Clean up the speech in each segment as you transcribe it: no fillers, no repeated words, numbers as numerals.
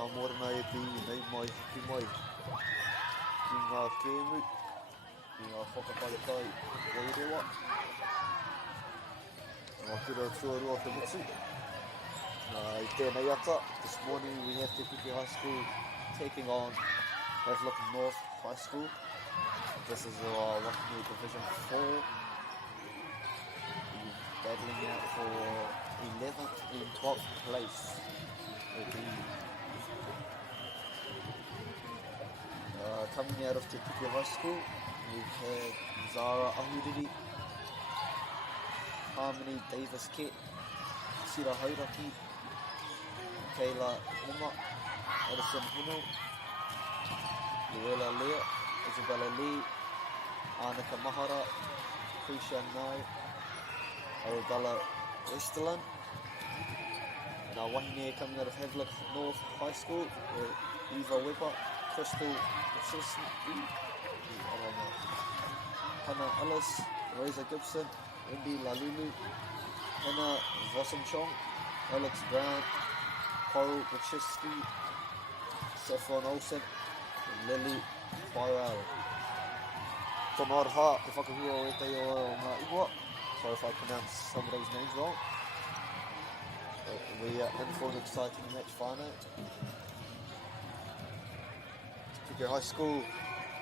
ngā morena e te i nei mai hoki mai ki ngā kēmu, ki ngā whakaparitai Poirewa. Ngā kura tuarua te mutu. I tēnei ata, this morning we have Tepuki High School taking on Havelock North High School. This is our Wakatipu Division 4. Battling out for 11th and 12th place. Coming out of Tepuki High School, we've had Zara Ahuriri, Harmony Davis-Kett, Sira Hauraki, Kayla Hima, Addison Hino, Luella Lea, Isabella Lee, Annika Mahara, Krisha Nai, Arabella Westerland. And our wahine coming out of Havelock North High School, Eva Weber, Crystal Hannah Ellis, Rosa Gibson, Wendy Lalulu, Hannah Vosenchong, Alex Brown, Coral Wachowski, Saffron Olsen, and Lily Poirewa. Tōna ora, te whakahua o te o ngā iwa. Sorry if I pronounce some of those names wrong. But we are in for an exciting match final. Tepuki High School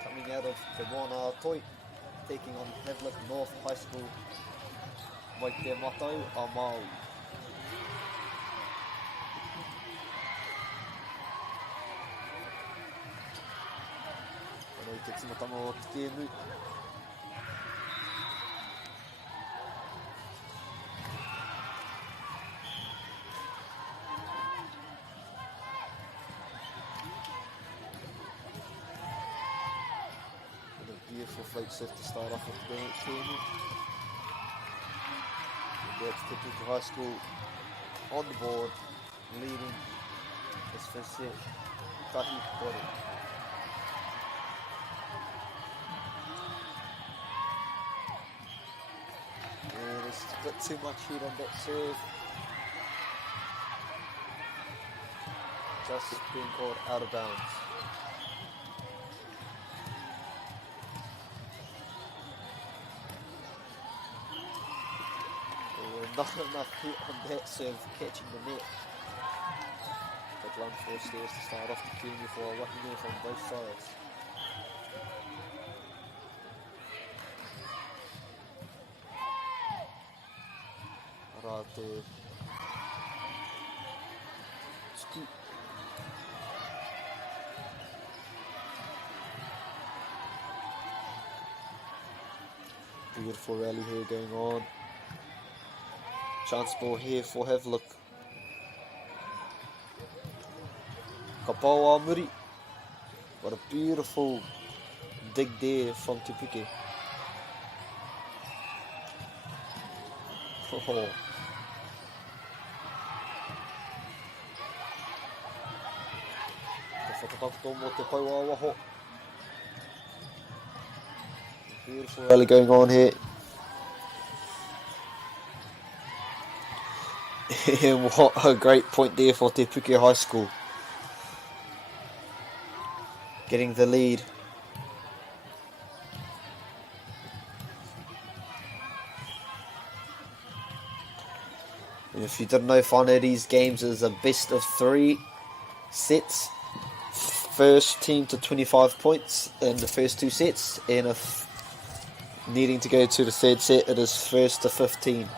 coming out of Te Moana Toi, taking on Havelock North High School. Mai te matau a MΑORI. Anoi te timatama o te kēmu. Beautiful flight shift to start off with the kēmu. That's Tepuki High School on the board, leading this first set. Tahi Kore. And there's a bit too much heat on that serve. Just being called out of bounds. Not enough heat on that serve catching the net. But one force there to start off the kēmu for a wahine from both sides. Rā te tuku. Beautiful rally here going on. Chance ball here for Havelock. Kapau MΑORI. What a beautiful dig there from Tepuki. Oh. Te whakatakuto mo te paua waho. Beautiful rally going on here. What a great point there for Tepuki High School. Getting the lead. And if you didn't know, these games is a best of 3 sets. First team to 25 points in the first 2 sets. And if needing to go to the third set, it is first to 15.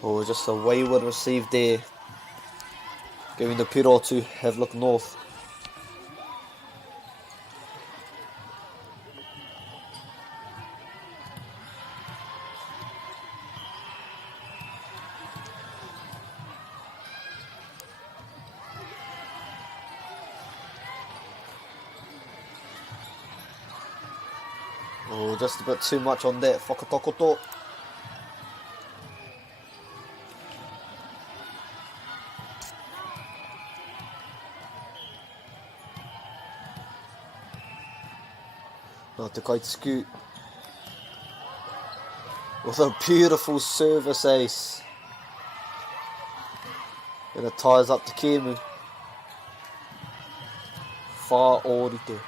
Oh, just a wayward receive there. Giving the piro to Havelock North. Oh, just a bit too much on that whakatakoto. Nā te kaituku. with a beautiful service ace. And it ties up to Kemu. Whāorite.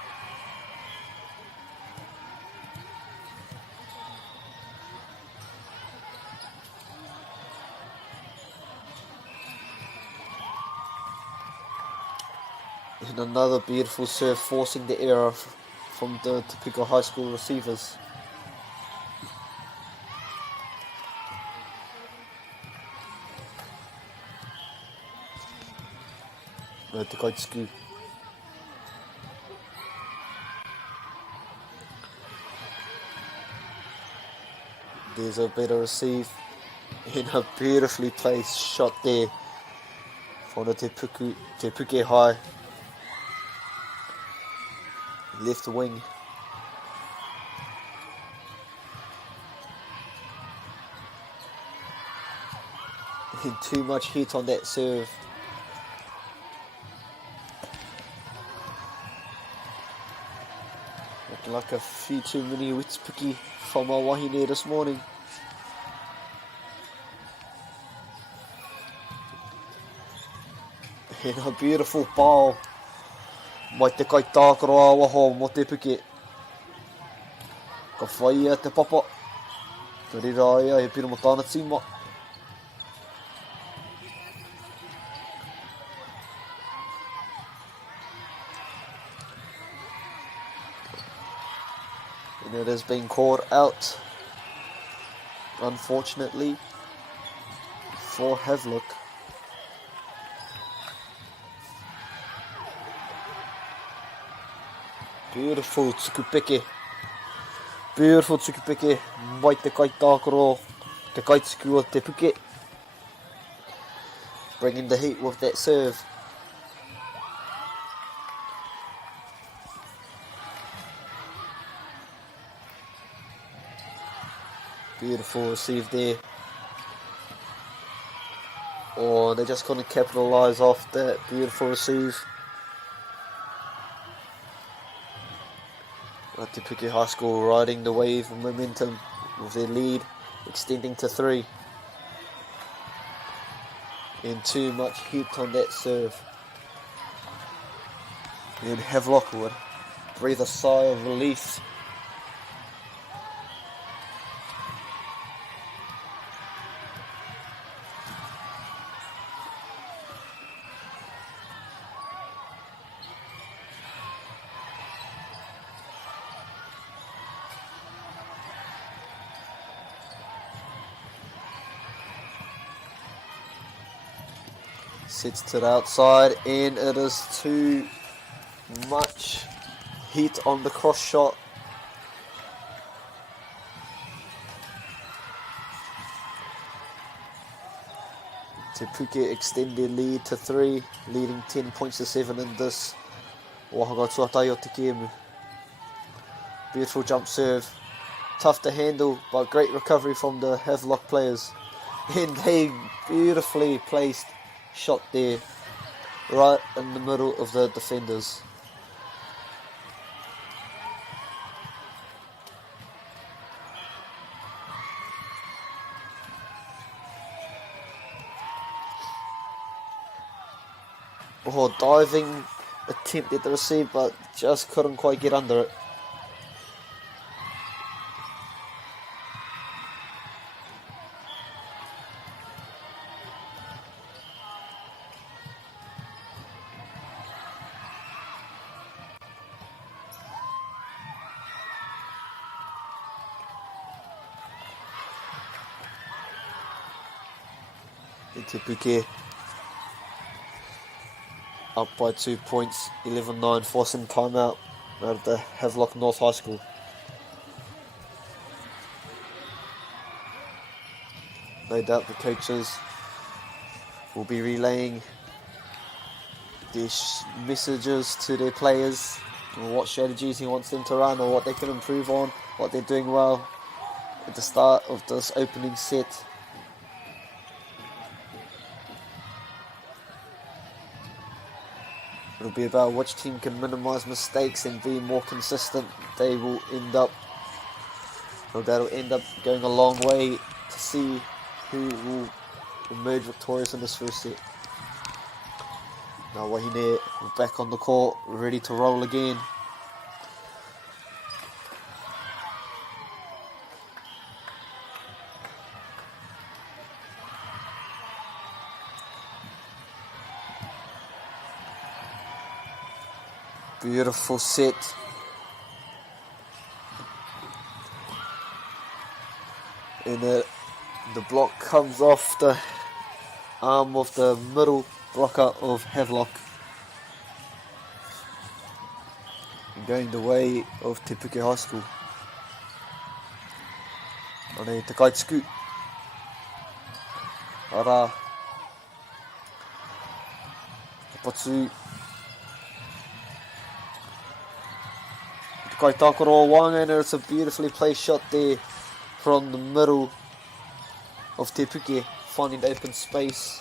And another beautiful serve, forcing the error from the Tepuki High School receivers. No te kaituku. There's a better receive. And a beautifully placed shot there from the Tepuki High. Left wing. And too much heat on that serve. Looking like a few too many Witpuki from our wahine this morning. And a beautiful ball. Mai te kai tākaro waho mo Tepuki. Ka whaia te papa. Te rira ia he pira mo tāna tīma. And it has been called out, unfortunately, for Havelock. Beautiful tukupeke. Beautiful tukupeke. Mai te kai tākaro. Te kaituku o Tepuki. Bringing the heat with that serve. Beautiful receive there. Oh, they just couldn't capitalise off that beautiful receive. Tepuki High School riding the wave of momentum with their lead extending to 3. And too much heat on that serve. And Havelock would breathe a sigh of relief. Sits to the outside, and it is too much heat on the cross shot. Tepuki extend their lead to 3, leading 10 points to 7 in this Wahanga tuatai o te Kemu. Beautiful jump serve, tough to handle, but great recovery from the Havelock players. And they beautifully placed shot there, right in the middle of the defenders. Oh, diving attempt at the receive, but just couldn't quite get under it. Tepuki up by 2 points, 11-9, forcing timeout out of the Havelock North High School. No doubt the coaches will be relaying their messages to their players on what strategies he wants them to run or what they can improve on, what they're doing well at the start of this opening set. It'll be about which team can minimise mistakes and be more consistent. They will end up So that'll end up going a long way to see who will emerge victorious in this first set. Now Wahine back on the court, ready to roll again. Beautiful set. And the block comes off the arm of the middle blocker of Havelock. Going the way of Tepuki High School. Ane te kaituku. Ara. Patu. Te kaitakoro Wang, and it's a beautifully placed shot there from the middle of Tepuki, finding the open space.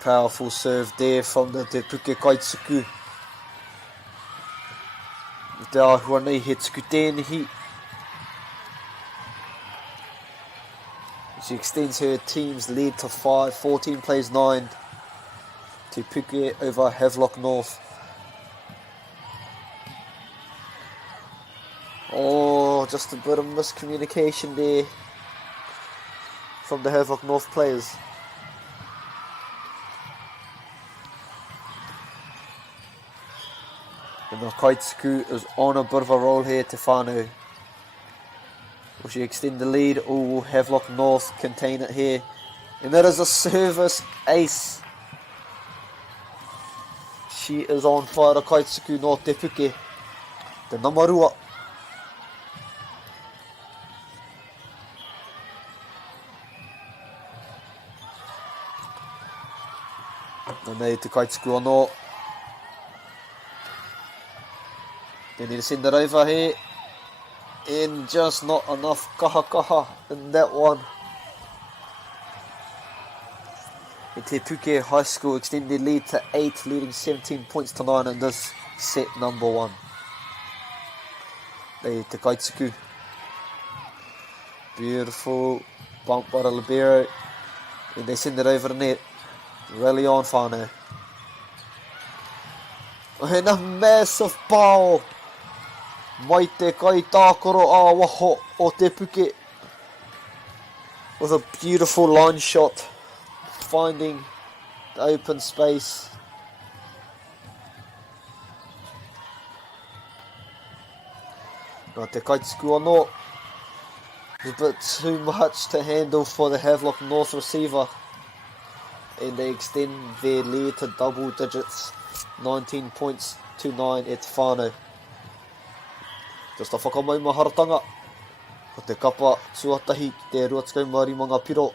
Powerful serve there from the Tepuki Kaitsuku. Te ahua nei he tuku tēnei. She extends her team's lead to 5, 14 plays 9. Tepuki over Havelock North. Oh, just a bit of miscommunication there from the Havelock North players. And the Kaitsuku is on a bit of a roll here to whānau. Will she extend the lead, or will Havelock North contain it here? And that is a service ace. She is on fire, the Kaitsuku no Tepuki. The Namarua. And now te Kaitsuku anō. They need to send it over here. And just not enough kaha in that one. Tepuki High School extended lead to 8, leading 17 points to 9 in this set number 1. They te Kaitsuku. Beautiful bump by the libero. And they send it over the net. Rally on whānau. And a massive pao. Mai te kaitākoro āwaho o Tepuki. With a beautiful line shot. Finding the open space. Nā te Kaitsuku anō. A bit too much to handle for the Havelock North receiver. And they extend their lead to double digits. 19 points to 9 at whānau. Just a whakamau maharatanga. Ko te kapa tuatahi ki te ruatikau marimanga piro.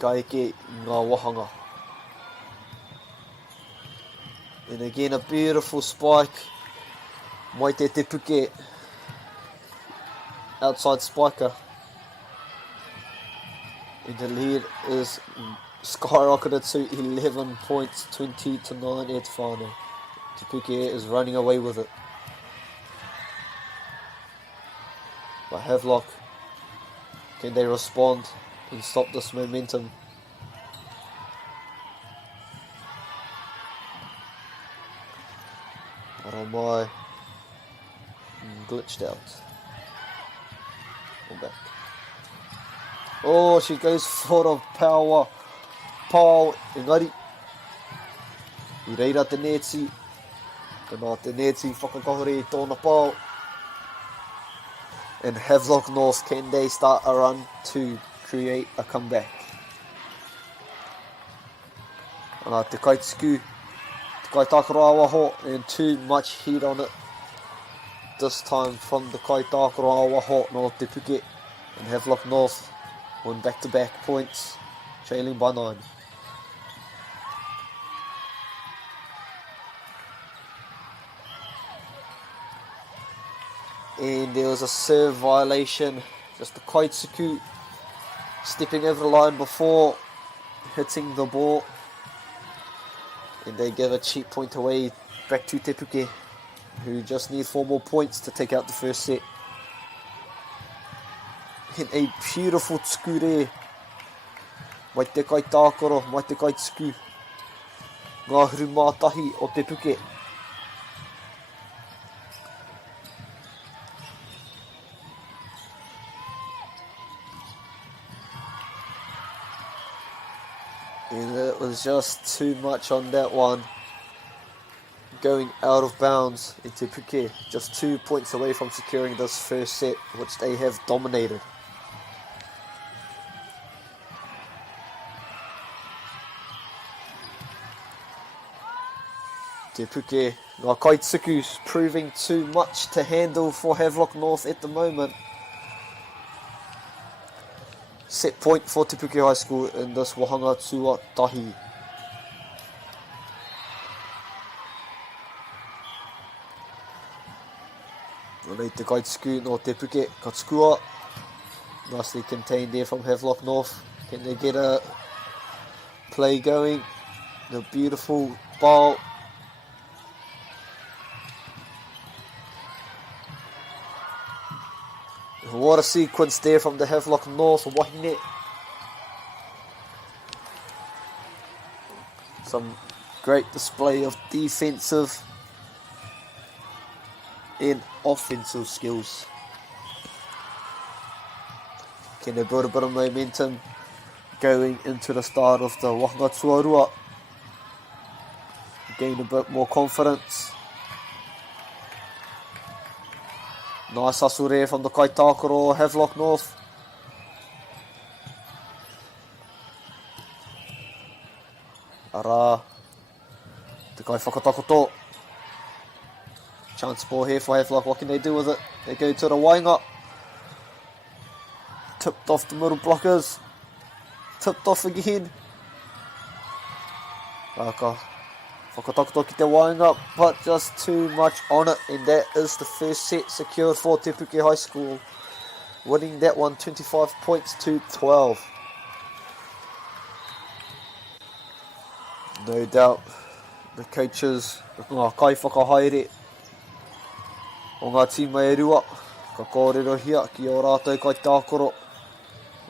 Ka eke ngā wahanga. And again a beautiful spike. Mai te Tepuki. Outside spiker. And the lead is skyrocketed to 11 points, 20 to 9 at whānau. Tepuki is running away with it. But Havelock, can they respond and stop this momentum? Aramai glitched out. Go back. Oh, she goes for the power. Pau, engari. I reira te neti. Nā te neti whakakahore tōna pau. And Havelock North, can they start a run to create a comeback? Nā te Kaitsuku, te Kaitākaro Awaho, and too much heat on it. This time from the Kaitākaro Awaho no Tepuki. And Havelock North won back-to-back points, trailing by 9. And there was a serve violation. Just the Kaitsuku stepping over the line before hitting the ball. And they give a cheap point away back to Tepuki, who just need 4 more points to take out the first set. Hit a beautiful tuku there. Mai te kai tākoro, mai te kai tuku. Ngā huru mātahi o Tepuki. And it was just too much on that one. Going out of bounds in Tepuki. Just 2 points away from securing this first set, which they have dominated. Tepuki, ngā kaituku's proving too much to handle for Havelock North at the moment. Set point for Tepuki High School in this wahanga tuatahi. Nei te kaituku no Tepuki, ka tukua. Nicely contained there from Havelock North. Can they get a play going? The beautiful ball. What a sequence there from the Havelock North wahine. Some great display of defensive and offensive skills. Can they build a bit of momentum going into the start of the wahanga tuarua? Gain a bit more confidence. Nice hustle there from the Kaitākaro Havelock North. Ara, te kai whakatakoto. Chance ball here for Havelock, what can they do with it? They go to the wainga. Tipped off the middle blockers. Tipped off again. Raka. Fakatani ki te wainga, but just too much on it, and that is the first set secured for Tepuki High School, winning that one 25 points to 12. No doubt the coaches, ngā kai whakahaere o ngā tīma e rua, ka kōrero hia ki o rātou kai tākoro,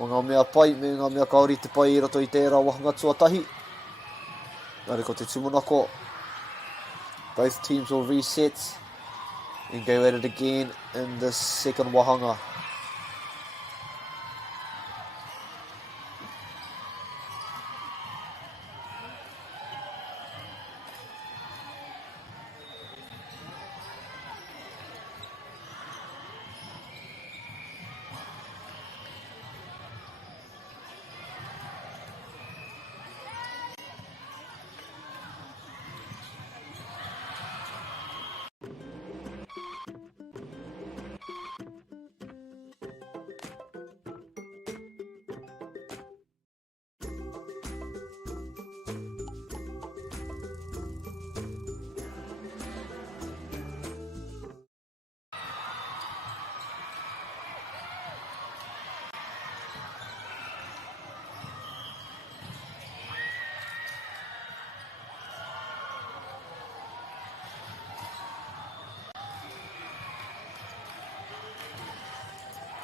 o ngā mea pai me ngā mea kaori te pai I rato I tērā wahanga tuatahi. Nare ko te tumanako. Both teams will reset and go at it again in the second wahanga.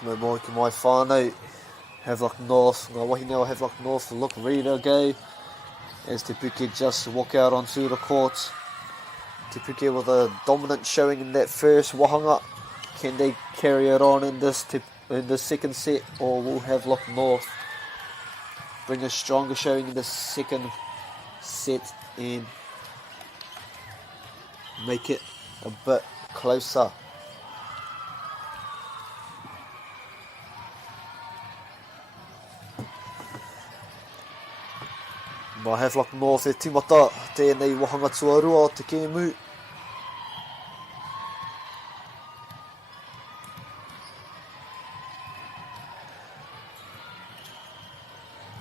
No more ki mai whānau. Havelock North, ngā wahine o Havelock North look ready to go as Tepuki just walk out onto the court. Tepuki with a dominant showing in that first wahanga. Can they carry it on in this second set, or will Havelock North bring a stronger showing in the second set and make it a bit closer? Ma Havelock North e timata tēnei wahanga tuarua o te kēmu.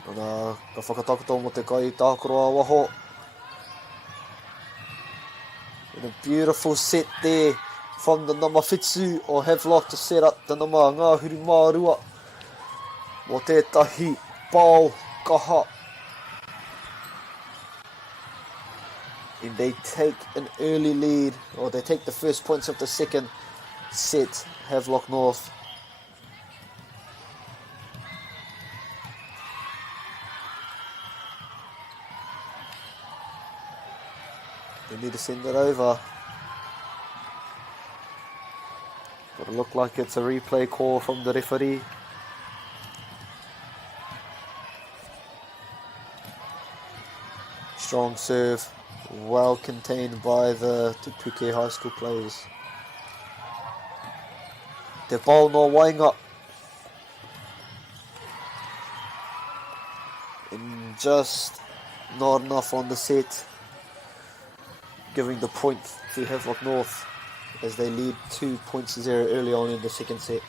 Ana, ka whakatakoto mo te kai tākoroa waho. And a beautiful set there from the number Fitsu or Havelock to set up the number Ngā Huru Mārua. Mo tētahi pau kaha. And they take an early lead, or they take the first points of the second set, Havelock North. They need to send it over. But it looked like it's a replay call from the referee. Strong serve, well contained by the Tepuki High School players. The ball no wainga. And just not enough on the set, giving the point to Havelock North as they lead 2-0 early on in the second set.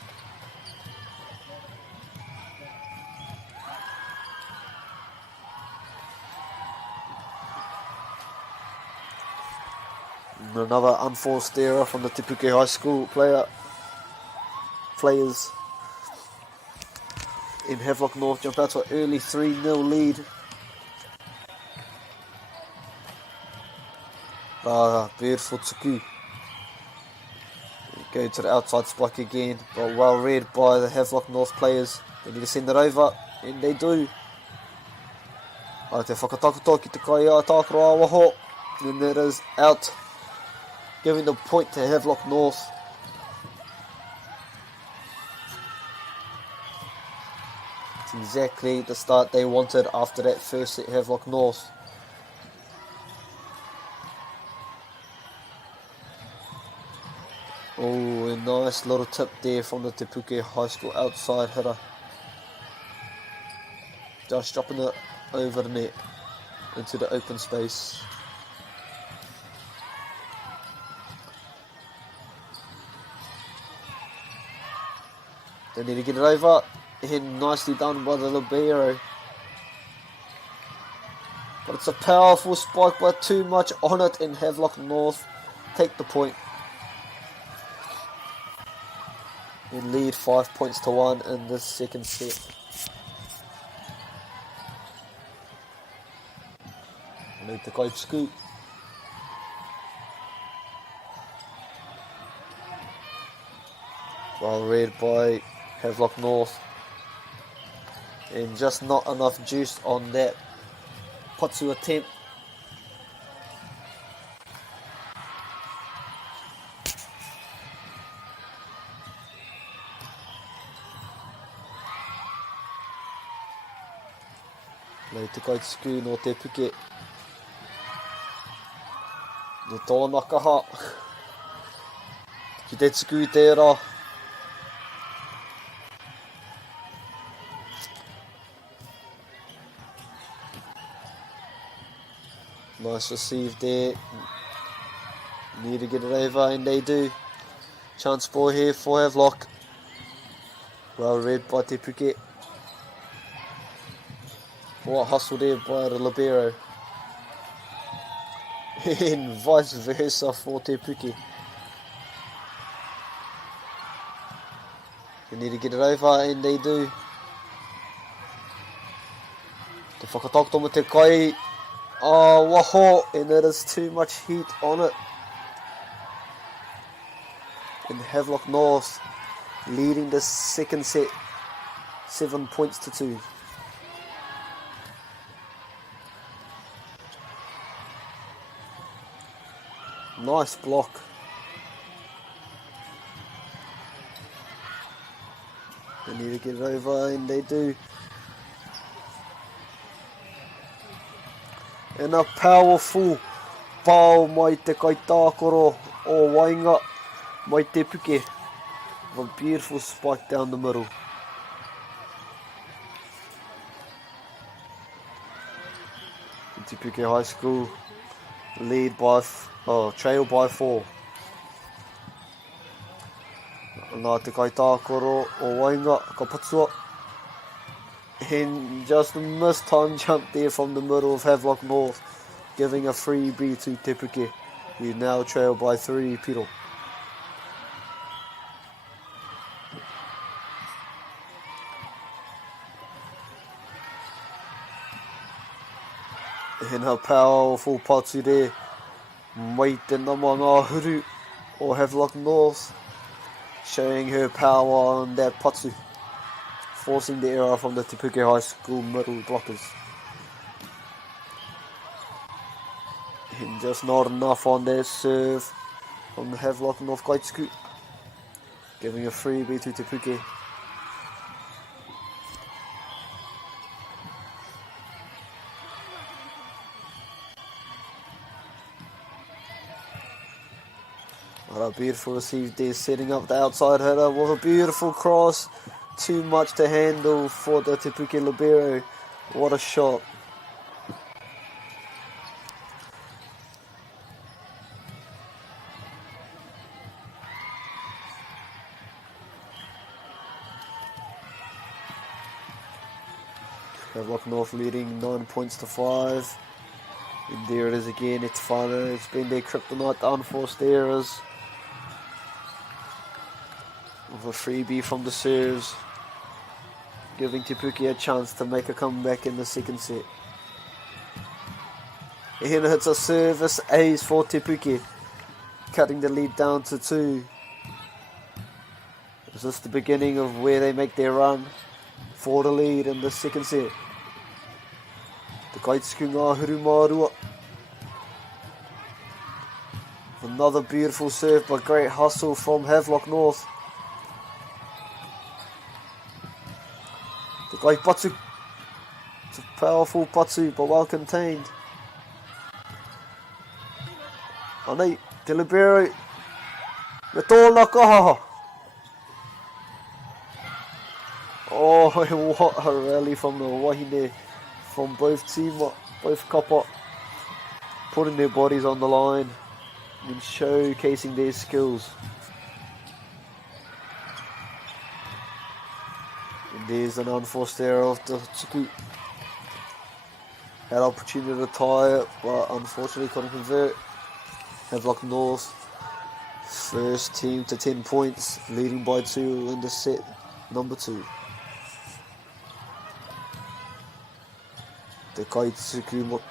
And another unforced error from the Tepuki High School players in Havelock North jump out to an early 3-0 lead. Beautiful tuku. Go to the outside spike again, but well read by the Havelock North players. They need to send it over, and they do. Te whakatakoto ki te kai Aotearoa waho, and that is out, giving the point to Havelock North. It's exactly the start they wanted after that first set, Havelock North. Oh, a nice little tip there from the Tepuki High School outside hitter. Just dropping it over the net into the open space. They need to get it over. And nicely done by the libero. But it's a powerful spike, but too much on it, and Havelock North take the point. In lead 5-1 in this second set. Lead the guy scoop. Well read by Havelock North. And just not enough juice on that Patsu attempt. Nei te kaituku no Tepuki. No tōna kaha. Ki te tuku tērā. Nice receive there. Need to get it over, and they do. Chance ball here for Havelock. Well read by Tepuki. What hustle there by the libero. And vice versa for Tepuki. They need to get it over, and they do. Te whakatakoto mo te kai. Oh, waho, and there is too much heat on it. And Havelock North leading the second set 7-2. Nice block. They need to get it over, and they do. And a powerful pau mai te kaitākoro o Wainga mai Tepuki. A beautiful spike down the middle. Tepuki High School trail by 4. Nā te kaitākoro o Wainga, ka patua. And just a missed time jump there from the middle of Havelock North, giving a freebie to Tepuki. We now trail by 3 piro. In her powerful patu there. Mai te nama ngā huru o Havelock North. Showing her power on that patu. Forcing the error from the Tepuki High School middle blockers. And just not enough on that serve from the Havelock North Kaituku. Giving a freebie to Tepuki. What a beautiful receive there, setting up the outside hitter with a beautiful cross. Too much to handle for the Tepuki libero. What a shot. Havelock North leading 9 points to 5. And there it is again, it's fun. It's been their kryptonite, the unforced errors. With a freebie from the serves, giving Tepuki a chance to make a comeback in the second set. And it's a service ace for Tepuki, cutting the lead down to 2. Is this the beginning of where they make their run for the lead in the second set? The Kaituku ngā huru mārua. Another beautiful serve, but great hustle from Havelock North. The guy patu. It's a powerful patu, but well contained. Anei, te libero. Me tōna kaha. Oh, what a rally from the wahine. From both team, both kapa. Putting their bodies on the line and showcasing their skills. And there's an unforced error of the tuku. Had opportunity to tie it, but unfortunately couldn't convert. Havelock North, first team to 10 points, leading by 2 in the set number 2. The Kaituku,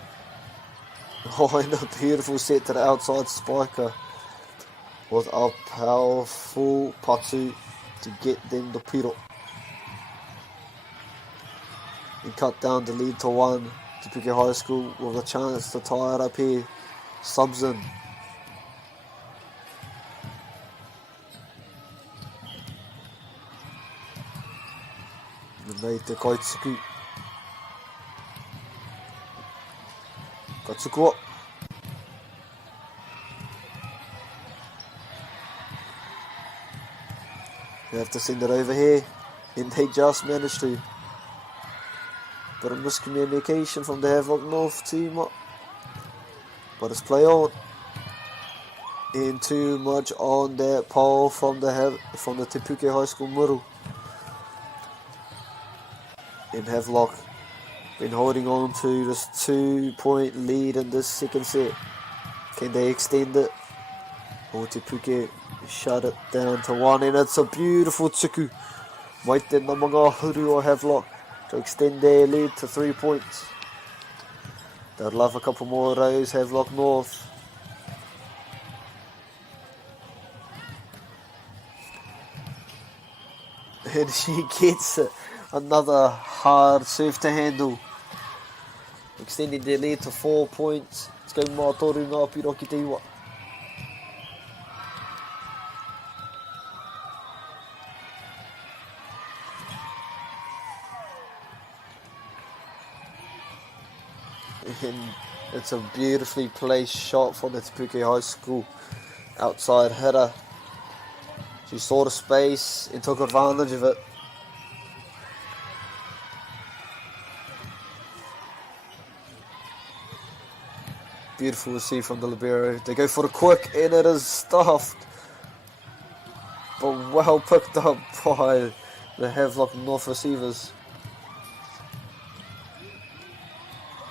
oh, and a beautiful set to the outside spiker with a powerful patu to get them the piro. And cut down the lead to 1. Tepuki High School with a chance to tie it up here. Subs in. And they te Kaituku. Katsukua. They have to send it over here, and they just managed to. But a miscommunication from the Havelock North team. But it's play on. And too much on that pole from the Tepuki High School middle. And Havelock been holding on to this 2-point lead in this second set. Can they extend it? Or Tepuki shut it down to 1, and it's a beautiful tuku. Mai te nama ngā huru o Havelock to extend their lead to 3 points. They'd love a couple more of those, Havelock North. And she gets it. Another hard serve to handle. Extending their lead to 4 points. It's going mātoru ngā piro ki te iwa. And it's a beautifully placed shot from the Tepuki High School outside hitter. She saw the space and took advantage of it. Beautiful receive from the libero. They go for the quick, and it is stuffed. But well picked up by the Havelock North receivers.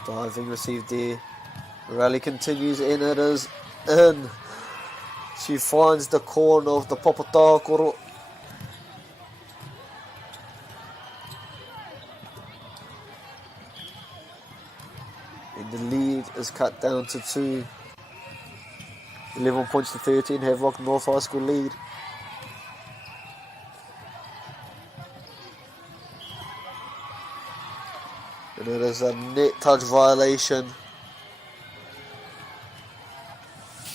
Diving received there. Rally continues, and it is in. She finds the corner of the Papatakoro. And the lead is cut down to 2. 11 points to 13, Havelock North High School lead. And it is a net touch violation.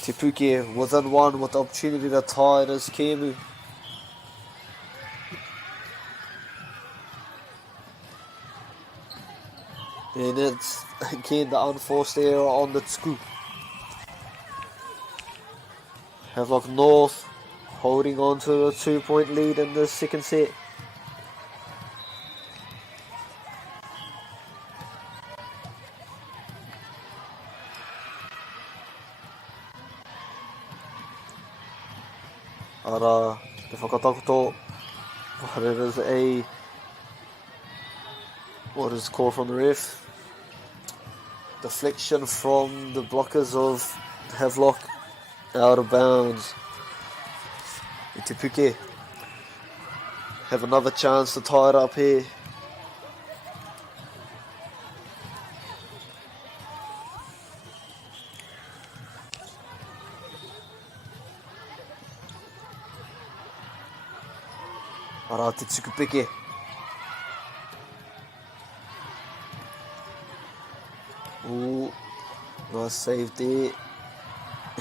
Tepuki within 1 with the opportunity to tie it as Kemu. And it's again the unforced error on the scoop. Havelock North holding on to a 2-point lead in the second set. Ara, te whakatakoto, but it is what is called from the ref? Deflection from the blockers of Havelock, out of bounds. Tepuki have another chance to tie it up here. Ara te tukupeke. Ooh, nice save there.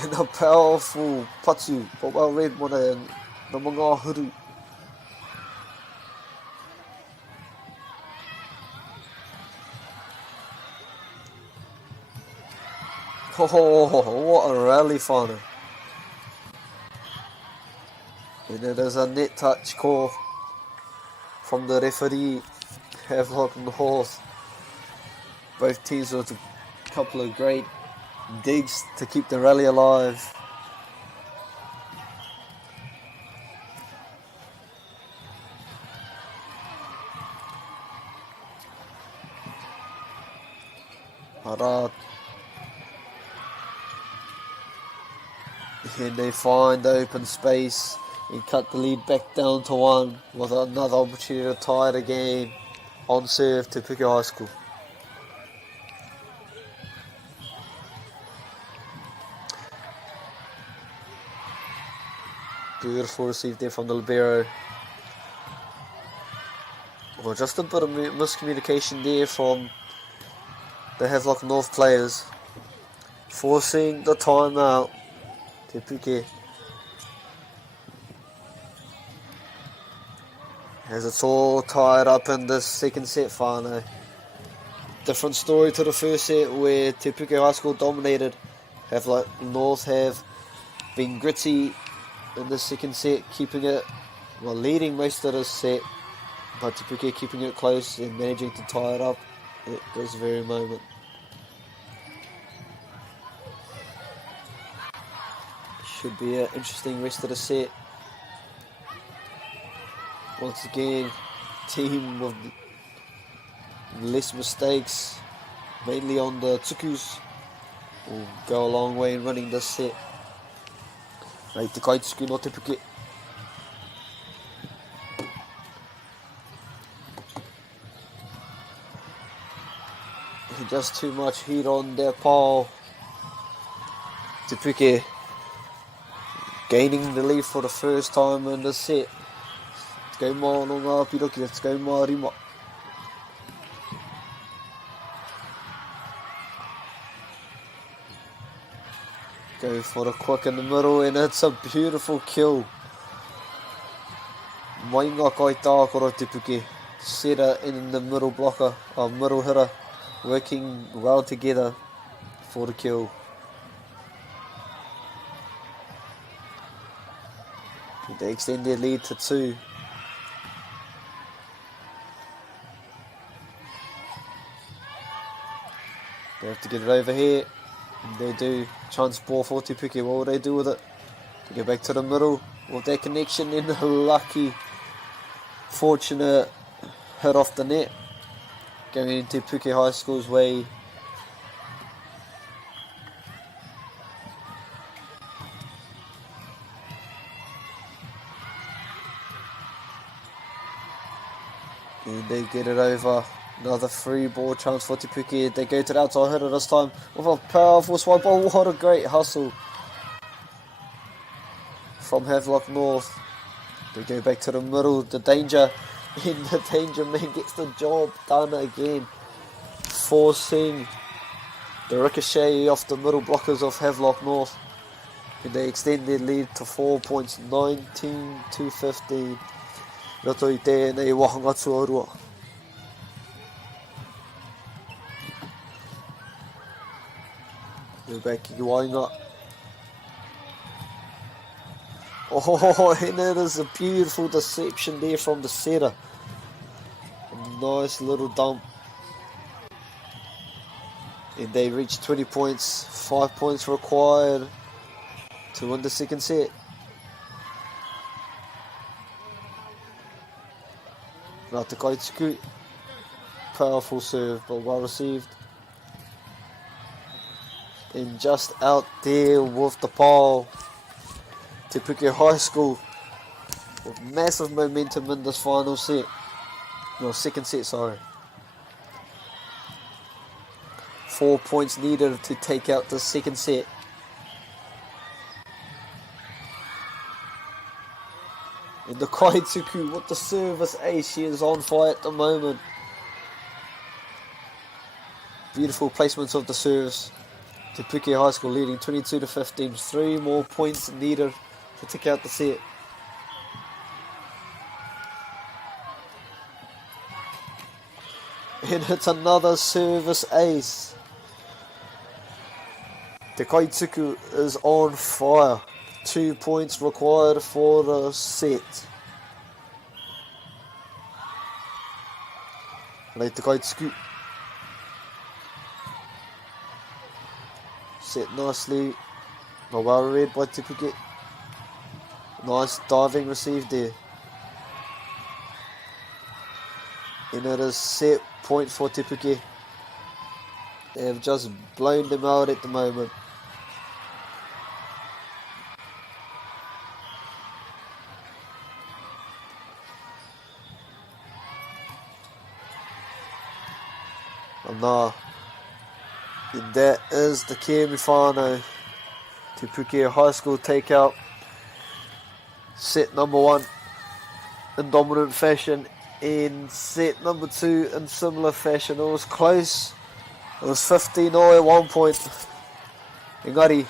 And a powerful patu. Papa red mana and the mga huru. Oh, what a rally, whānau. And it is a net touch call from the referee, Havelock North. Both teams with a couple of great digs to keep the rally alive. Ara. And they find the open space and cut the lead back down to 1 with another opportunity to tie it again on serve to Tepuki High School. Beautiful receive there from the libero. Well, just a bit of miscommunication there from the Havelock North players, forcing the timeout. Tepuki as it's all tied up in this second set, whānau. Different story to the first set where Tepuki High School dominated. Havelock North have been gritty in the second set, keeping it, well, leading most of this set, but Tepuki keeping it close and managing to tie it up at this very moment. Should be an interesting rest of the set. Once again, team with less mistakes, mainly on the tukus, will go a long way in running this set. Rei te kaituku no Tepuki. Just too much heat on their pole. Tepuki gaining the lead for the first time in the set. Let's go mā no ngā piroki, let's go MΑORI. Go for the quick in the middle, and it's a beautiful kill. Mai ngā kai tākoro Tepuki. Setter in the middle blocker, middle hitter, working well together for the kill. They extend their lead to 2. They have to get it over here. They do. Chance ball for Tepuki. What will they do with it? They get back to the middle with that connection, and a lucky, fortunate hit off the net. Going Tepuki High School's way. And they get it over Another free ball chance for Tepuki. They go to the outside hitter this time with a powerful swipe. Oh, what a great hustle from Havelock North. They go back to the middle. The danger, and the danger man gets the job done again, forcing the ricochet off the middle blockers of Havelock North. And they extend their lead to 4 points, 19-15. Roto I tēnei wahanga tuarua. Go back to Wainga. Oh, and it is a beautiful deception there from the setter. A nice little dump. And they reach 20 points, 5 points required to win the second set. Rata Kaituku, powerful serve but well received. And just out there with the pole, Tepuki High School with massive momentum in this final set. No, second set, sorry. 4 points needed to take out the second set. And the Kaituku with the service ace, she is on fire at the moment. Beautiful placements of the serves. Tepuki High School leading 22-15. 3 more points needed to take out the set. And it's another service ace. The Kaituku is on fire. 2 points required for the set. Right, the Kaituku. Set nicely. Well read by Tepuki. Nice diving received there. And it is set point for Tepuki. They have just blown them out at the moment. And that is the semi-final. Tepuki High School take out set number 1 in dominant fashion, and set number 2 in similar fashion. It was close. It was 15-0 at one point. Engari,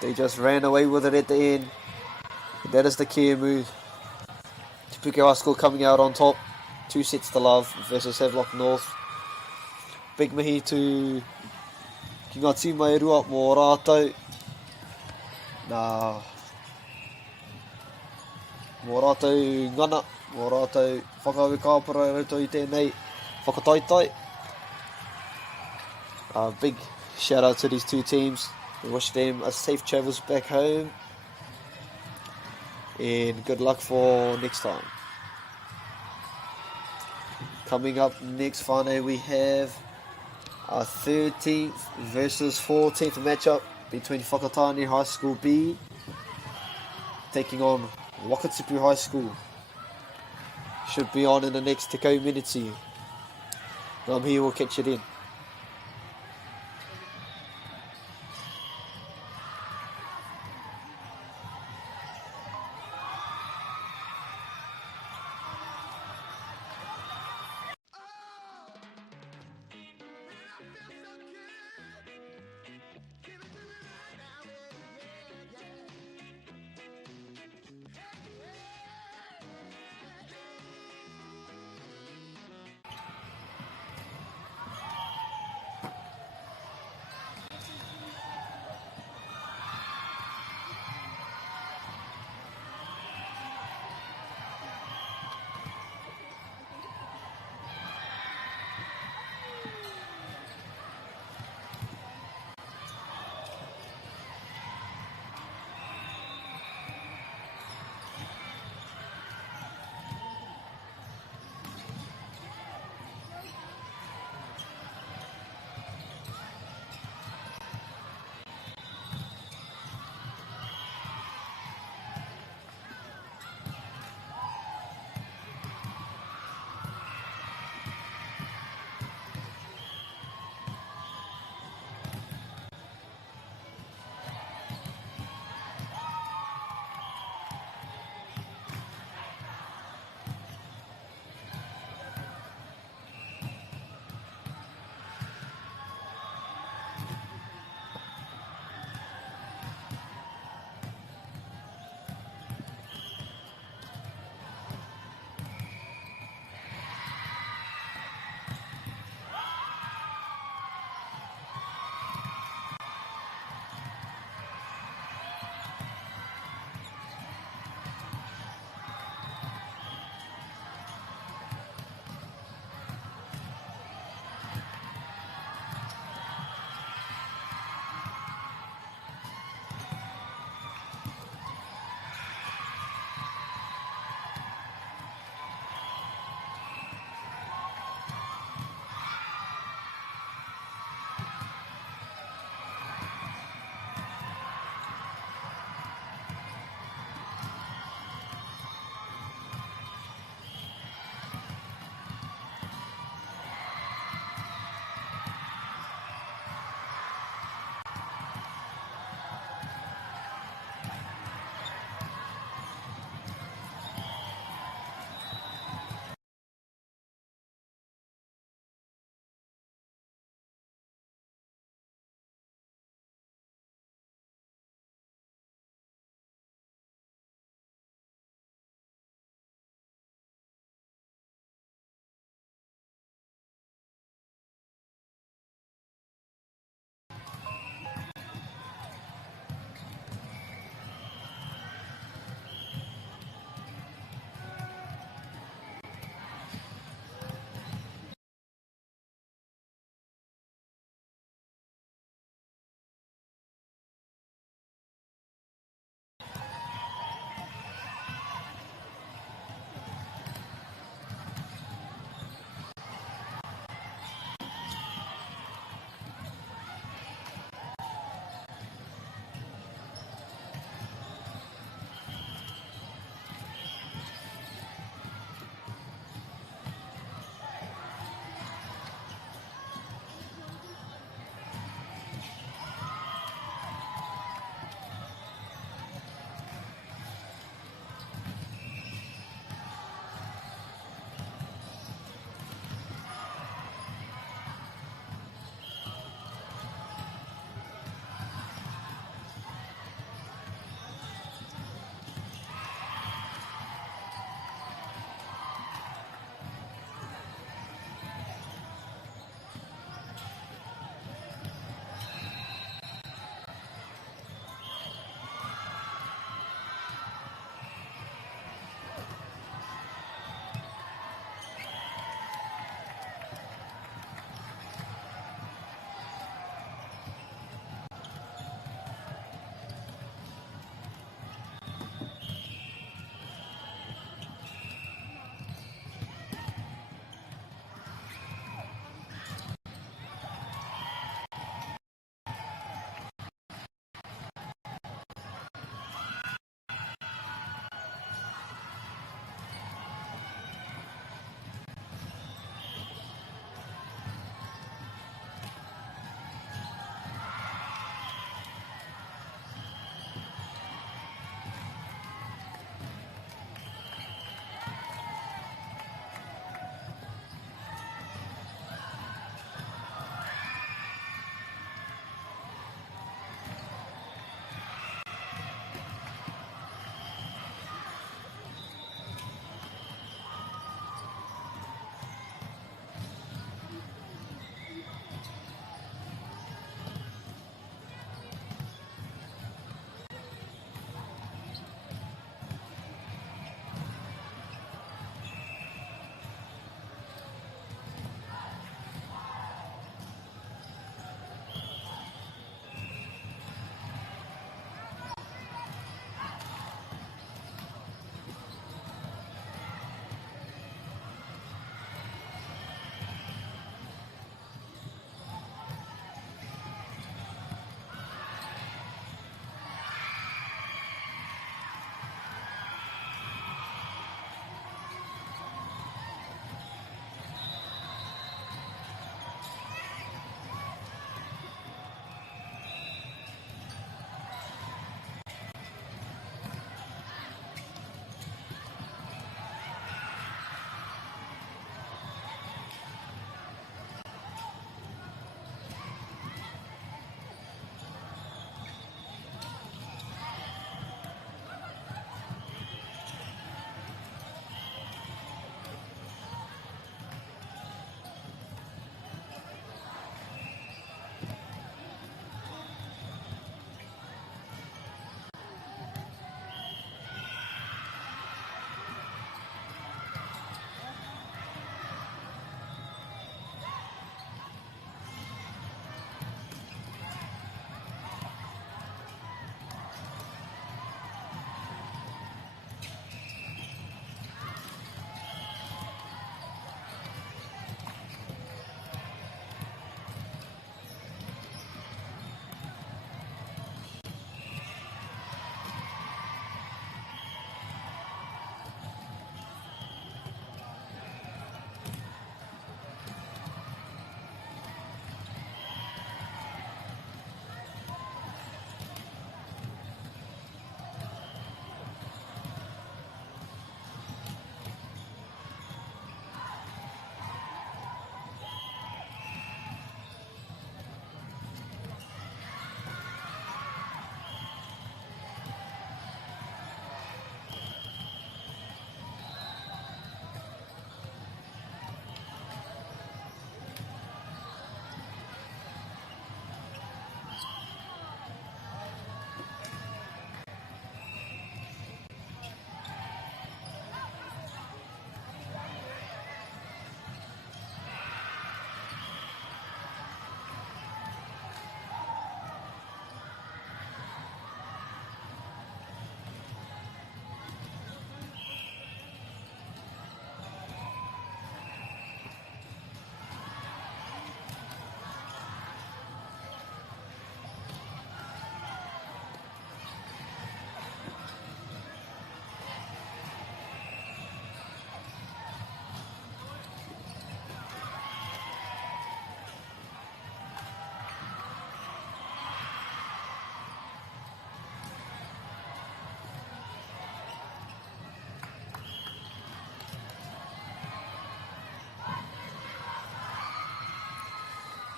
they just ran away with it at the end. And that is the key move. Tepuki High School coming out on top. 2 sets to love versus Havelock North. Big mihi to ki ngā tīmairua mō rātou. Mō rātou ngana, mō rātou whakawe kāpara rauto I tēnei whakataitai. Big shout out to these 2 teams. We wish them a safe travels back home. And good luck for next time. Coming up next, whānau, we have our 13th versus 14th matchup between Fakatani High School B taking on Wakatipu High School. Should be on in the next Te minutes. I'm here, we'll catch it in.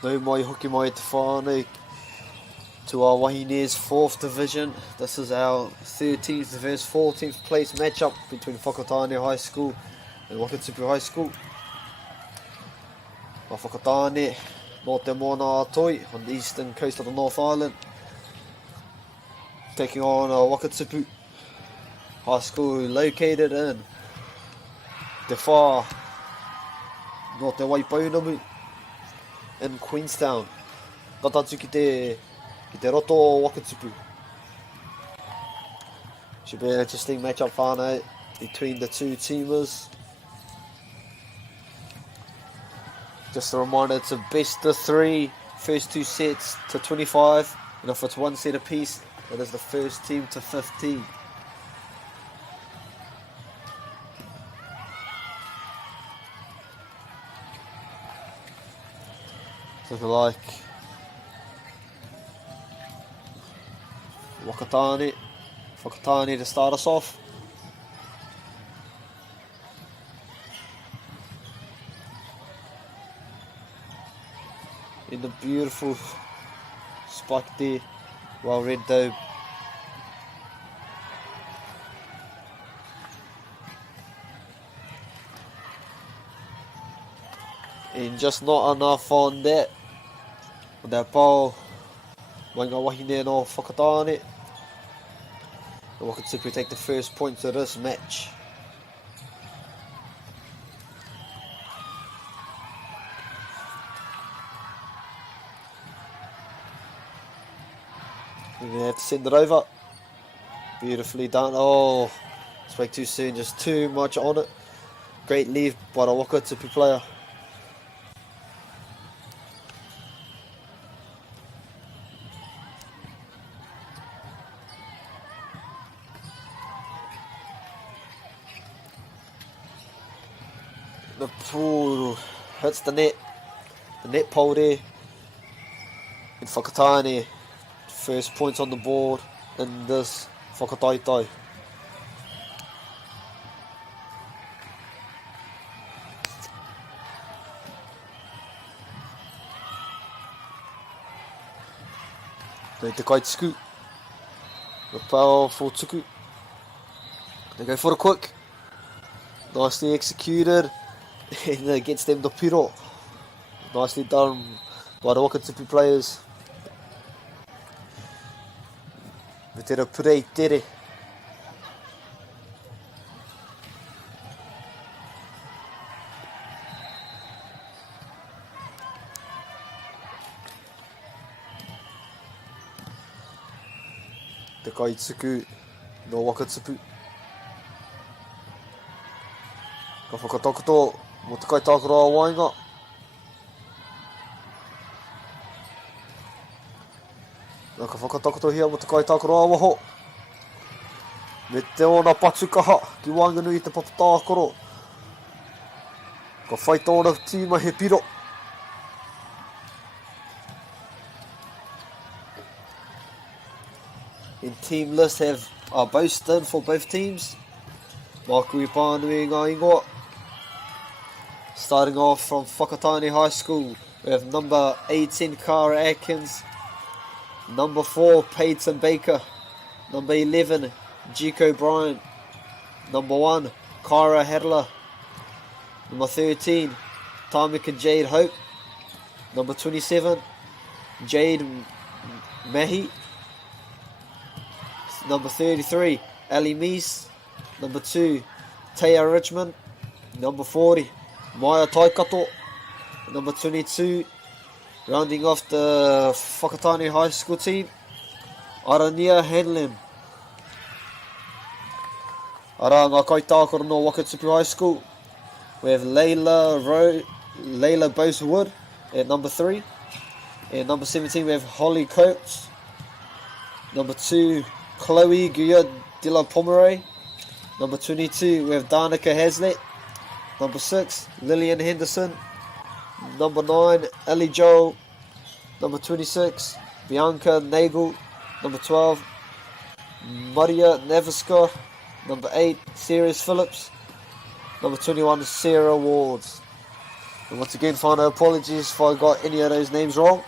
No mai hoki mai te whānau to our Wahine's 4th division. This is our 13th versus 14th place matchup between Fakatani High School and Wakatipu High School. Fakatani, North Aotearoa on the eastern coast of the North Island, taking on Wakatipu High School, located in Te Whā, North Paraparumu in Queenstown. Tatatu ki te roto o Wakatipu. Should be an interesting matchup whānau between the two teamers. Just a reminder, it's a best of 3, first 2 sets to 25, and if it's 1 set apiece, it is the first team to 15. Looking like Fakatani to start us off. In the beautiful spike there, well read though. And just not enough on that. With that ball, wanga wahine no Fakatani. And Wakatipu take the first points of this match. We're going to have to send it over. Beautifully done. Oh, spoke too soon, just too much on it. Great leave by the Wakatipu player. The pool hits the net pole there. And Fakatani, first points on the board in this whakataitai. They te kai tuku. The powerful tuku. They go for a quick. Nicely executed. And it gets them the piro. Nicely done by the Wakatipu players. Te ra purei tere. Te kai tuku no Wakatipu. Ka whakatakoto mo te kai tākura wainga. Nā ka whakatakoto hia mo te kai tākura waho. Me te ona patukaha ki wainganui te papatākoro. Ka whai tōna tīma he piro. In team list are boasted for both teams. Mākui pānui ngā ingoa. Starting off from Fakatani High School, we have number 18 Cara Atkins, number 4 Peyton Baker, number 11 Jico Bryant, number 1 Kyra Hadler, number 13 Tamika Jade Hope, number 27 Jade Mahi, number 33 Ali Meese, number 2 Taya Richmond, number 40 Maya Taikato, number 22, rounding off the Fakatani High School team, Arania Hanlon. Ara ngā kai tākoro no Wakatipu High School, we have Layla Bosewood at number 3, and number 17 we have Holly Coates, number 2 Chloe Guya de la Pomeroy, number 22 we have Danica Hazlitt, number 6, Lillian Henderson. Number 9, Ellie Joel. Number 26, Bianca Nagel. Number 12, Maria Naviska. Number 8, Sirius Phillips. Number 21, Sarah Wards. And once again, final apologies if I got any of those names wrong.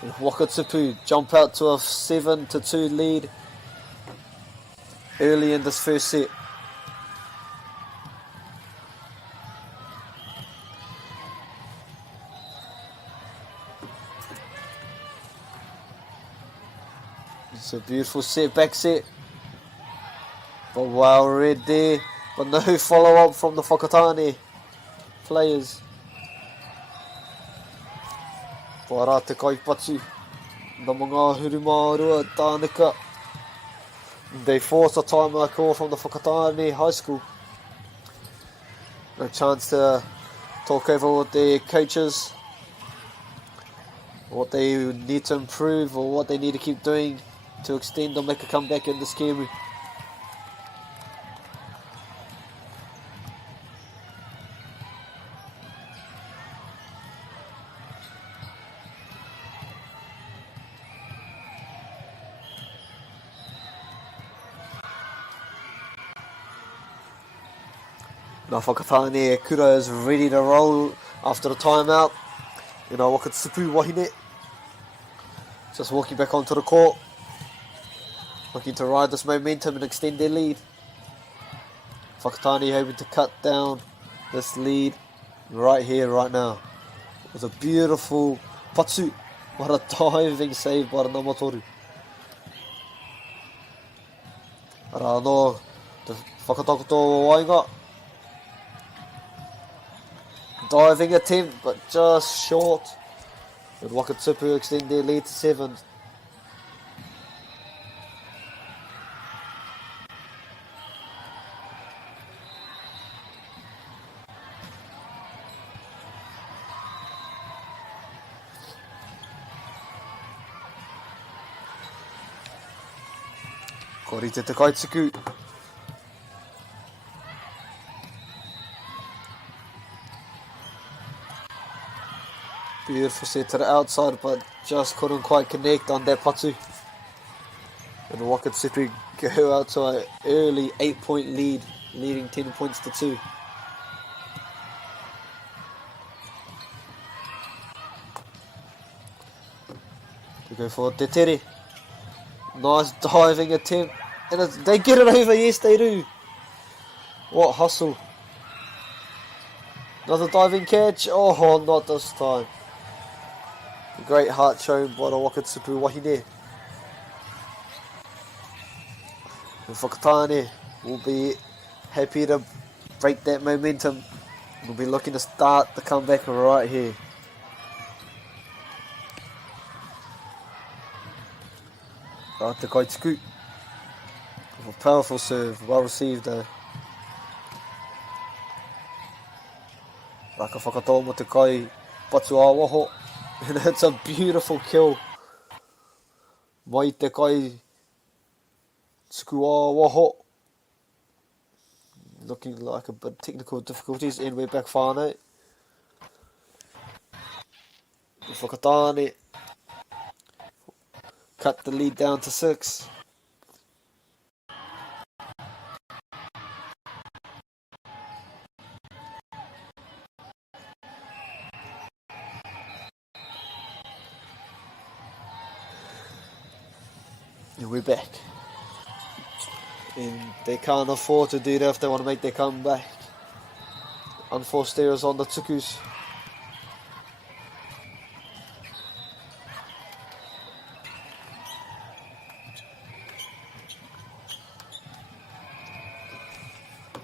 And Wakatipu jump out to a 7-2 lead early in this first set. It's a beautiful set, back set. But well read there. But no follow-up from the Fakatani players. Para te kaipatu. Na mga hurumārua tānika. They force a timeout call from the Fakatani High School. No chance to talk over with their coaches. What they need to improve or what they need to keep doing to extend or make a comeback in this game. Now Fakatani Kura is ready to roll after the timeout. You know, Wakatipu Wahine just walking back onto the court, looking to ride this momentum and extend their lead. Fakatani hoping to cut down this lead right here, right now. It was a beautiful patsu. What a diving save by the MΑORI. Rano, the Fakatakoto Wainga. Diving attempt, but just short. And Wakatipu extend their lead to 7. Korite te kaitsuku. Beautiful set to the outside, but just couldn't quite connect on that patu. And Wakatipu go out to an early 8-point lead, leading 10 points to 2. They go for Tetere. Nice diving attempt. And they get it over, yes they do. What hustle. Another diving catch. Oh, not this time. Great heart shown by the Wakatipu Wahine. And Fakatani will be happy to break that momentum. We'll be looking to start the comeback right here. Right to Kaituku. A powerful serve, well received though. Raka whakatō mo te kai patu āwaho. And it's a beautiful kill. Mai te kai tuku āwaho. Looking like a bit of technical difficulties, and we're back whānau. Fakatani cut the lead down to 6. And we're back. And they can't afford to do that if they want to make their comeback. Unforced errors on the tukus.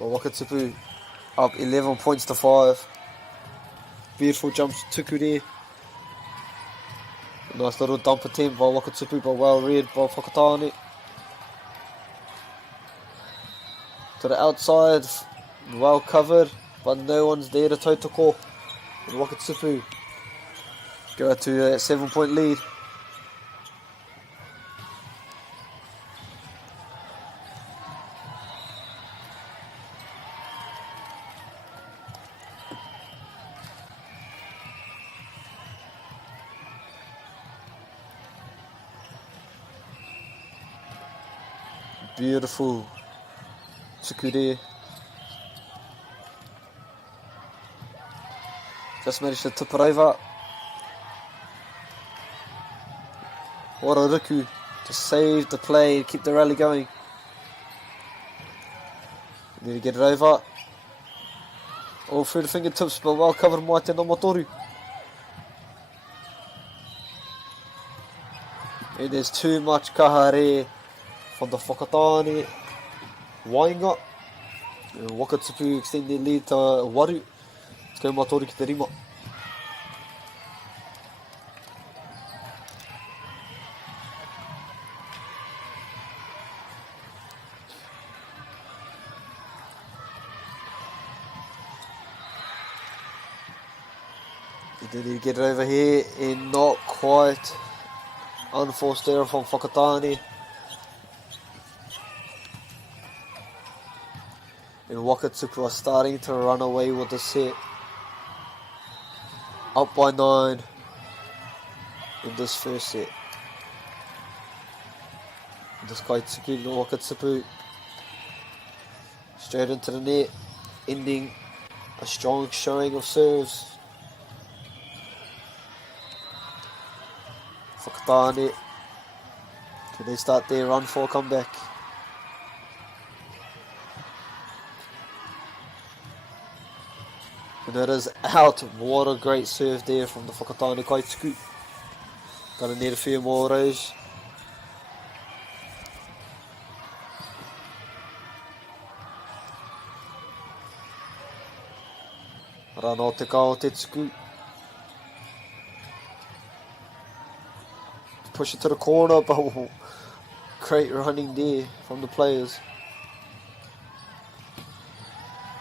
Well, Wakatipu up 11 points to 5. Beautiful jumps tuku there. Nice little dump attempt by Wakatipu, but well read by Fakatani. To the outside, well covered, but no one's there to tautoko. And Wakatipu go to a 7-point lead. Beautiful tuku there. Just managed to tip it over. Riku to save the play, keep the rally going. Need to get it over. All through the fingertips, but well covered by Te Namatoru. And there's too much kahare from the Fakatani. Wainga. Wakatipu extend their lead to Waru. It's going Matori ki te rima. Did he get it over here? And not quite. Unforced error from Fakatani. And Wakatipu are starting to run away with the set. Up by 9 in this first set. This guy Tsuki no Wakatipu straight into the net, ending a strong showing of serves. Fakatani, can they start their run for a comeback? And it is out. What a great serve there from the Fakatani Kaituku. Gonna need a few more of those. Rana te kao te tsuku. Push it to the corner, but great running there from the players.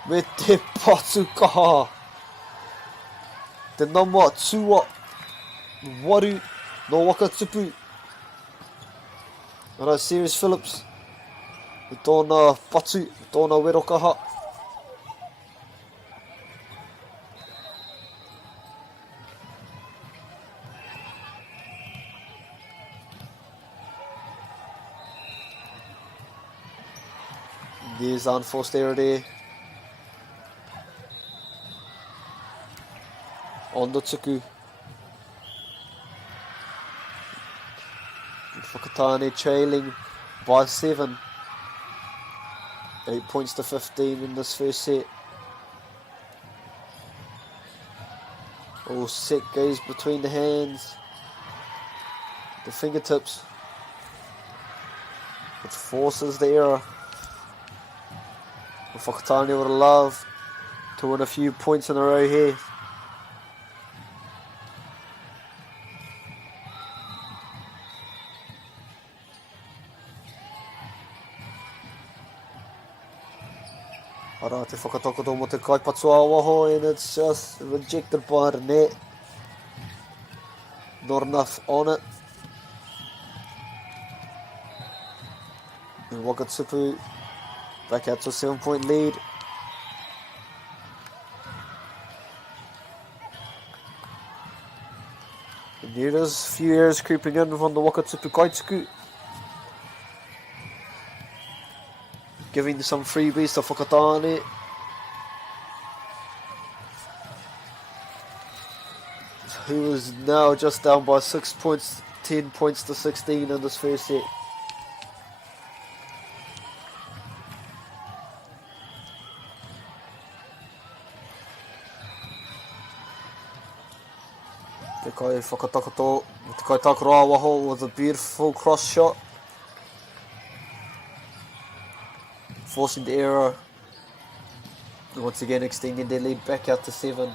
Me te patu kaha. Te nama tua Waru no Wakatipu. Ara Serious Phillips. I tōna patu, I tōna werokaha. There's unforced error there. On the Tsuku. Fakatani trailing by 7. 8 points to 15 in this first set. All set goes between the hands. The fingertips. Which forces the error. Fakatani would love to win a few points in a row here. Ara te whakatakoto mo te kaipatua waho, and it's just rejected by the net. Not enough on it. And Wakatipu back out to a 7-point lead. And there's a few errors creeping in from the Wakatipu Kaituku. Giving some freebies to Fakatani. Who is now just down by 6 points, 10 points to 16 in this first set. Te kai whakatakoto, te kai takuroa waho with a beautiful cross shot. Forcing the error. Once again extending their lead back out to 7.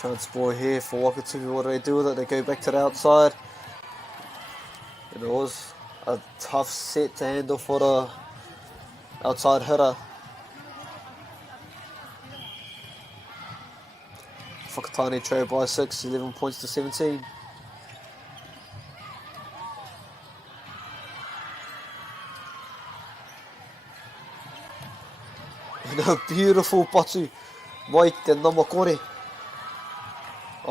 Chance ball here for Wakatipu. What do they do with it? They go back to the outside. And it was a tough set to handle for the outside hitter. Fakatani trail by 6, 11 points to 17. And a beautiful patu. Mai te namakore.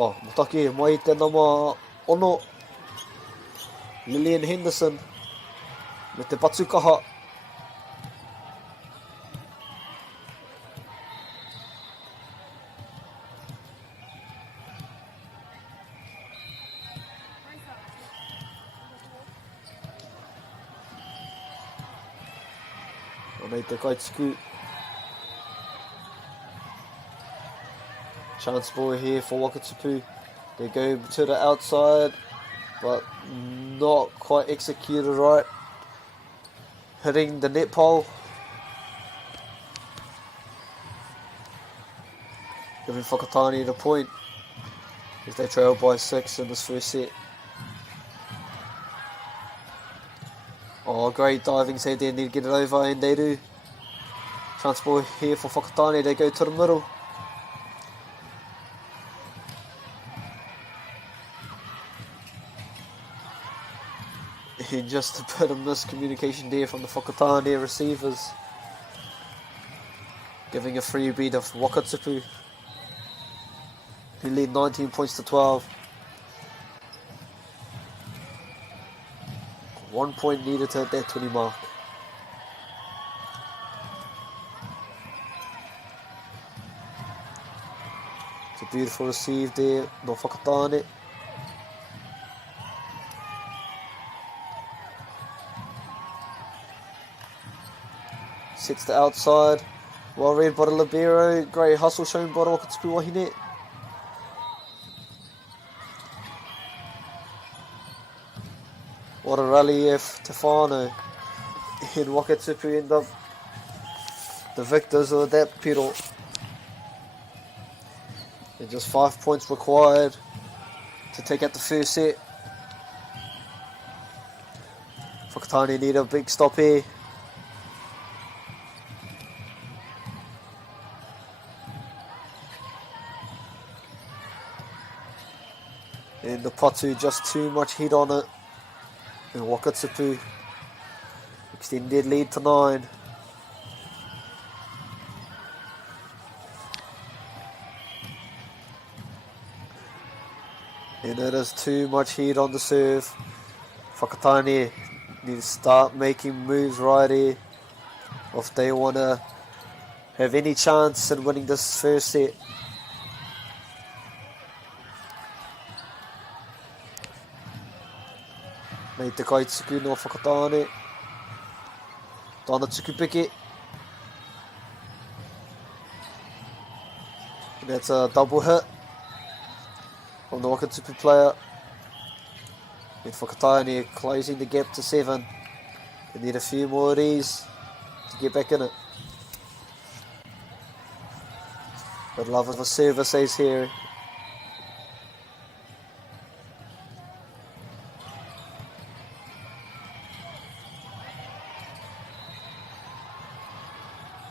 Oh, motake mai te nama ono Lillian Henderson me te patukaha. Anei te kaituku. Chance ball here for Wakatipu. They go to the outside, but not quite executed right. Hitting the net pole. Giving Fakatani the point as they trail by 6 in this first set. Oh, great diving save there, need to get it over, and they do. Chance ball here for Fakatani, they go to the middle. And just a bit of miscommunication there from the Fakatani receivers. Giving a freebie to Wakatipu, who lead 19 points to 12. 1 point needed to hit that 20 mark. It's a beautiful receive there, no Fakatani. Sets the outside. Well read by the libero. Great hustle shown by the Wakatipu wahine. What a rally if Tefano and Wakatipu end up the victors of that pedal. And just 5 points required to take out the first set. Fakatani need a big stop here. And the Patu, just too much heat on it. And Wakatipu extended lead to 9. And it is too much heat on the serve. Fakatani need to start making moves right here if they want to have any chance in winning this first set. Mei te kaituku no Fakatani. Tāna tuku piki. And that's a double hit from the Wakatipu player. And Fakatani closing the gap to 7. They need a few more of these to get back in it. But love of a service ace here.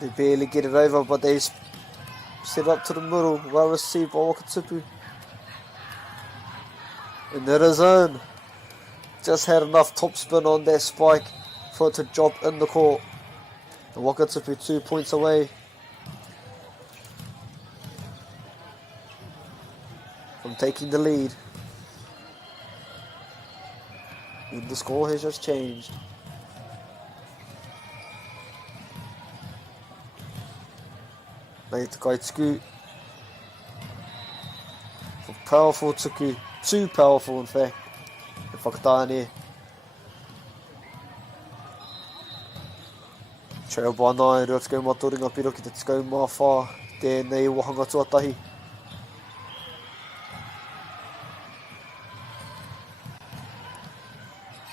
They barely get it over, but they set up to the middle. Well received by Wakatipu. And it is in. Just had enough topspin on that spike for it to drop in the court. And Wakatipu 2 points away from taking the lead. And the score has just changed. Made the kaituku. Powerful tuku. Too powerful in fact. And Fakatani. Trail by 9. Rua te kaumā toringa piro ki te kaumā whā. Tēnei wahanga tuatahi.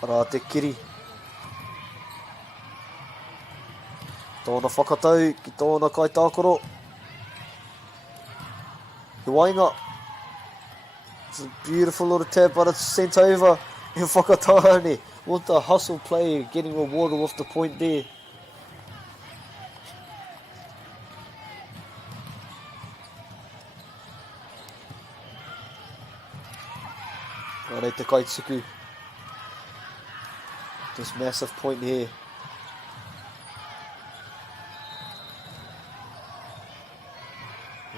Rā te kiri. Tōna whakatau ki tōna kaitākoro. He wainga. It's a beautiful little tap, but it's sent over. And Fakatani with the hustle play, getting rewarded with the point there. Alright, te kaituku. This massive point here.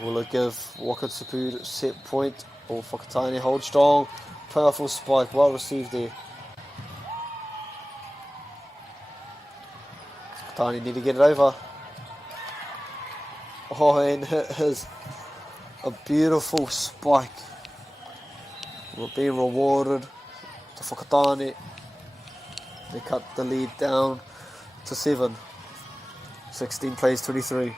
Will it give Wakatipu set point? Oh, Fakatani hold strong. Powerful spike. Well received there. Fakatani need to get it over. Oh, and hit his a beautiful spike. We're being rewarded to Fakatani. They cut the lead down to 7. 16 plays 23.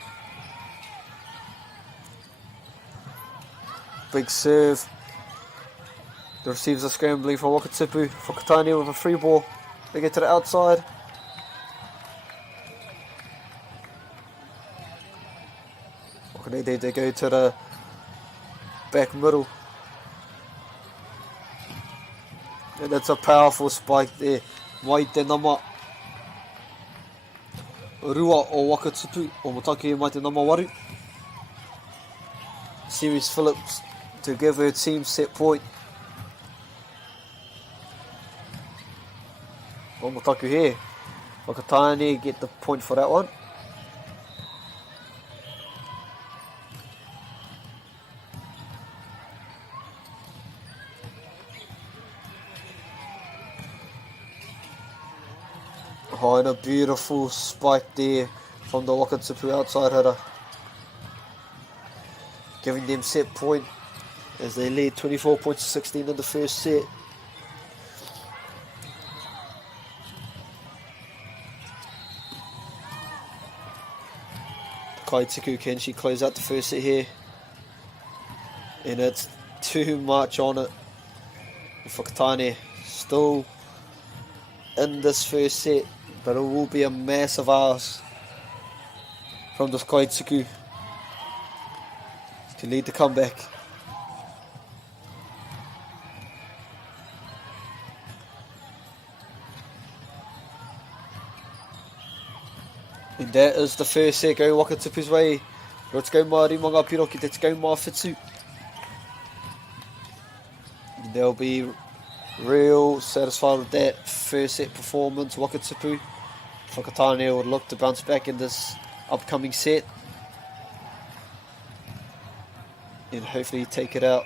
Big serve. The receivers are scrambling from Wakatipu. Fakatani with a free ball. They get to the outside. They go to the back middle. And that's a powerful spike there. Mai te nama rua o Wakatipu o Motaki mai te nama waru. Series Phillips to give her team set point. O Motaki here. Fakatani get the point for that one. Oh, and a beautiful spike there from the Wakatipu outside hitter. Giving them set point as they lead 24 points to 16 in the first set. Kaitiku, can she close out the first set here? And it's too much on it. Fakatani still in this first set, but it will be a massive ask from this Kaitiku to lead the comeback. And that is the first set going Wakatipu's way. Let's go MΑORI mga piroki, let's go Mawhitsu. They'll be real satisfied with that first set performance. Wakatipu, Fakatani would look to bounce back in this upcoming set and hopefully take it out.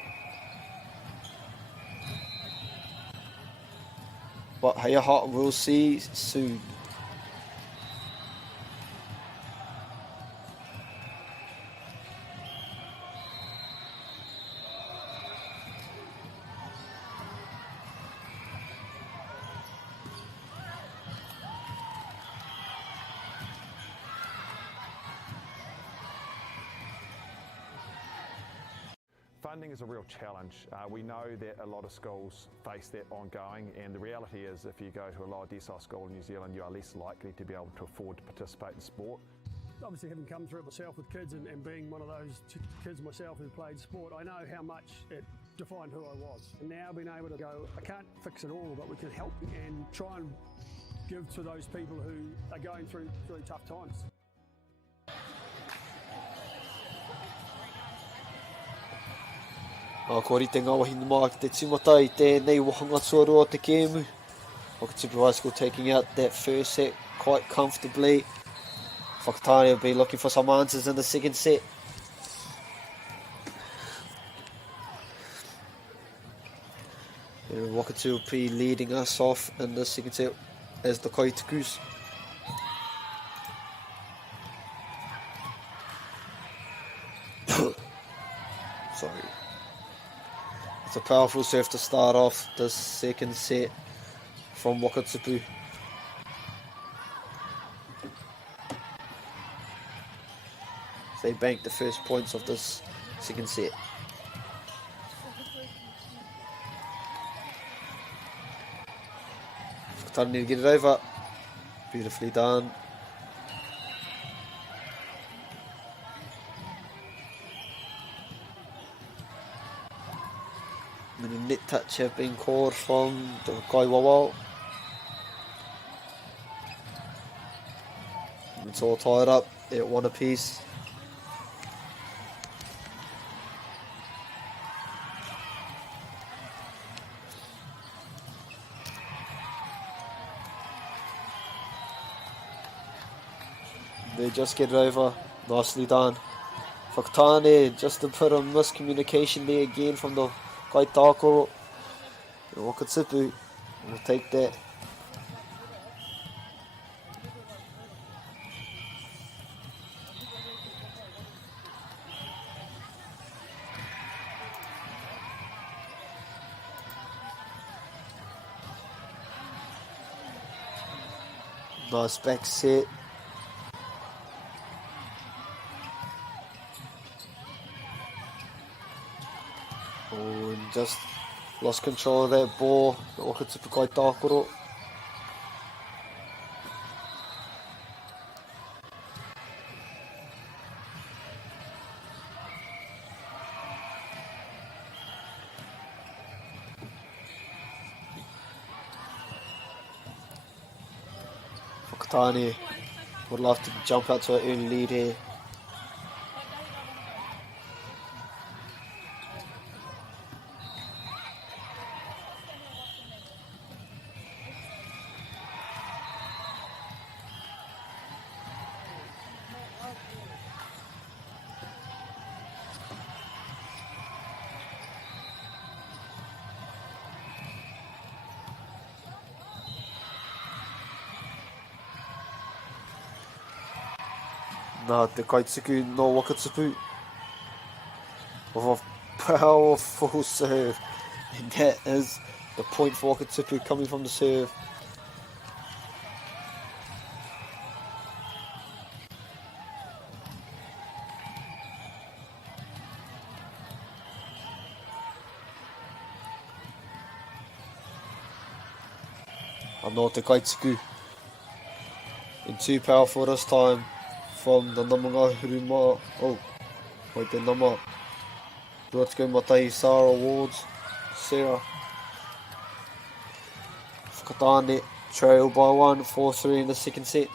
But Hayaha we'll see soon. Funding is a real challenge. We know that a lot of schools face that ongoing, and the reality is if you go to a lower decile school in New Zealand, you are less likely to be able to afford to participate in sport. Obviously, having come through it myself with kids and being one of those kids myself who played sport, I know how much it defined who I was. And now being able to go, I can't fix it all, but we can help and try and give to those people who are going through really tough times. Ko rite ngā wahine mā ki te timata I tēnei wahanga tuarua o te kēmu. Wakatipu High School taking out that first set quite comfortably. Fakatani will be looking for some answers in the second set. And Wakatipu will be leading us off in the second set as the Kaitikus. Sorry. It's a powerful serve to start off the second set from Wakatipu. They banked the first points of this second set. Fakatani need to get it over. Beautifully done. And a net touch have been called from the Poirewa. It's all tied up at one apiece. They just get it over. Nicely done. Fakatani, just a bit of miscommunication there again from the Kaitākoro. And Wakatipu will take that. Nice back set. Oh, and just lost control of that ball. Wakatipu Kaitākoro. Fakatani would love to jump out to an early lead here. Nā te kaituku no Wakatipu of a powerful serve, and that is the point for Wakatipu coming from the serve. Anō te kaituku, and too powerful this time. From the Namanga Huruma, wait, the Nama Rotko Matai Sara Awards, Sarah Fakatani trail by 1, 4-3 in the second set.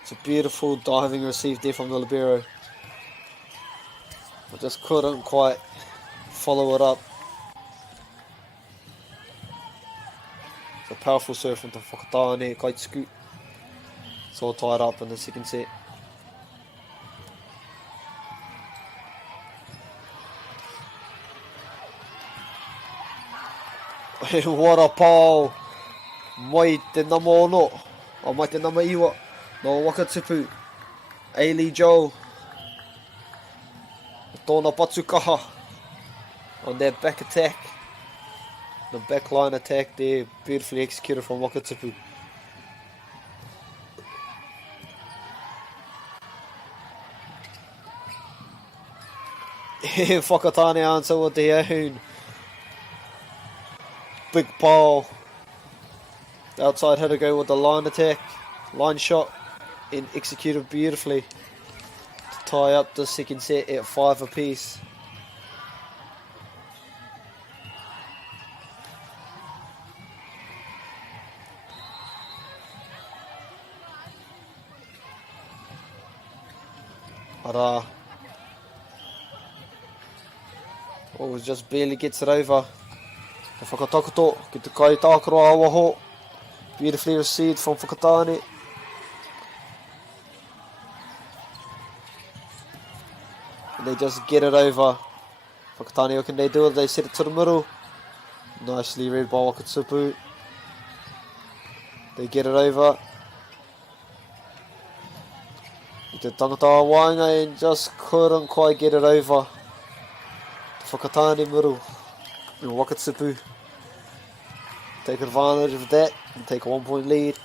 It's a beautiful diving receive there from the libero. I just couldn't quite follow it up. A powerful serve from the Fakatani, Kaituku. It's all tied up in the second set. What a pole! Mai te nama ono, o mai te nama iwa, no Wakatipu, Ailey Joe, tōna patu kaha on that back attack. The backline attack there, beautifully executed from Wakatipu. Fakatani answer with the own. Big pole. The outside hitter go with the line attack, line shot, and executed beautifully to tie up the second set at 5 apiece. Ara. Oh, just barely gets it over. The Fakatakoto, get the Kaitākoro awaho. Beautifully received from Fakatani. And they just get it over. Fakatani, what can they do? They set it to the middle. Nicely read by Wakatipu. They get it over. The tangata wainga and just couldn't quite get it over. The Fakatani middle. And Wakatipu take advantage of that and take a 1 point lead.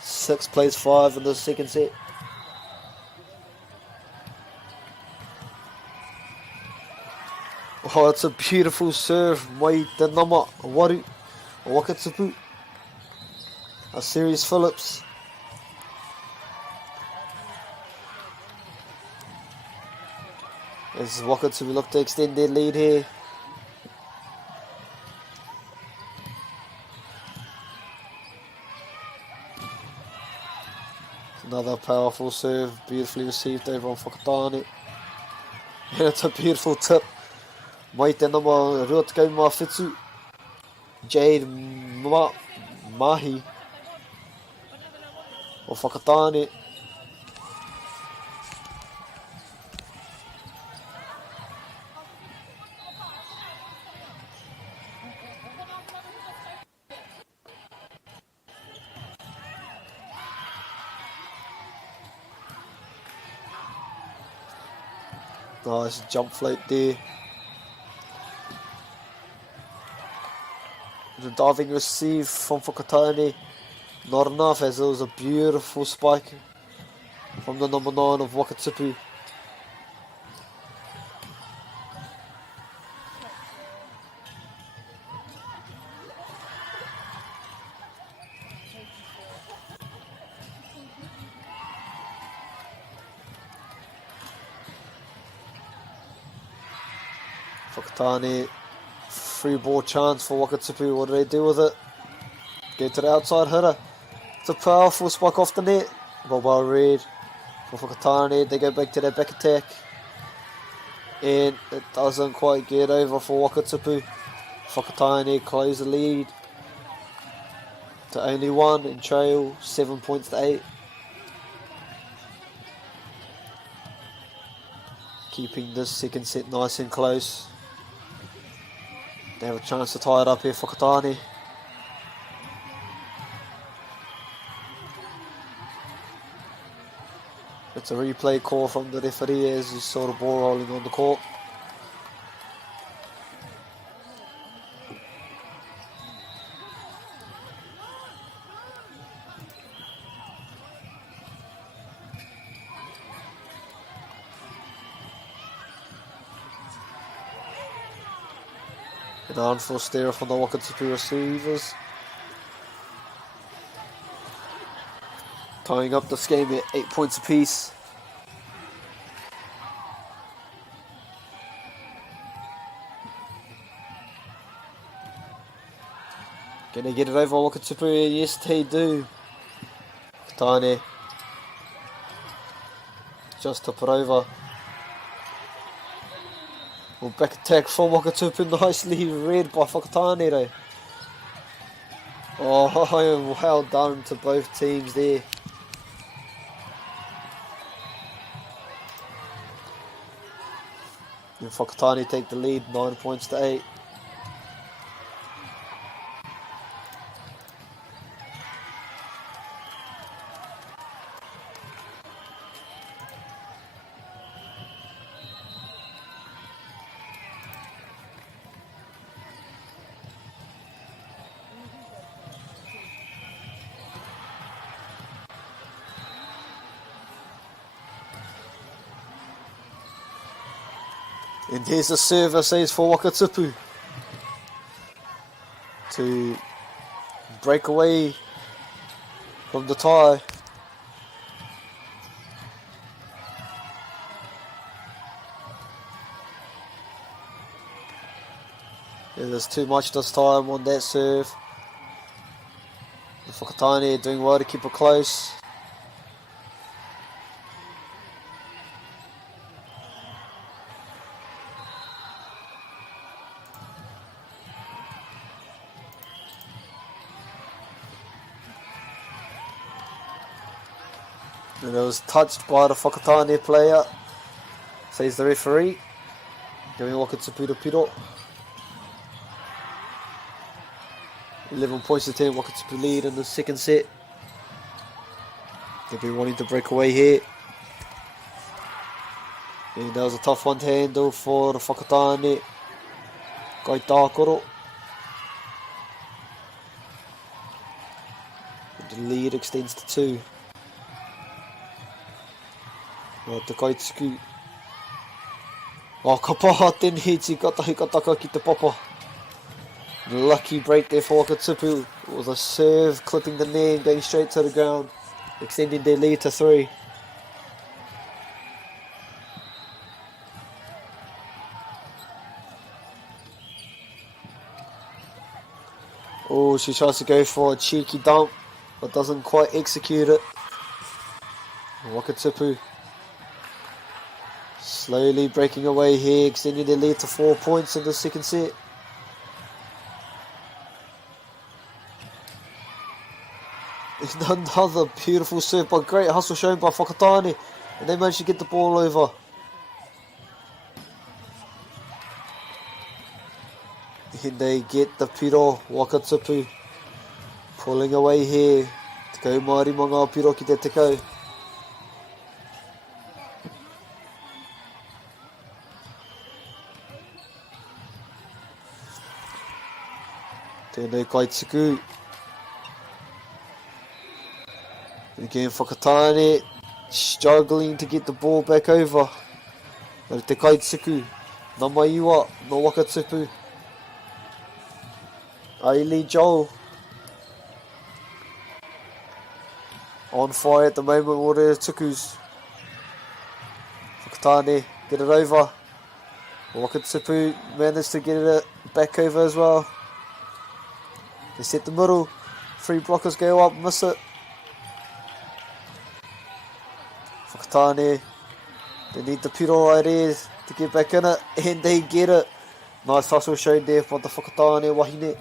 6 plays 5 in the second set. Oh, it's a beautiful serve. Mai te nama waru. Wakatipu. A Series Phillips. As Wakatipu look to extend their lead here. Another powerful serve, beautifully received over on Fakatani. And it's a beautiful tip. Mai te nama ruatakau mawhitu. Jade Mahi o Fakatani. Nice jump float there. The diving receive from Fakatani. Not enough, as it was a beautiful spike from the number 9 of Wakatipu. Fakatani, free ball chance for Wakatipu. What do they do with it? Go to the outside hitter. It's a powerful spike off the net. Well read for Fakatani. They go back to their back attack. And it doesn't quite get over for Wakatipu. Fakatani close the lead to only 1 and trail 7 points to 8. Keeping this second set nice and close. They have a chance to tie it up here, Fakatani. It's a replay call from the referee as he saw the ball rolling on the court. An unforced error from the Wakatipu receivers. Tying up this game at 8 points apiece. Can they get it over Wakatipu? Yes, they do. Fakatani. Just to put over. Well, back attack from Wakatipu, nicely read by Fakatani though. Oh, well done to both teams there. And Fakatani take the lead, 9 points to 8. And here's the serve says for Wakatipu to break away from the tie. Yeah, there's too much this time on that serve. Fakatani doing well to keep it close. And it was touched by the Fakatani player, says the referee. Giving Wakatipu the piro. 11 points to 10, Wakatipu lead in the second set. They'll be wanting to break away here. And that was a tough one to handle for the Fakatani. Kai Tākoro. The lead extends to 2. Te kaituku. Ka paha tēnei ti kataka ki te papa. Lucky break there for Wakatipu. It was a serve clipping the net, going straight to the ground, extending their lead to 3. Oh, she tries to go for a cheeky dump, but doesn't quite execute it. Wakatipu slowly breaking away here, extending their lead to 4 points in the second set. Another beautiful serve, but great hustle shown by Fakatani, and they managed to get the ball over. And they get the piro. Wakatipu pulling away here. Te kau maari mga piro ki te kau. Tēnei Kaituku. Again, Fakatani struggling to get the ball back over. But te Kaituku. Nā maiwa, no Wakatipu. Aili Joel. On fire at the moment, Warrior Tukus. Fakatani, get it over. Wakatipu managed to get it back over as well. They set the middle. 3 blockers go up, miss it. Fakatani, they need the piro right there to get back in it, and they get it. Nice hustle shown there for the Fakatani wahine.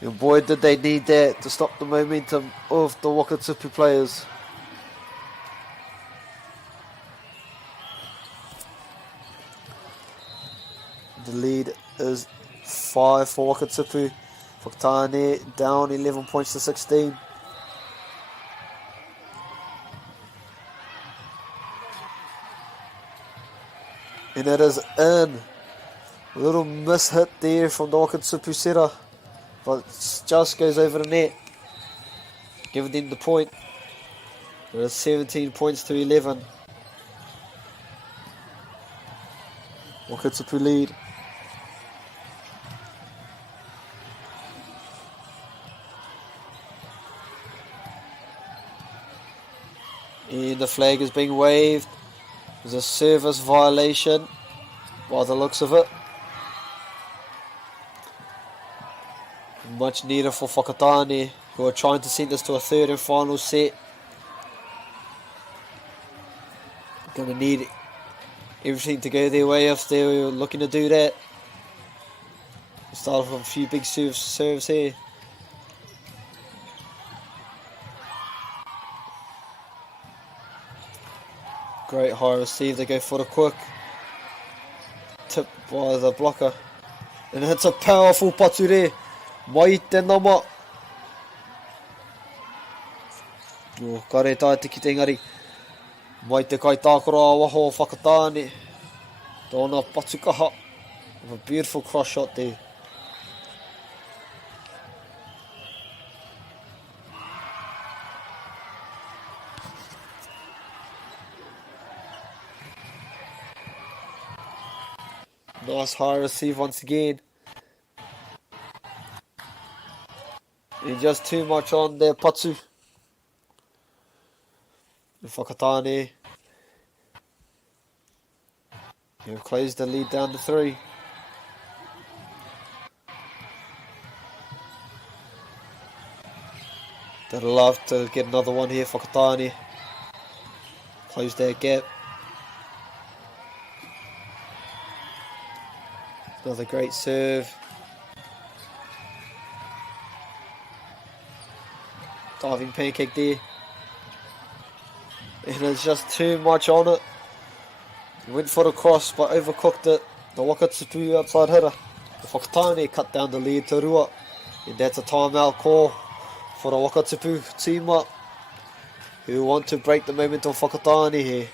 And boy, did they need that to stop the momentum of the Wakatipu players. The lead is 5 for Wakatipu. Fakatani down 11 points to 16. And it is in. A little miss hit there from the Wakatipu setter. But just goes over the net, giving them the point. It is 17 points to 11. Wakatipu lead. And the flag is being waved. There's a service violation by the looks of it. Much needed for Fakatani, who are trying to send this to a third and final set. Going to need everything to go their way if they're looking to do that. Start off with a few big serves here. Great high receive, they go for the quick. Tip by the blocker. And it's a powerful patu there. Mai te nama. Kare tae te ki te ngari. Mai te kai tākoro a waho Fakatani. Tōna patukaha. A beautiful cross shot there. Nice high receive once again. And just too much on there, Patu. And Fakatani. He'll close the lead down to 3. They'd love to get another one here, Fakatani. Close that gap. Another great serve. Diving pancake there. And it's just too much on it. Went for the cross but overcooked it. The Wakatipu outside hitter. The Fakatani cut down the lead to Rua. And that's a timeout call for the Wakatipu team up, who want to break the momentum of Fakatani here.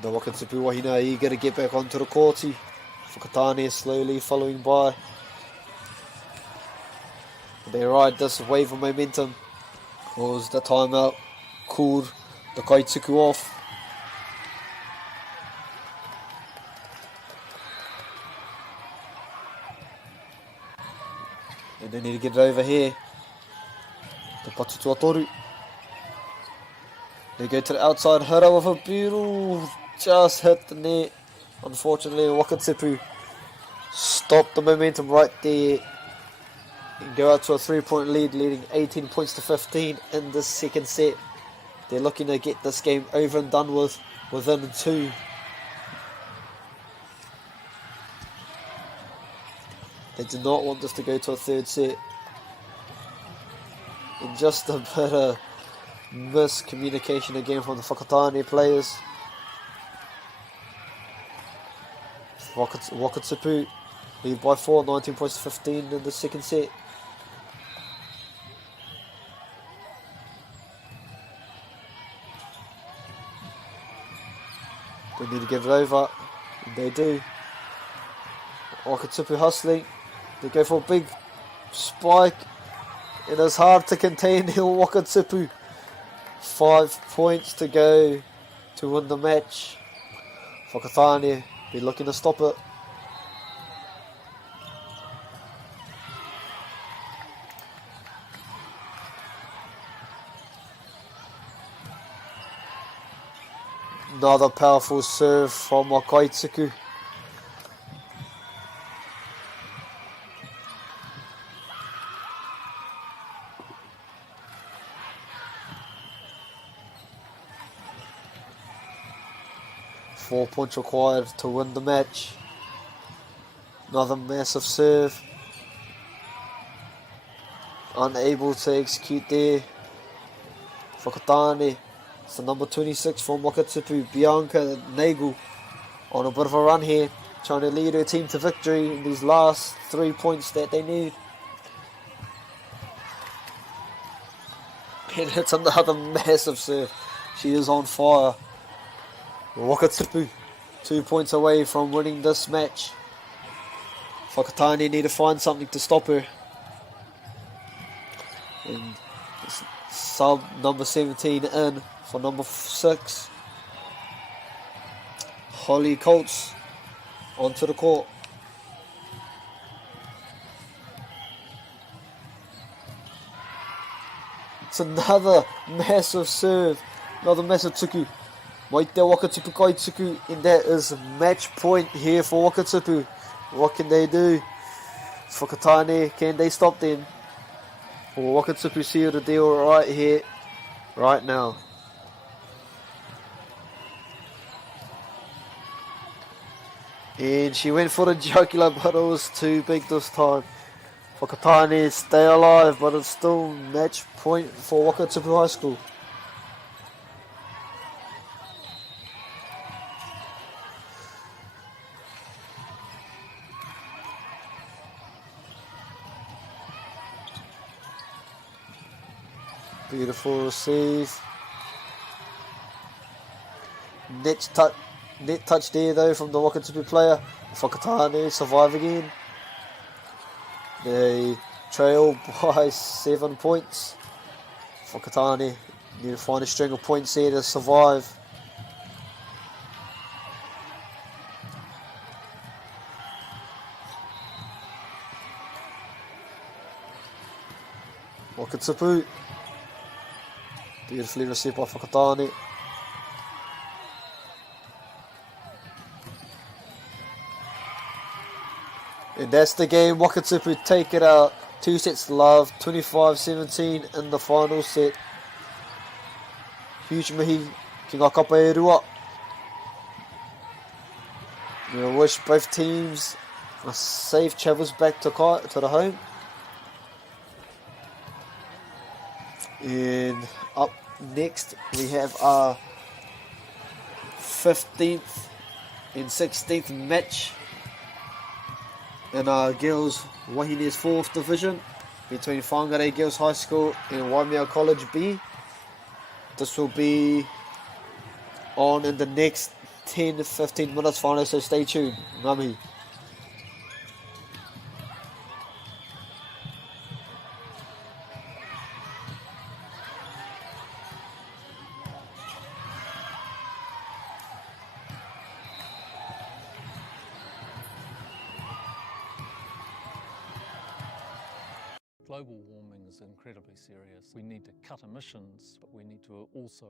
The Wakatipu wahina eager to get back onto the court. Fakatani slowly following by. They ride this wave of momentum. Cause the timeout cooled the Kaituku off. And they need to get it over here. The Patutua Toru. They go to the outside hitter with a beautiful, just hit the net. Unfortunately, Wakatipu stopped the momentum right there and go out to a 3-point lead, leading 18 points to 15 in the second set. They're looking to get this game over and done with within 2. They do not want this to go to a third set. just a bit of miscommunication again from the Fakatani players. Wakatipu lead by 4, 19 points to 15 in the second set. They need to get it over, and they do. Wakatipu hustling, they go for a big spike. It is hard to contain Wakatipu. 5 points to go to win the match. Fakatani be looking to stop it. Another powerful serve from Wakatipu. Four points required to win the match. Another massive serve. Unable to execute there. Fakatani. It's the number 26 from Wakatipu, Bianca Nagel, on a bit of a run here, trying to lead her team to victory in these last 3 points that they need. And it's another massive serve. She is on fire. Wakatipu 2 points away from winning this match. Fakatani need to find something to stop her. And sub number 17 in for number 6. Holly Colts onto the court. It's another massive serve. Another massive tuku. Maite Wakatipu kai tuku. And that is match point here for Wakatipu. What can they do? Fakatani, can they stop them? Or Wakatipu seal the deal right here, right now. And she went for the jugular, but it was too big this time. Fakatani stay alive, but it's still match point for Wakatipu High School. Beautiful receive. Net touch there though from the Wakatipu player. Fakatani survive again. They trail by 7 points. Fakatani need to find a string of points here to survive. Wakatipu. Beautifully received by Fakatani. And that's the game. Wakatipu take it out. 2 sets to love. 25-17 in the final set. Huge mihi ki ngā kapa e rua. We wish both teams a safe travels back to the home. And up next we have our 15th and 16th match in our girls Wahine's 4th division between Whangarei Girls High School and Waimea College B. This will be on in the next 10-15 minutes finally, so stay tuned. Ngā mihi. Global warming is incredibly serious. We need to cut emissions, but we need to also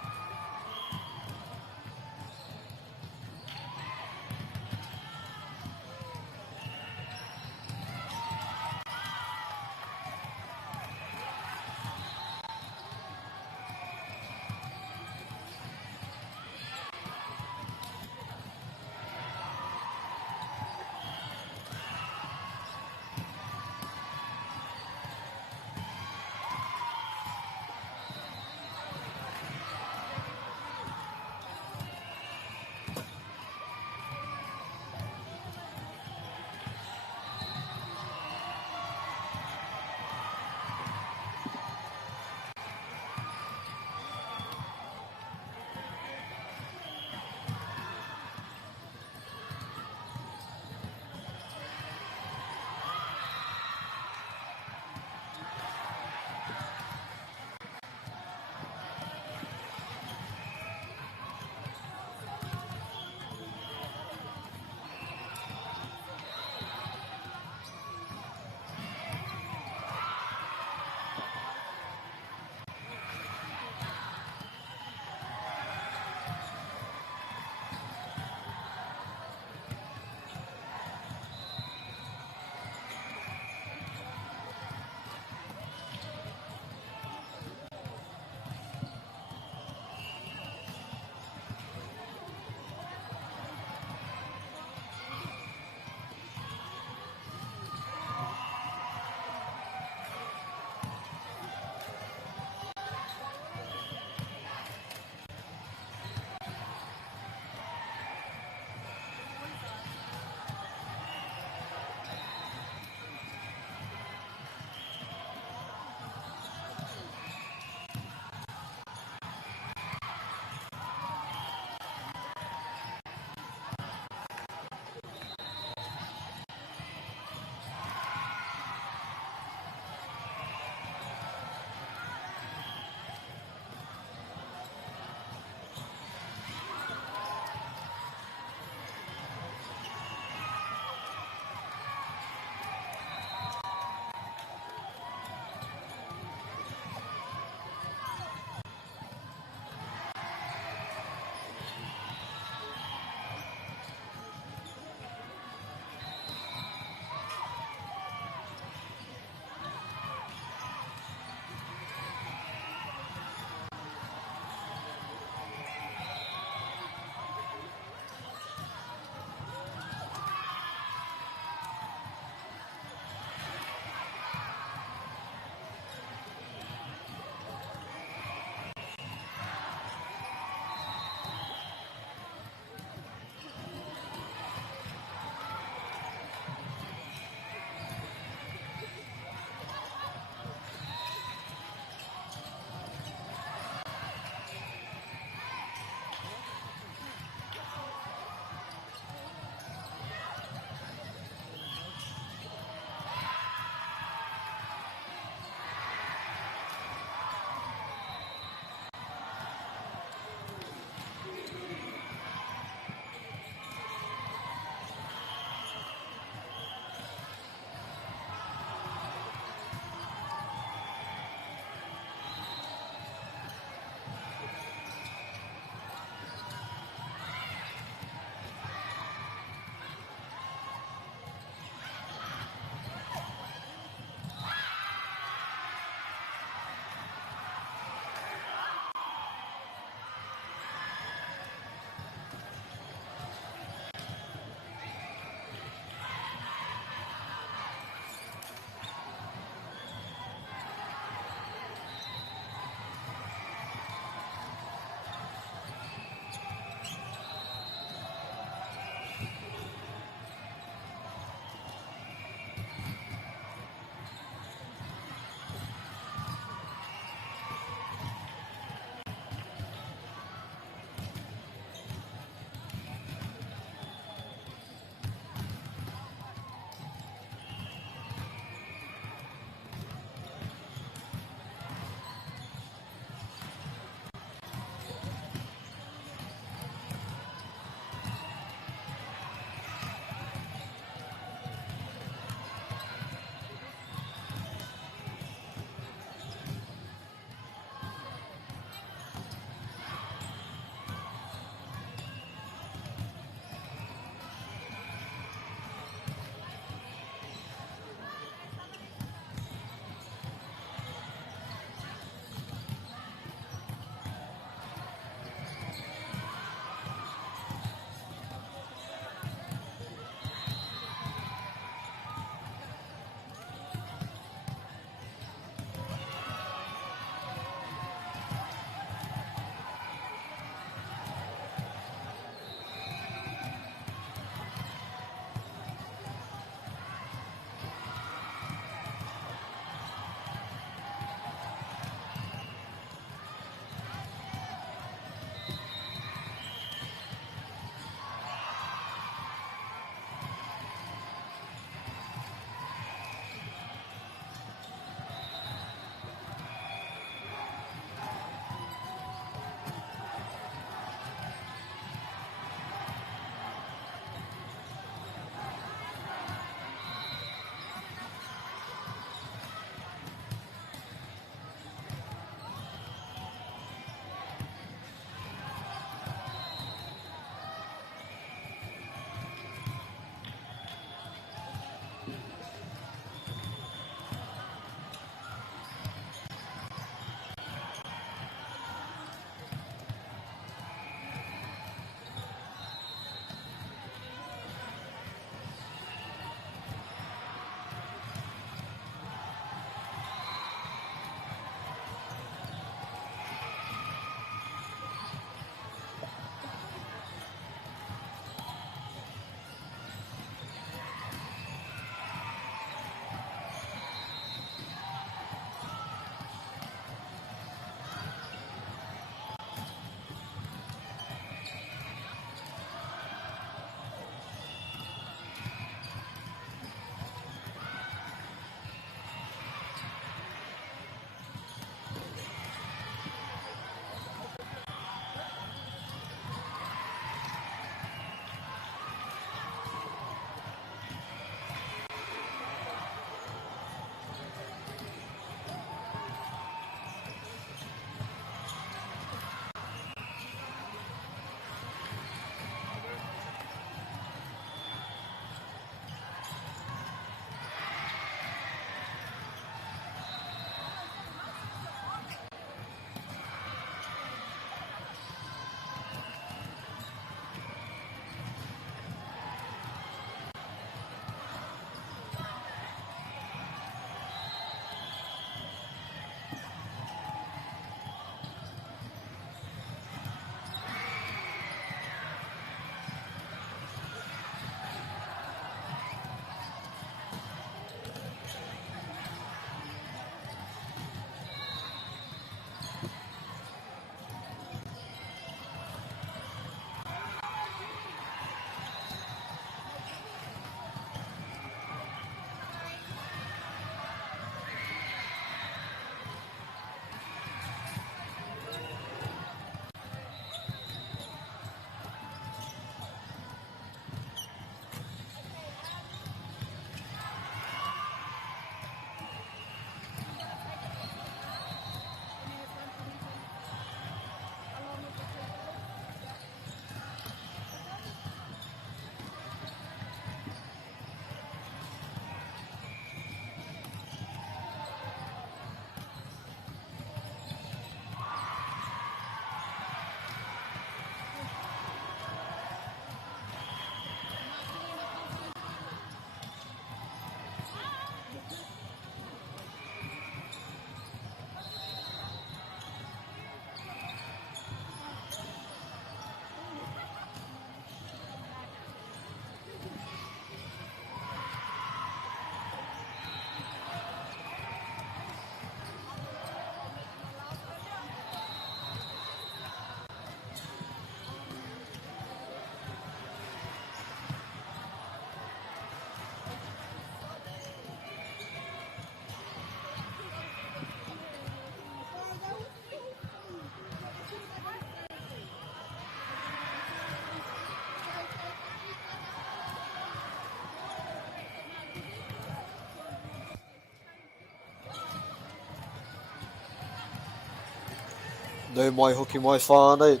no mai hoki mai whānau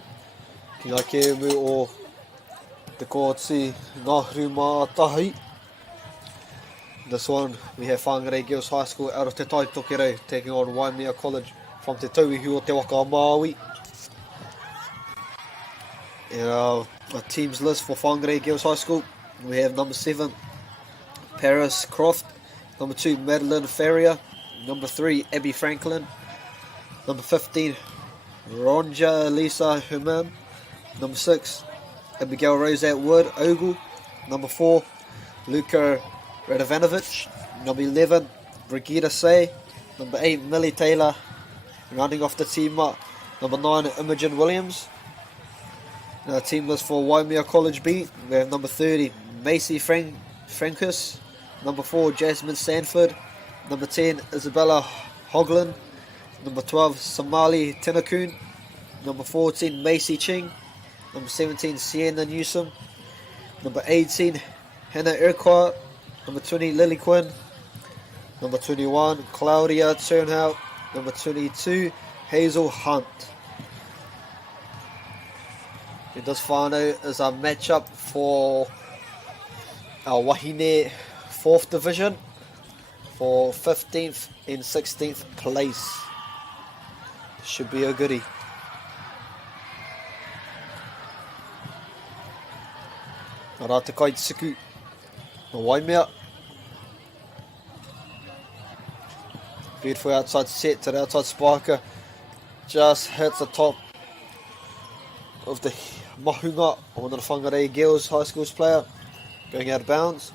ki ngā kēmu o Te Kōti Ngāhuru Mātahi. This one we have Whangarei Girls High School out of Te Tai Tokerau taking on Waimea College from Te Tauihu o Te Waka Māui. And our teams list for Whangarei Girls High School, we have number 7 Paris Croft, number 2 Madeline Ferrier, number 3 Abby Franklin, number 15 Ronja Lisa Herman, number 6 Abigail Rosette Wood Ogle, number 4 Luka Radovanovic, number 11 Brigitte Say, number 8 Millie Taylor, rounding off the team up, number 9 Imogen Williams. Now team list for Waimea College B, we have number 30 Macy Frankus, number 4 Jasmine Sanford, number 10 Isabella Hoglin, number 12 Somali Tenakun, number 14 Macy Ching, number 17 Sienna Newsom, number 18 Hannah Urquhart, number 20 Lily Quinn, number 21 Claudia Turnhout, number 22 Hazel Hunt. And this whānau is our matchup for our Wahine 4th Division for 15th and 16th place. Should be a goodie. Ara te kaituku no Waimea. Beautiful outside set to the outside spiker. Just hits the top of the mahunga of one of the Whangarei Girls High School's player. Going out of bounds.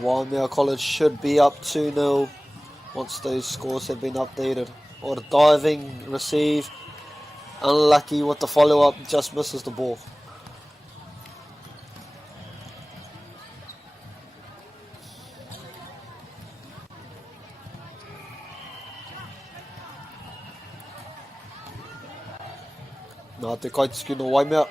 Waimea College should be up 2-0 once those scores have been updated. Or the diving receive. Unlucky with the follow-up, just misses the ball. Nā te kaituku no Waimea.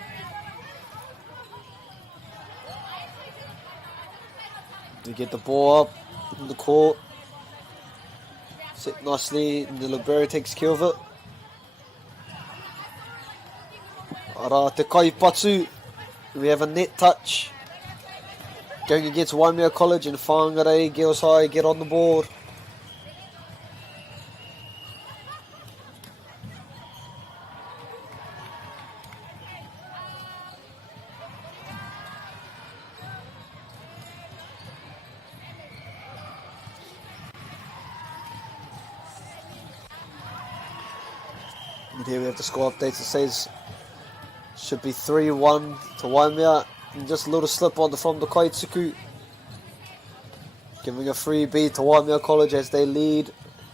They get the ball up in the court. Set nicely, and the Libero takes care of it. Ara te kaipatu. We have a net touch. Going against Waimea College and Whangarei Girls High get on the board. And here we have the score update. It says should be 3-1 to Waimea. And just a little slip on from the Kaituku. Giving a freebie to Waimea College as they lead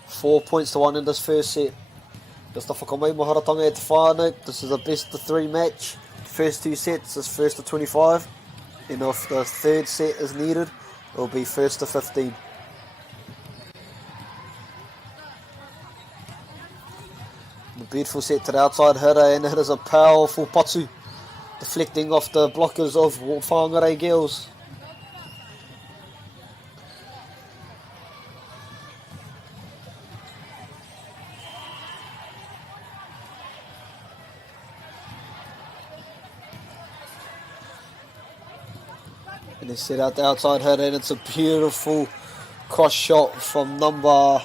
4 points to 1 in this first set. Just the whakamai maharatanga e te whānau. This is a best of 3 match. First 2 sets is first to 25. And if the third set is needed, it will be first to 15. The beautiful set to the outside hitter, and it is a powerful patu, deflecting off the blockers of Whangarei Girls. And they set out the outside hitter, and it's a beautiful cross shot from number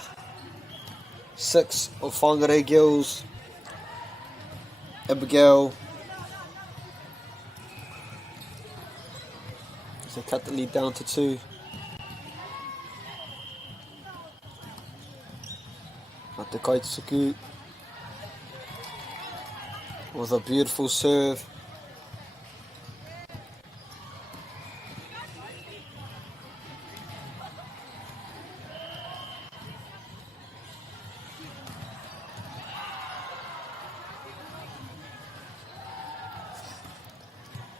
6 of Whangarei Girls, Abigail. So they cut the lead down to 2. At the Kaitsuku with a beautiful serve.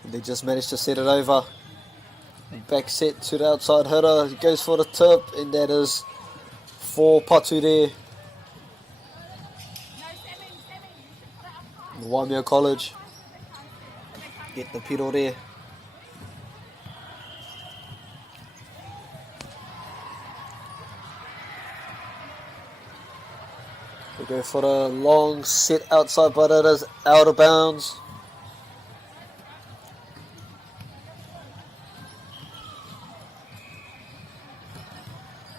They just managed to set it over. Back set to the outside hitter. He goes for the tip, and that is 4 patu there. The Waimea College get the pedal there. They go for a long set outside, but it is out of bounds.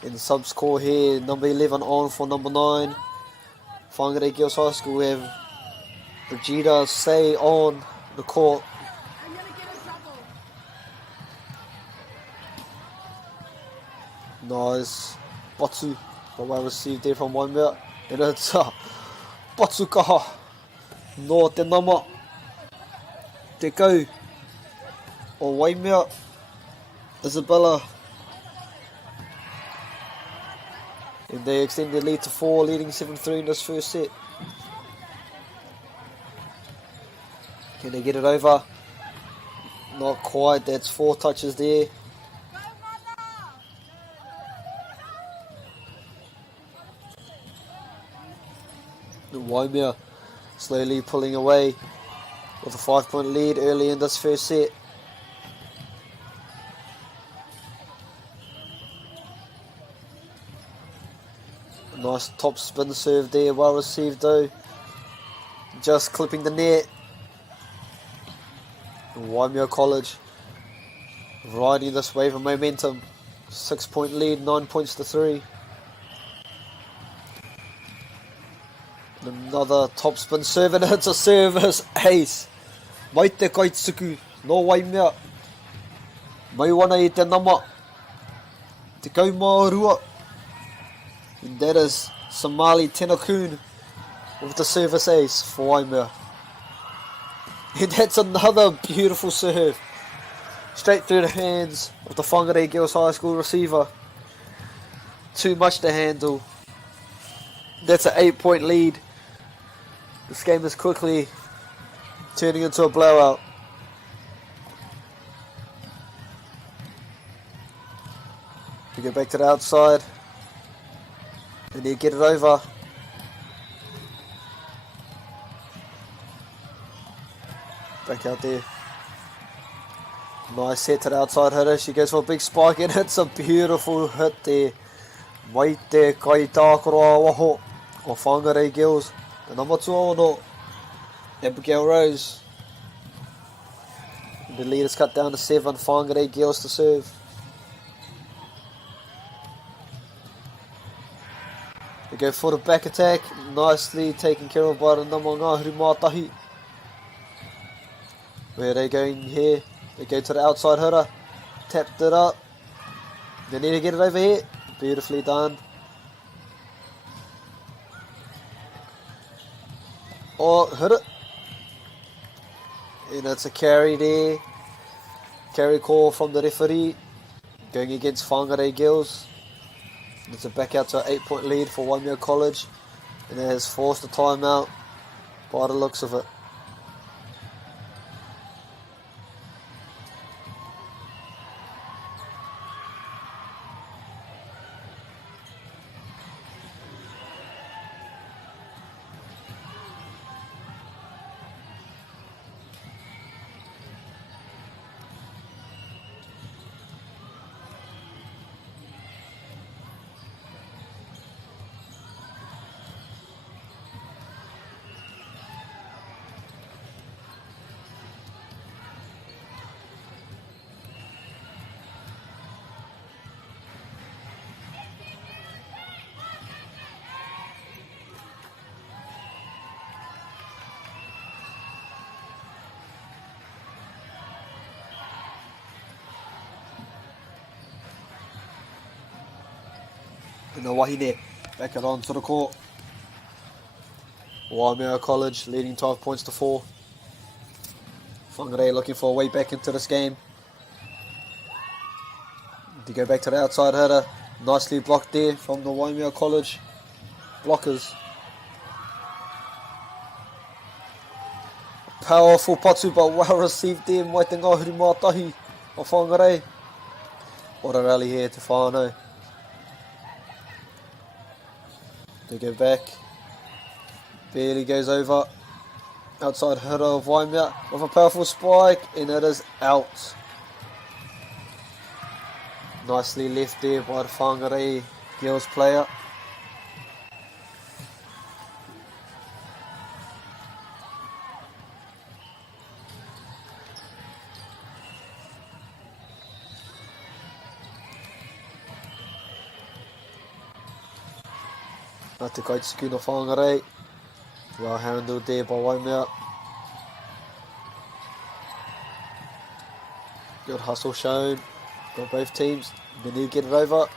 In the sub score here, number 11 on for number 9. Whangarei Girls High School, we have Brigida Say on the court. Nice. Batu, but well received there from Waimea. And it's Batu kaha. No te nama. Te kau. O Waimea. Isabella. And they extend their lead to 4, leading 7-3 in this first set. Can they get it over? Not quite, that's 4 touches there. Waimea slowly pulling away with a 5-point lead early in this first set. Nice top spin serve there, well received though. Just clipping the net. Waimea College riding this wave of momentum. 6-point lead, 9 points to 3. Another top spin serve and it's a service ace. Mai te kaitsuku, no Waimea. Mai wana I te nama. Te kau MΑORI. And that is Somali Tenakun with the service ace for Waimea. And that's another beautiful serve. Straight through the hands of the Whangarei Girls High School receiver. Too much to handle. That's an 8-point lead. This game is quickly turning into a blowout. We get back to the outside. And they get it over. Back out there. Nice hit to the outside hitter. She goes for a big spike and it's a beautiful hit there. Mai te kai tākoroa waho o Whangarei Girls. The number 2 no Abigail Rose. The lead is cut down to 7. Whangarei Girls to serve. They go for the back attack. Nicely taken care of by the number Ngāhuru Mātahi. Where are they going here? They go to the outside hitter. Tapped it up. They need to get it over here. Beautifully done. Oh, hit it. And it's a carry there. Carry call from the referee. Going against Whangarei Girls. It's a back out to an 8-point lead for Waimea College. And it has forced a timeout by the looks of it. In the wahine, back it on to the court. Waimea College leading 12 points to 4. Whangarei looking for a way back into this game. To go back to the outside hitter. Nicely blocked there from the Waimea College blockers. Powerful patu, but well received there. Mai te Ngāhuru Mātahi of Whangarei. What a rally here to whānau. They go back. Barely goes over. Outside hitter of Waimea with a powerful spike, and it is out. Nicely left there by the Whangarei Girls player. Te kaituku no whangarei. Well handled there by Waimea. Good hustle shown by both teams. They need to get it over.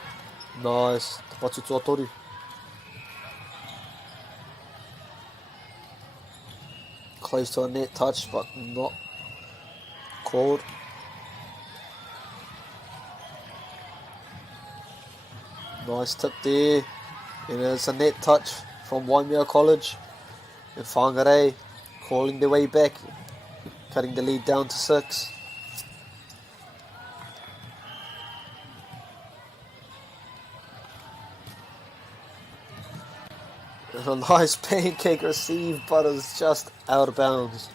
Nice. Te patu tuatoru. Close to a net touch, but not called. Nice tip there. And it's a net touch from Waimea College. And Whangarei calling their way back, cutting the lead down to 6. And a nice pancake receive, but it's just out of bounds.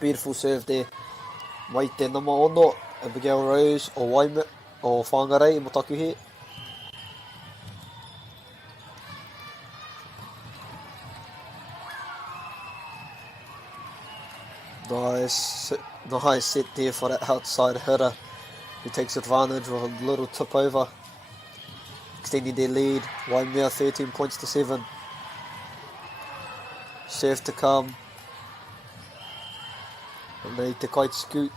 Beautiful serve there. Mai te nama ono, Abigail Rose o Waimea o Whangarei I Motakuhe. Nice set there for that outside hitter who takes advantage of a little tip over, extending their lead. Waimea 13 points to 7. Serve to come. And they te kaituku.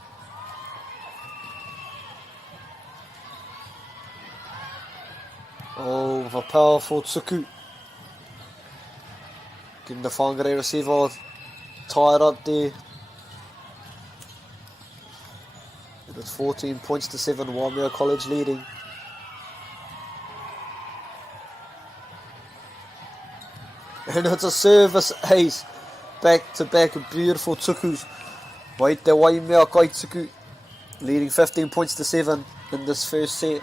Oh, with a powerful tuku. Getting the Whangarei receiver tied up there. And it's 14 points to 7, Waimea College leading. And it's a service ace. Back to back, beautiful tukus. Wait te Waimea kaituku. Leading 15 points to 7 in this first set.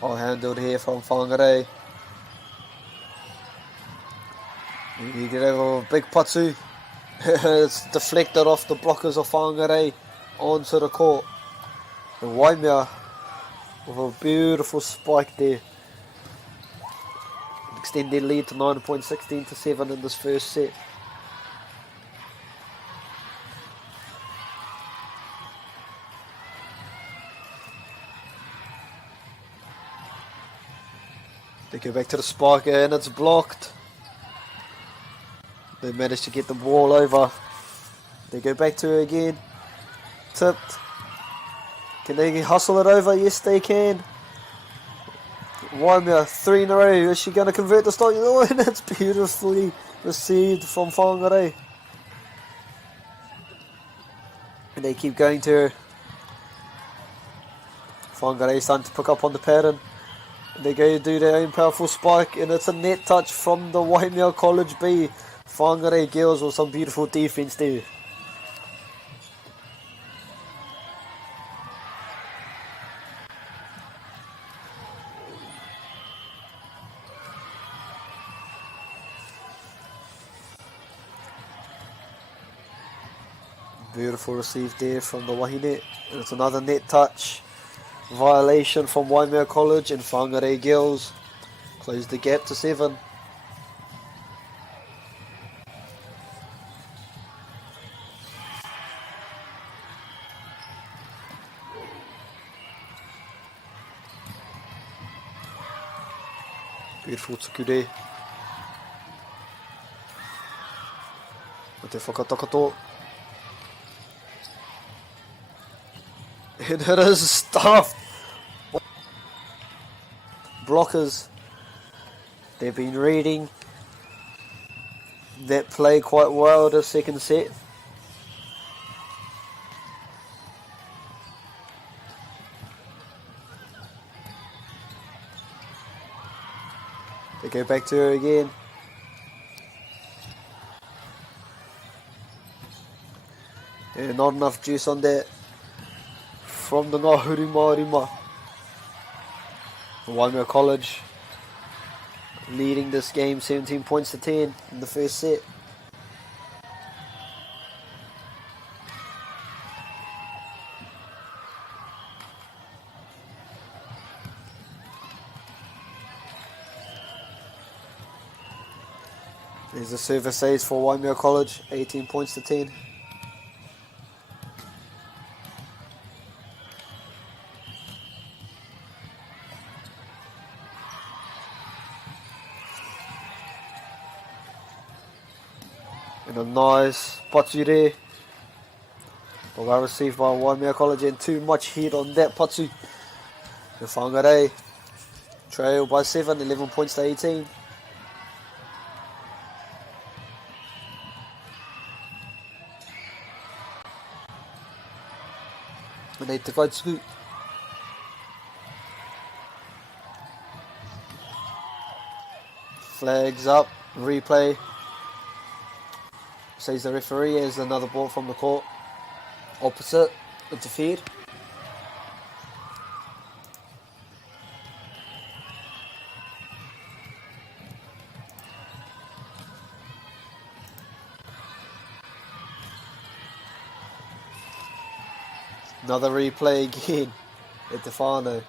Well handled here from Whangarei. You get over a big patu. It's deflected off the blockers of Whangarei onto the court. And Waimea with a beautiful spike there. Extend their lead to 9 points, 16 to 7 in this first set. They go back to the spike and it's blocked. They managed to get the ball over. They go back to it again. Tipped. Can they hustle it over? Yes, they can. Waimea, 3 in a row. Is she going to convert the start? Oh, and that's beautifully received from Whangarei. And they keep going to her. Whangarei starting to pick up on the pattern. They go do their own powerful spike, and it's a net touch from the Waimea College B. Whangarei girls with some beautiful defence there. Beautiful receive there from the Wahine. And it's another net touch. Violation from Waimea College, and Whangarei girls close the gap to 7. Beautiful tuku there. With the Fakatakato. And it is stuffed. Blockers. They've been reading that play quite well the second set. They go back to her again. And not enough juice on that from the Ngāhuru Mārima. Waimea College leading this game 17 points to 10 in the first set. There's the service ace for Waimea College, 18 points to 10. And a nice patu there. But well received by Waimea College and too much heat on that patu. The Whangarei trail by 7, 11 points to 18. And they te kaituku. Flags up, replay. Says the referee as another ball from the court. Opposite, interfered. Another replay again at the whānau.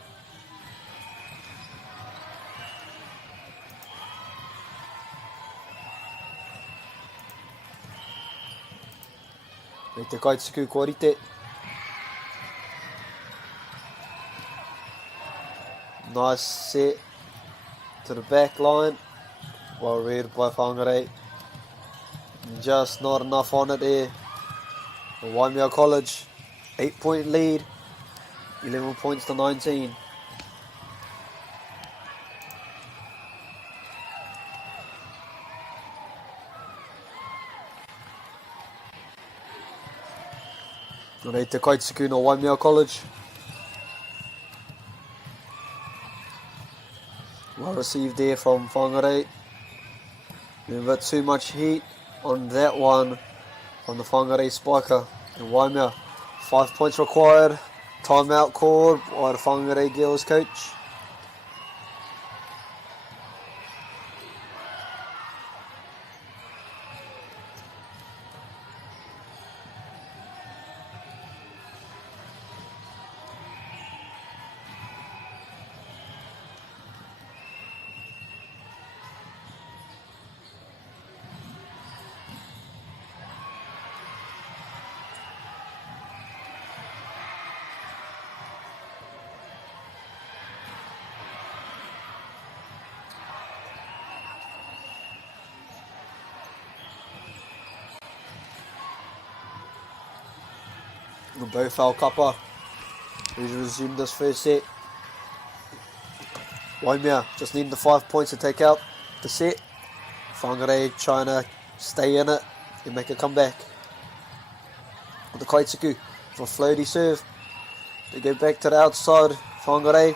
Te kaituku korite. Nice set to the back line. Well read by Whangarei. Just not enough on it there. Waimea College, 8-point lead, 11 points to 19. Rei te kaituku no Waimea College. Well received there from Whangarei. A bit too much heat on that one from the Whangarei spiker. And Waimea, 5 points required. Timeout called by the Whangarei girls coach. Both foul cuppa. We resume this first set. Waimea just needing the 5 points to take out the set. Whangarei trying to stay in it and make a comeback. The kaituku for floaty serve. They go back to the outside. Whangarei.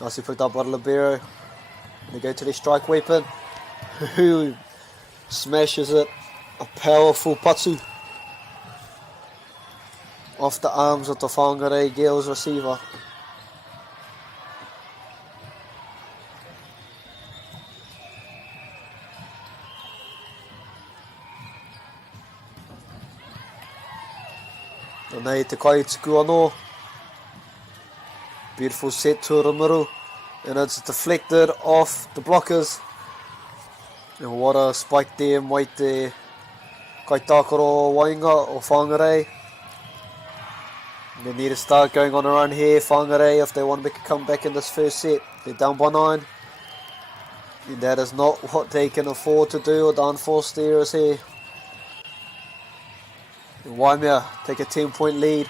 Nicely picked up by the libero. They go to their strike weapon. Who smashes it. A powerful patu. Off the arms of the Whangarei girls receiver. And nei te kaituku anō. Beautiful set to the middle. And it's deflected off the blockers. And what a spike there, mai te kaitākaro wainga o Whangarei. They need to start going on a run here, Whangarei, if they want to make a comeback in this first set. They're down by 9. And that is not what they can afford to do, or the unforced errors here. And Waimea take a 10-point lead,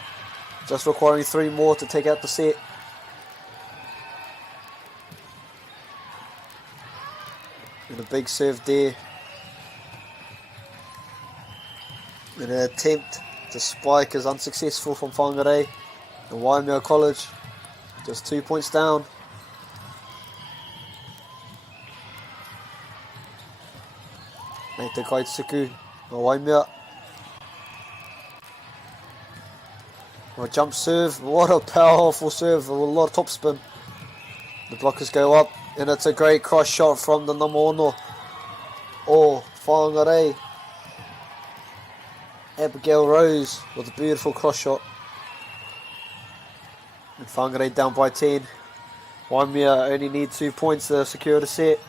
just requiring 3 more to take out the set. And a big serve there. And an attempt to spike is unsuccessful from Whangarei. And Waimea College just 2 points down. Nei te kaituku no Waimea. A jump serve, what a powerful serve, a lot of topspin. The blockers go up, and it's a great cross shot from the number 1 or Whangarei. Abigail Rose with a beautiful cross shot. And Whangarei down by 10. Waimea only need 2 points to secure the set.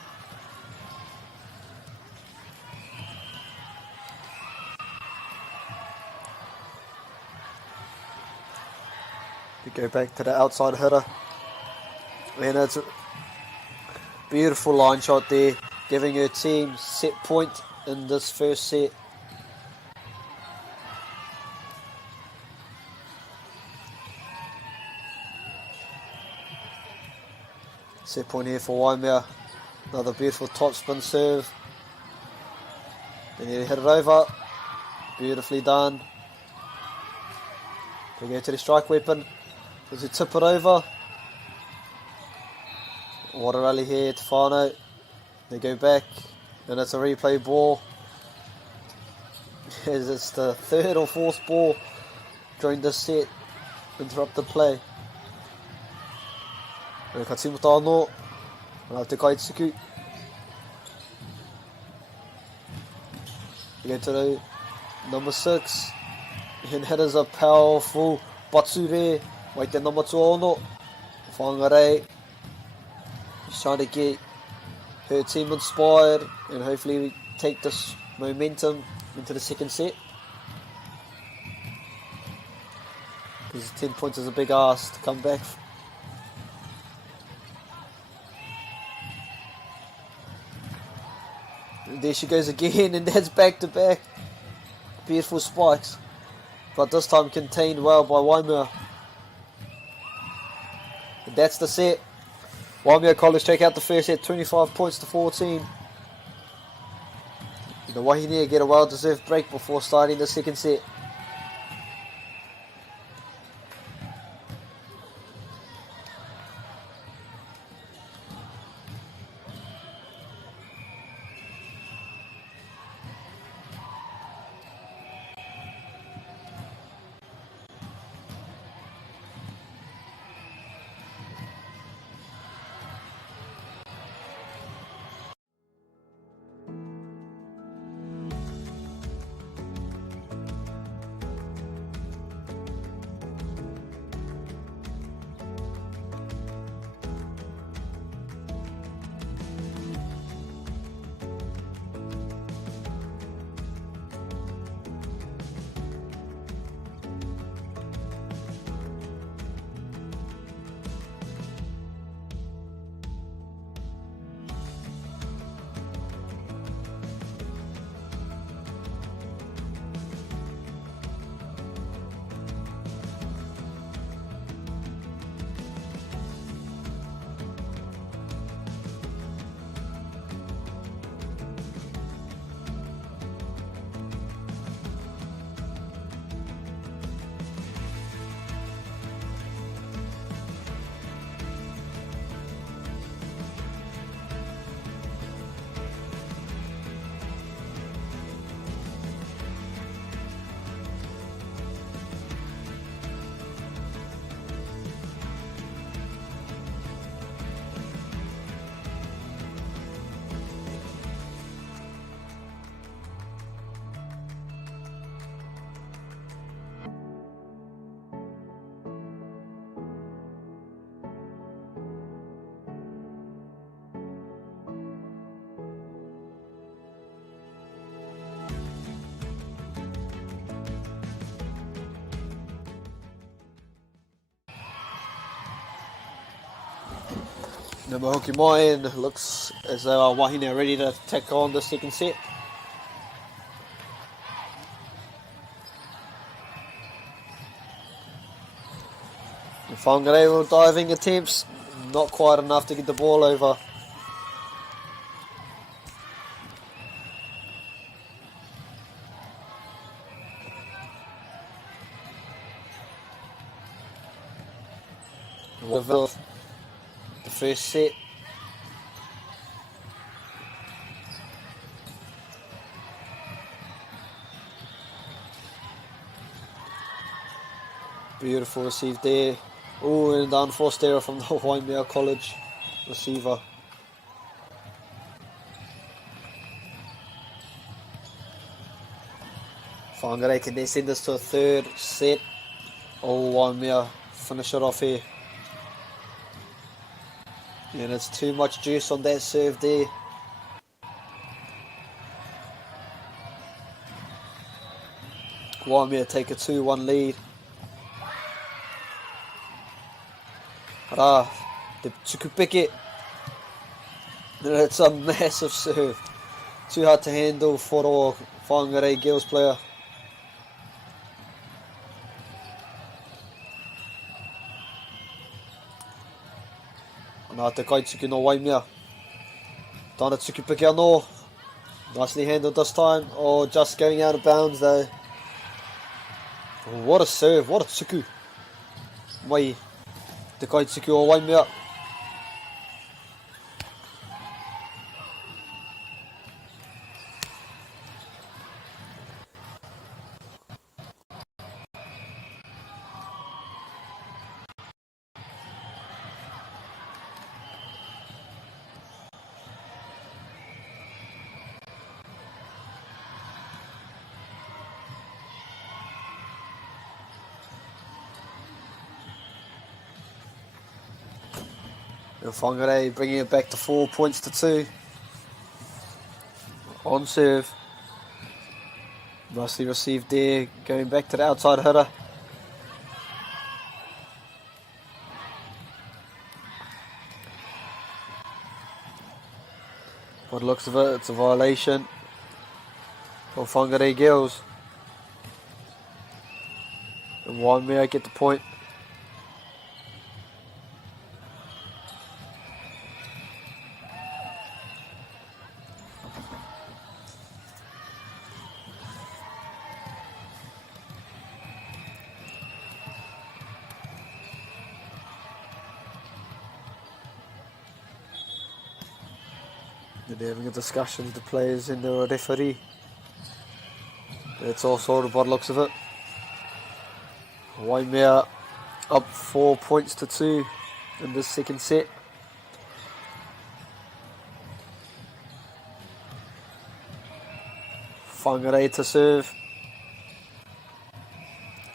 Go back to the outside hitter. And it's a beautiful line shot there, giving her team set point in this first set. Set point here for Waimea. Another beautiful top spin serve. They need to hit it over. Beautifully done. They go to the strike weapon. Does he tip it over? What a rally here, Tefano. They go back, and it's a replay ball. As it's the third or fourth ball during this set. Interrupted play. Katsumoto no. Te Kaitsuku. We go to the number 6. And hitters are powerful. Batsure. Wait the number 2 ono. Whangarei. She's trying to get her team inspired. And hopefully we take this momentum into the second set. Because 10 points is a big ask to come back. And there she goes again, and that's back to back. Beautiful spikes. But this time contained well by Waimea. And that's the set. Waimea College take out the first set, 25 points to 14. The Wahine get a well-deserved break before starting the second set. Number Hoki Mai, and looks as though Wahine are ready to take on the second set. Whangarei diving attempts, not quite enough to get the ball over. The first set. Beautiful receive there. Oh, and an unforced error from the Waimea College receiver. Whangarei can then send this to a third set. Oh, Waimea finish it off here. And it's too much juice on that serve there. Waimea take a 2-1 lead. Hara, the Tukupeke. It's a massive serve. Too hard to handle for a Whangarei Girls player. Nā te kaituki no Waimea. Tāna Tukupeke anō. Nicely handled this time. Oh, just going out of bounds though. Oh, what a serve, what a tuku. Mai, te kaituki o Waimea. And Whangarei bringing it back to 4 points to 2. On serve. Nicely received there, going back to the outside hitter. By the looks of it, it's a violation for Whangarei Girls. And Waimea get the point. They're having a discussion with the players and the referee. It's all sorted by the looks of it. Waimea up 4 points to 2 in this second set. Whangarei to serve.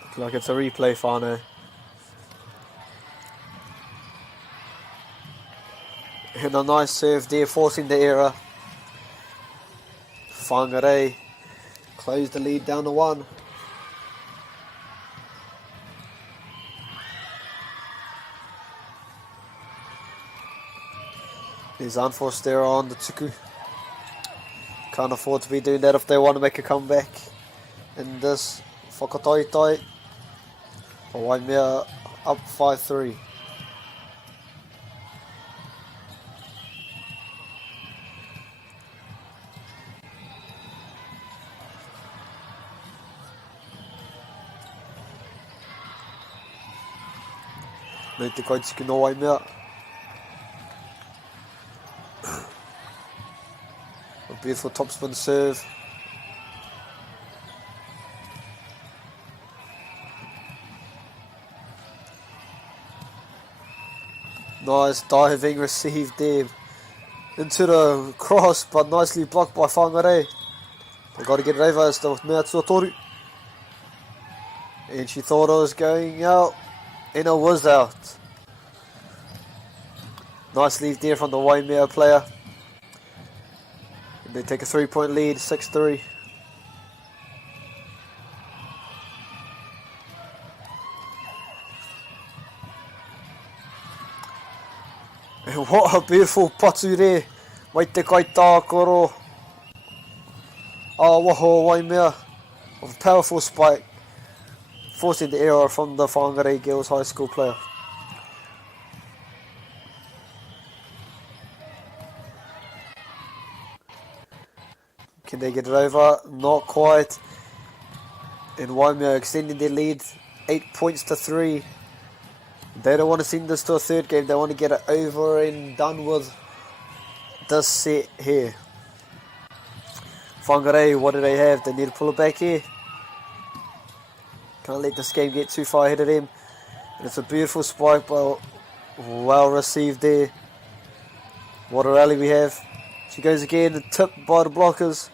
Looks like it's a replay, whānau. And a nice serve there, forcing the error. Whangarei closed the lead down to 1. There's unforced error on the tuku. Can't afford to be doing that if they want to make a comeback in this Fakatani. Waimea up 5-3. Nei te kaituki no Waimea. A beautiful topspin serve. Nice diving received there into the cross, but nicely blocked by Whangarei. They've got to get it over. It's the Aotearoa. And she thought it was going out. And it was out. Nice lead there from the Waimea player. And they take a 3-point lead, 6-3. And what a beautiful patu there. Mai te kai tākoro. Waho Waimea. With a powerful spike. Forcing the error from the Whangarei Girls High School player. Can they get it over? Not quite. And Waimea extending their lead 8 points to 3. They don't want to send this to a third game. They want to get it over and done with this set here. Whangarei, what do they have? They need to pull it back here. Can't let this game get too far ahead of them. And it's a beautiful spike, but well received there. What a rally we have. She goes again, tipped by the blockers.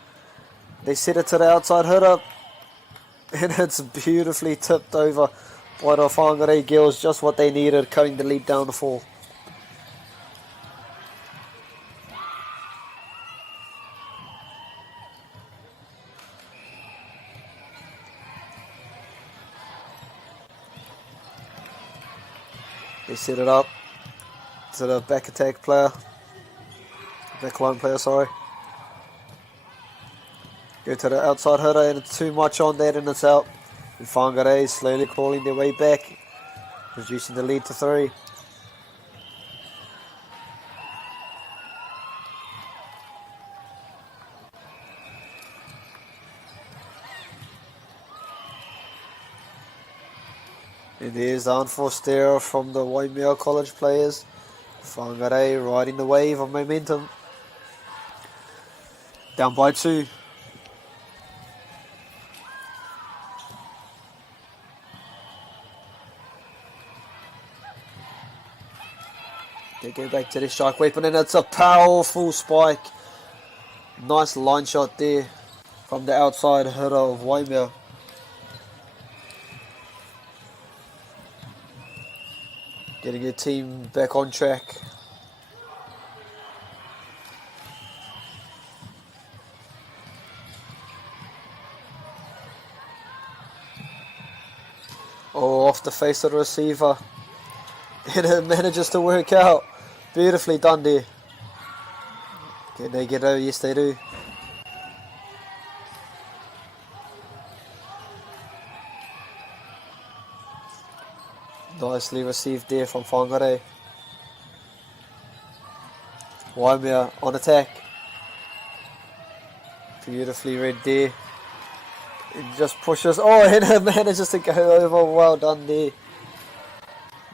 They set it to the outside hitter. And it's beautifully tipped over by the Whangarei Girls. Just what they needed, cutting the lead down to 4. They set it up. to the back attack player. Back line player, sorry. Go to the outside hitter, and it's too much on that, and it's out. And Whangarei slowly crawling their way back, reducing the lead to 3. And there's the unforced error from the Waimea College players. Whangarei riding the wave of momentum. Down by 2. They go back to the strike weapon, and it's a powerful spike. Nice line shot there from the outside hitter of Waimea. Getting your team back on track. Oh, off the face of the receiver. And it manages to work out. Beautifully done there. Can they get out? Yes, they do. Nicely received there from Whangarei. Waimea on attack. Beautifully read there. It just pushes. Oh, and it manages to go over. Well done there.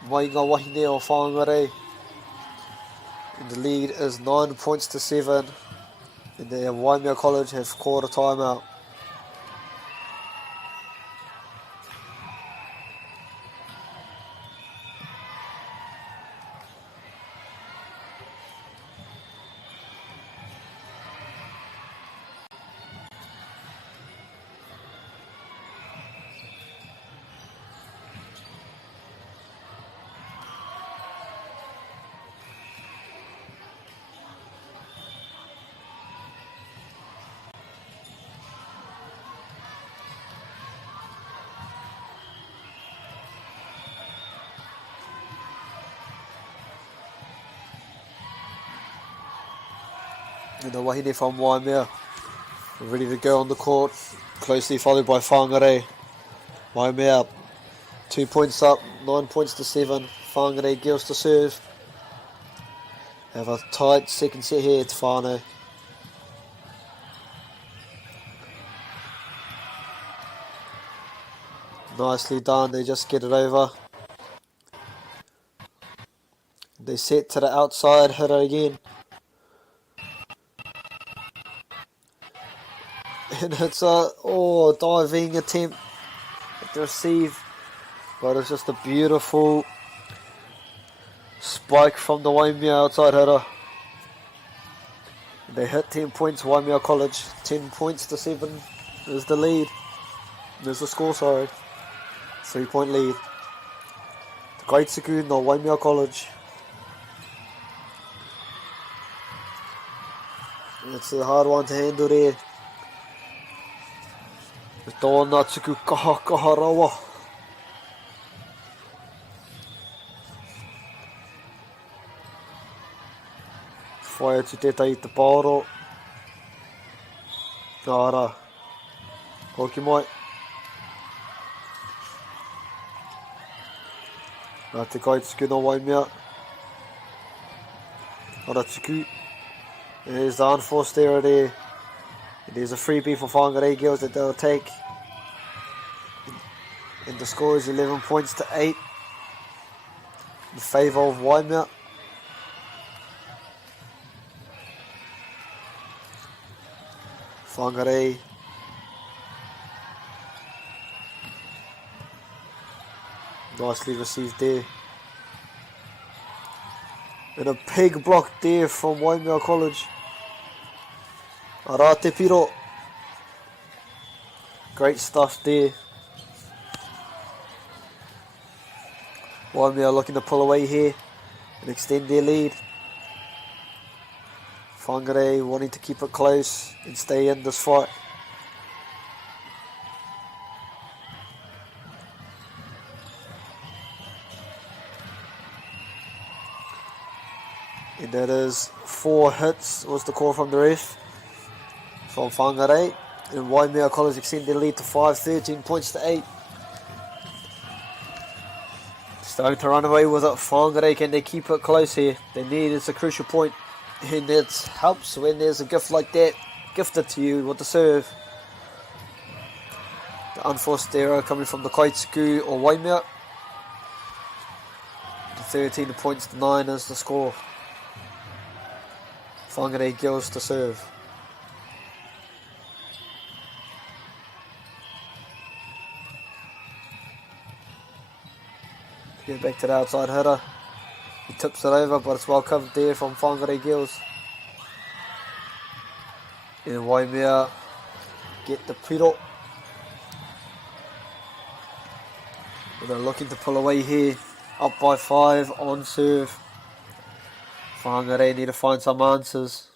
Mainga wahine o Whangarei. And the lead is 9 points to 7. And the Waimea College have called a timeout. And the wahine from Waimea ready to go on the court, closely followed by Whangarei. Waimea 2 points up, 9 points to 7. Whangarei gives the serve. Have a tight second set here to Whānau. Nicely done, they just get it over. They set to the outside hitter again. And it's a diving attempt to receive, but it's just a beautiful spike from the Waimea outside hitter. They hit 10 points, Waimea College. 10 points to 7 is the lead. There's the score, sorry. 3 point lead. Kaitsuku no Waimea College. It's a hard one to handle there. Tōna tuku kaha rawa. Whai atu tētai I te pāro. Nā hoki mai. Nā te kaituku no Waimea. Ara tuku. There's the unforced error there. There's a freebie for Whangarei girls that they'll take. And the score is 11 points to 8 in favour of Waimea. Whangarei. Nicely received there. And a big block there from Waimea College. Ara te piro. Great stuff there. Waimea looking to pull away here and extend their lead. Whangarei wanting to keep it close and stay in this fight. And that is 4 hits was the call from the ref from Whangarei. And Waimea College extend their lead to 5, 13 points to 8. Starting to run away with it. Whangarei, can they keep it close here? They need, it's a crucial point. And it helps when there's a gift like that gifted to you with the serve. The unforced error coming from the Kaituku or Waimea. The 13 points to 9 is the score. Whangarei girls to serve. Get back to the outside hitter. He tips it over, but it's well covered there from Whangarei girls. And Waimea get the piro. They're looking to pull away here. Up by 5 on serve. Whangarei need to find some answers.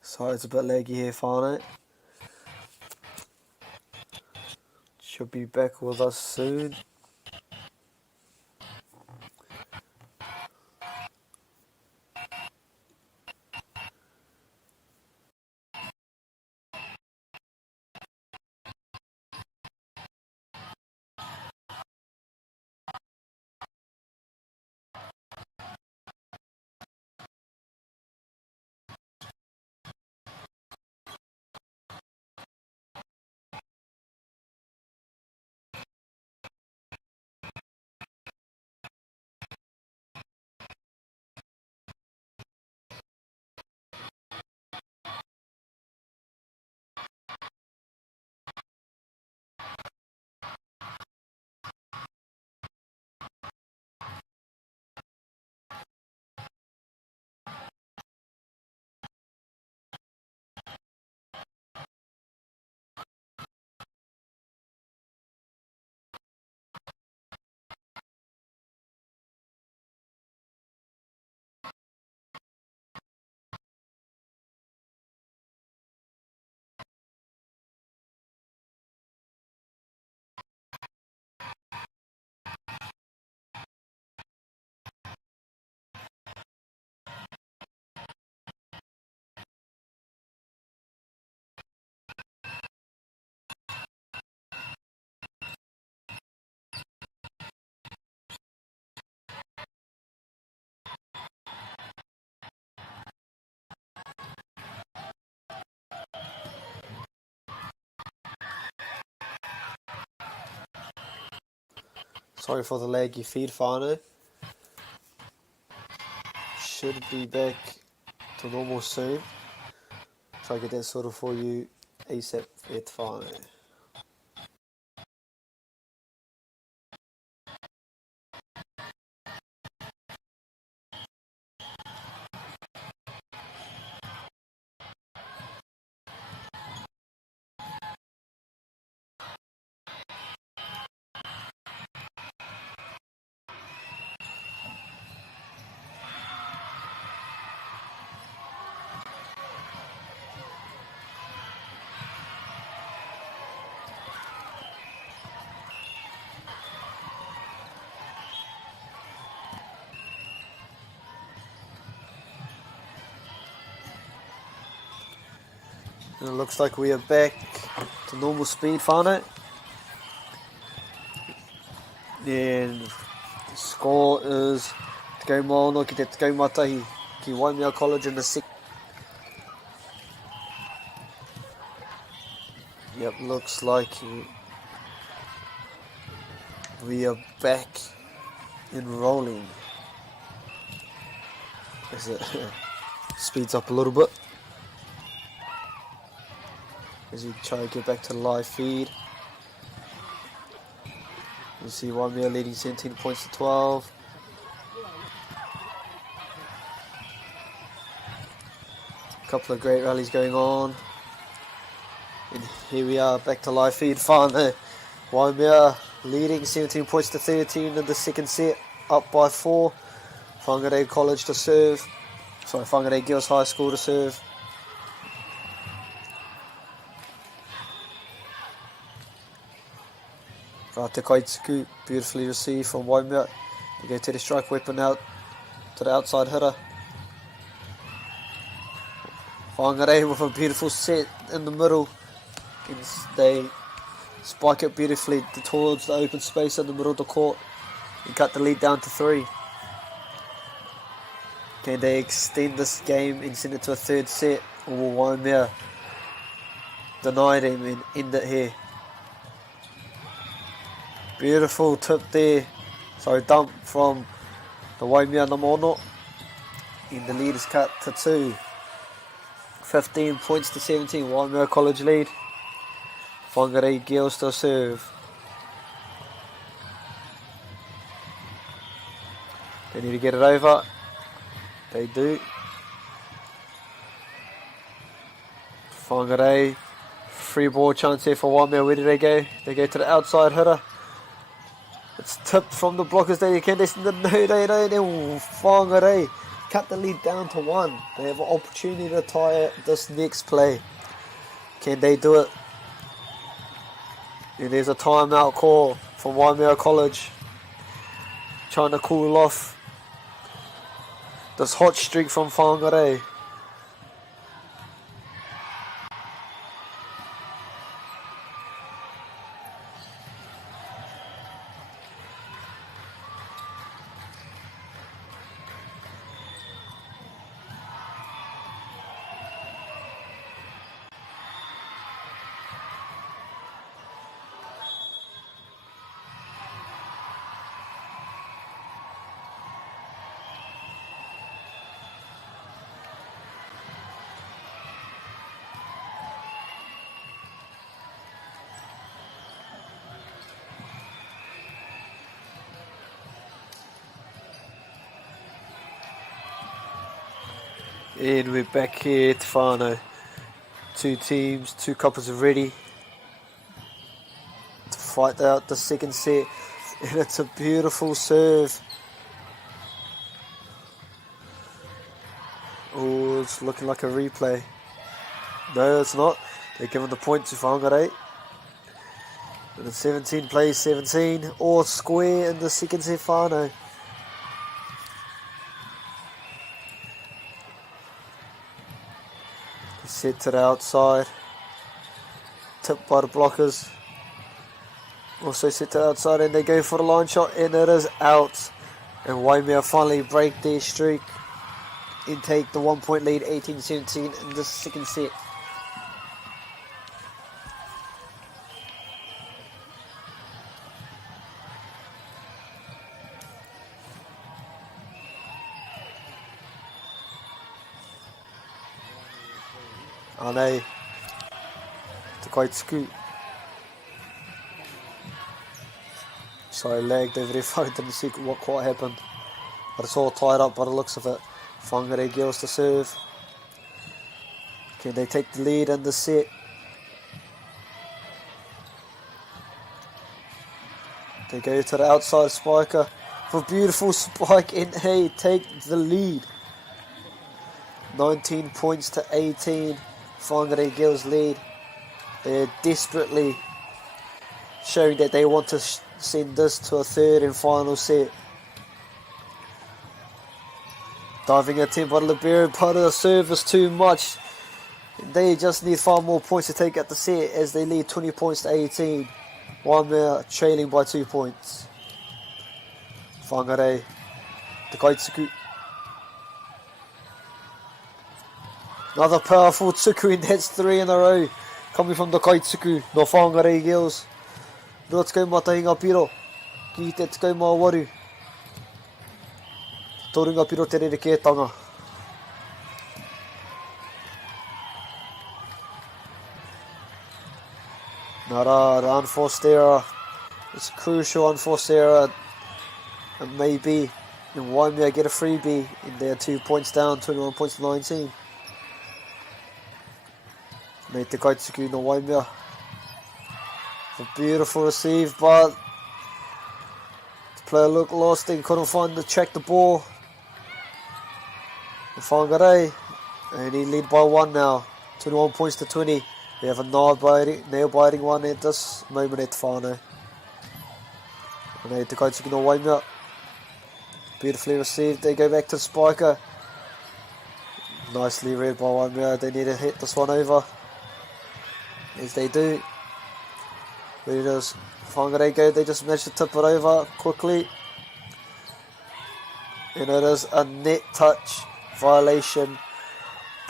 Sorry, it's a bit laggy here, Whangarei. Should be back with us soon. Sorry for the laggy feed, Whangarei. Should be back to normal soon. Try to get that sorted for you ASAP at Whangarei. And it looks like we are back to normal speed, Whangarei. And the score is Te Kau Maono ki Te Kau Matahi ki Waimea College in the second. Yep, looks like we are back and rolling. As it speeds up a little bit. As we try to get back to the live feed. You see Waimea leading 17 points to 12. A couple of great rallies going on. And here we are back to live feed. Waimea leading 17 points to 13 in the second set. Up by 4. Whangarei College to serve. Sorry, Whangarei Girls High School to serve. Te Kaituku, beautifully received from Waimea. They go to the strike weapon out to the outside hitter. Whangarei with a beautiful set in the middle. They spike it beautifully towards the open space in the middle of the court and cut the lead down to 3. Can they extend this game and send it to a third set, or will Waimea deny them and end it here? Beautiful tip there. Sorry, dump from the Waimea Namono. And the lead is cut to 2. 15 points to 17. Waimea College lead. Whangarei Girls to serve. They need to get it over. They do. Whangarei. Free ball chance here for Waimea. Where do they go? They go to the outside hitter. It's tipped from the blockers there. Can they send it? No, they don't. Whangarei cut the lead down to 1. They have an opportunity to tie this next play. Can they do it? And there's a timeout call from Waimea College. Trying to cool off this hot streak from Whangarei. And we're back here at Whānau. 2 teams, 2 couples are ready to fight out the second set. And it's a beautiful serve. Oh, it's looking like a replay. No, it's not. They're giving the point to Whangarei. And it's 17 plays 17. Or square in the second set, Whānau. Set to the outside. Tipped by the blockers. Also set to the outside, and they go for the line shot, and it is out. And Waimea finally break their streak and take the 1 point lead, 18-17 in the second set. Ane Te Kaituku. Sorry, lagged over there. I didn't see what quite happened, but it's all tied up by the looks of it. Whangarei Girls to serve. Can they take the lead in the set? They go to the outside spiker for a beautiful spike, and hey, take the lead. 19 points to 18. Whangarei Girls lead. They're desperately showing that they want to send this to a third and final set. Diving attempt by Libero, but the serve is too much. They just need 5 more points to take out the set as they lead 20 points to 18. Waimea trailing by 2 points. Whangarei Te Kaituku. Another powerful tuku, and that's 3 in a row coming from the Kaituku no Whangarei Girls. Rua te kau matahinga piro ki te kau MΑORI. Tōrunga piro te rerekētanga. Nara, the unforced error. It's a crucial unforced error. And maybe in Waimea get a freebie, and they're 2 points down, 21 points to 19. Nei Te Kaituku no Waimea. A beautiful receive, but the player looked lost and couldn't find the check the ball. Whangarei, and he lead by 1 now, 21 points to 20. We have a nail-biting one at this moment at Whānau. Anei te kaituki no Waimea. Beautifully received. They go back to the spiker. Nicely read by Waimea. They need to hit this one over. As they do. Where does Whangarei go? They just managed to tip it over quickly. And it is a net touch violation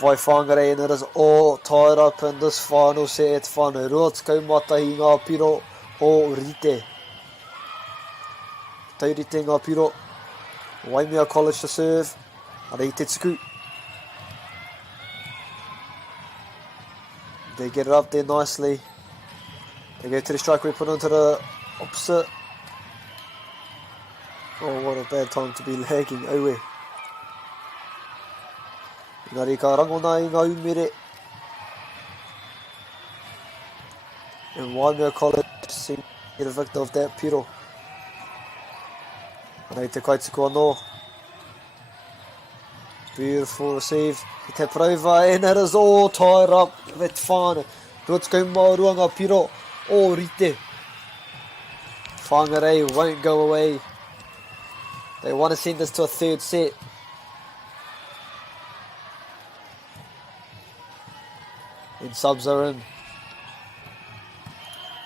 by Whangarei, and it is all tied up in this final set. Whānau rua te kaumatahi ngā piro o Rite. Taurite ngā piro. Waimea College to serve. Arei te tuku. They get it up there nicely. They go to the strike, we put onto the opposite. Oh, what a bad time to be lagging, Owe. Engari ka rangona I ngā umere. And Waimea College seem to get a victim of that piro. Anei te kaituku anō. Beautiful receive. He tap it over and it is all tied up with whānau. Rua te kaumāorua ngā piro o Rite. Whangarei won't go away. They want to send this to a third set. And subs are in.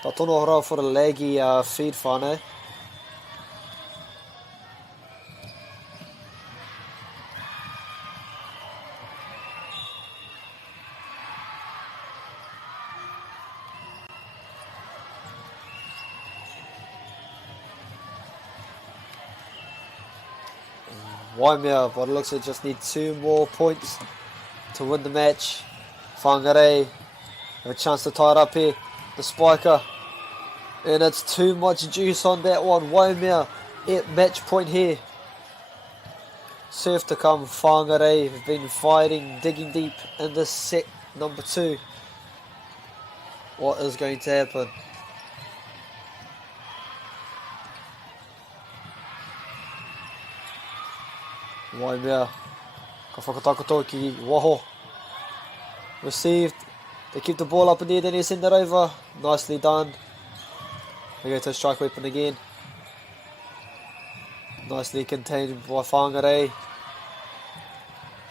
Tā tono hora for a laggy feed whānau. Waimea, but it looks like just need 2 more points to win the match. Whangarei have a chance to tie it up here. The spiker. And it's too much juice on that one. Waimea at match point here. Serve to come. Whangarei have been fighting, digging deep in this set number 2. What is going to happen? Waimea, ka whakatakoto ki Waho. Received. They keep the ball up in the air, then they send it over. Nicely done. They go to a strike weapon again. Nicely contained by Whangarei.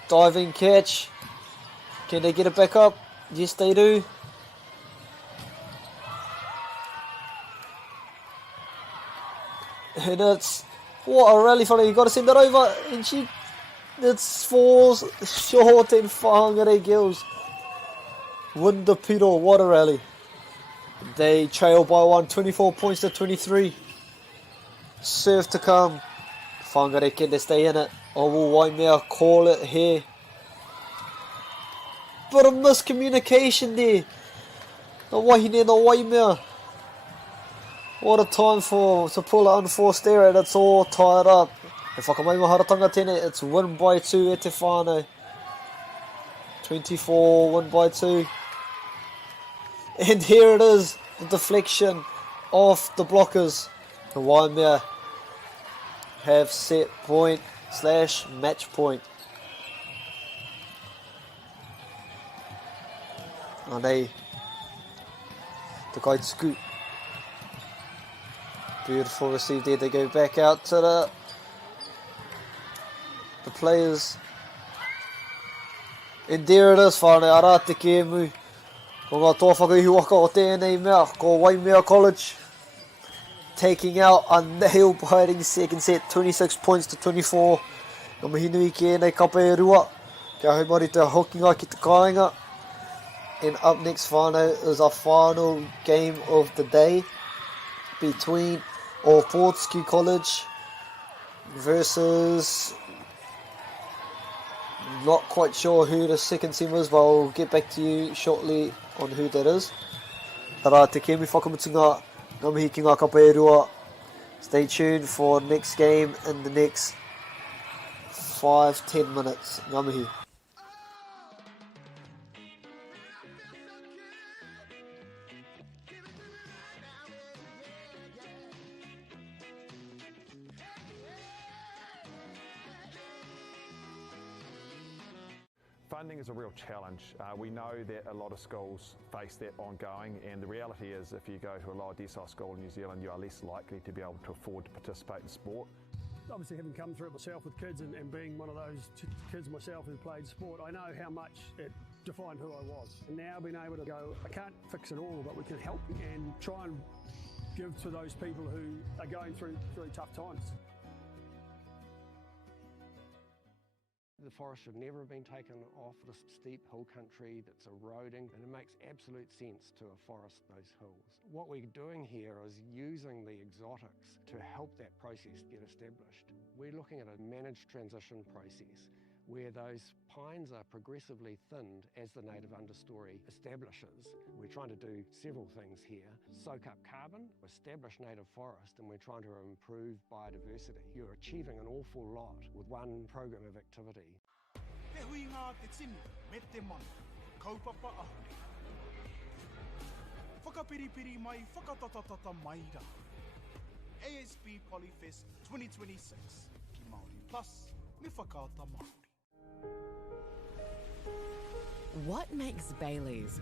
Diving catch. Can they get it back up? Yes, they do. And it's... What a rally for her. You got to send that over. And it falls short and Whangarei girls win the piro. What a rally. They trail by 1, 24 points to 23. Serve to come. Whangarei can they stay in it. Or will Waimea call it here? But a miscommunication there. No wahine no Waimea. What a time to pull an unforced error. It's all tied up. E whakamaimaharatanga tēnei, it's win by 2 e te whānau. 24, win by 2. And here it is, the deflection off the blockers. The Waimea have set point / match point. Anei, te kaituku. Beautiful receive there. They go back out to the players. And there it is, whānau, ara te kēmu. Ko ngā tōwhakaihu waka o tēnei mea, ko Waimea College. Taking out a nail-biting second set, 26 points to 24. Ngā mihi nui ki ēnei kapa e rua. Kia haumari te hokinga ki te kāinga. And up next, whānau, is our final game of the day between Aotearoa College versus, not quite sure who the second team is, but I'll get back to you shortly on who that is. Tara te kemi whakamutunga, ngā mihi ki ngā kapa e rua. Stay tuned for next game in the next 5-10 minutes. Ngā mihi. Funding is a real challenge. We know that a lot of schools face that ongoing, and the reality is if you go to a lower decile school in New Zealand, you are less likely to be able to afford to participate in sport. Obviously, having come through it myself with kids and being one of those kids myself who played sport, I know how much it defined who I was. And now being able to go, I can't fix it all, but we can help and try and give to those people who are going through really tough times. The forest should never have been taken off the steep hill country that's eroding, and it makes absolute sense to afforest those hills. What we're doing here is using the exotics to help that process get established. We're looking at a managed transition process where those pines are progressively thinned as the native understory establishes. We're trying to do several things here. Soak up carbon, establish native forest, and we're trying to improve biodiversity. You're achieving an awful lot with one program of activity. Te hui ngā te tini, me te mana, kaupapa ahuri. Whakapiripiri mai, whakatatatata mai rā. ASB Polyfest 2026, ki Māori Plus, me whakaata Māori. What makes Bailey's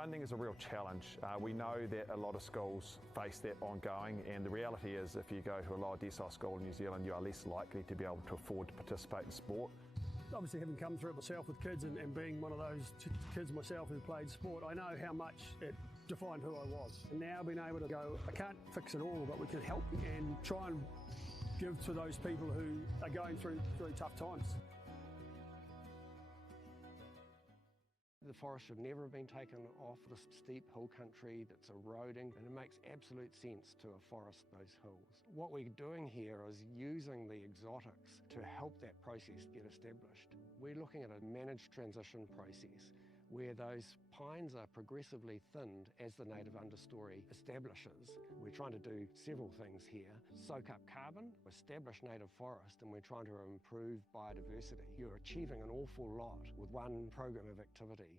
Funding is a real challenge. We know that a lot of schools face that ongoing, and the reality is if you go to a lower decile school in New Zealand, you are less likely to be able to afford to participate in sport. Obviously, having come through it myself with kids and being one of those kids myself who played sport, I know how much it defined who I was. And now being able to go, I can't fix it all, but we can help and try and give to those people who are going through tough times. The forest should never have been taken off this steep hill country that's eroding, and it makes absolute sense to afforest those hills. What we're doing here is using the exotics to help that process get established. We're looking at a managed transition process where those pines are progressively thinned as the native understory establishes. We're trying to do several things here. Soak up carbon, establish native forest, and we're trying to improve biodiversity. You're achieving an awful lot with one program of activity.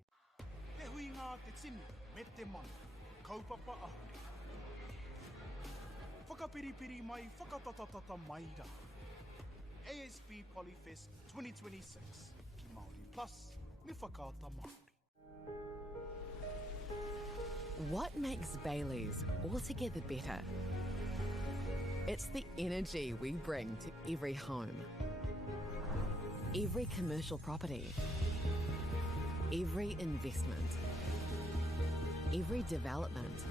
Te hui ngā te tini, me te mana, kaupapa ahuri. Whakapiripiri mai, whakatatatata mai rā. ASB Polyfest 2026, ki Māori Plus, me whakaata Māori. What makes Bailey's altogether better? It's the energy we bring to every home, every commercial property, every investment, every development,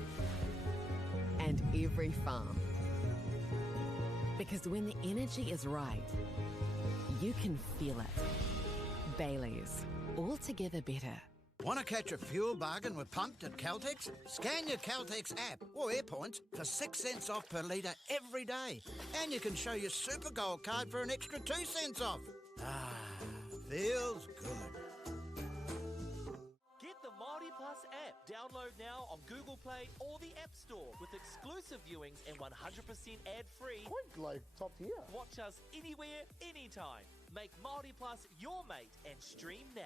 and every farm. Because when the energy is right, you can feel it. Bailey's, altogether better. Want to catch a fuel bargain with Pumped at Caltex? Scan your Caltex app or AirPoints for 6 cents off per litre every day. And you can show your Super Gold card for an extra 2 cents off. Ah, feels good. Get the MāORI Plus app. Download now on Google Play or the App Store with exclusive viewings and 100% ad-free. Quite like top tier. Watch us anywhere, anytime. Make MāORI Plus your mate and stream now.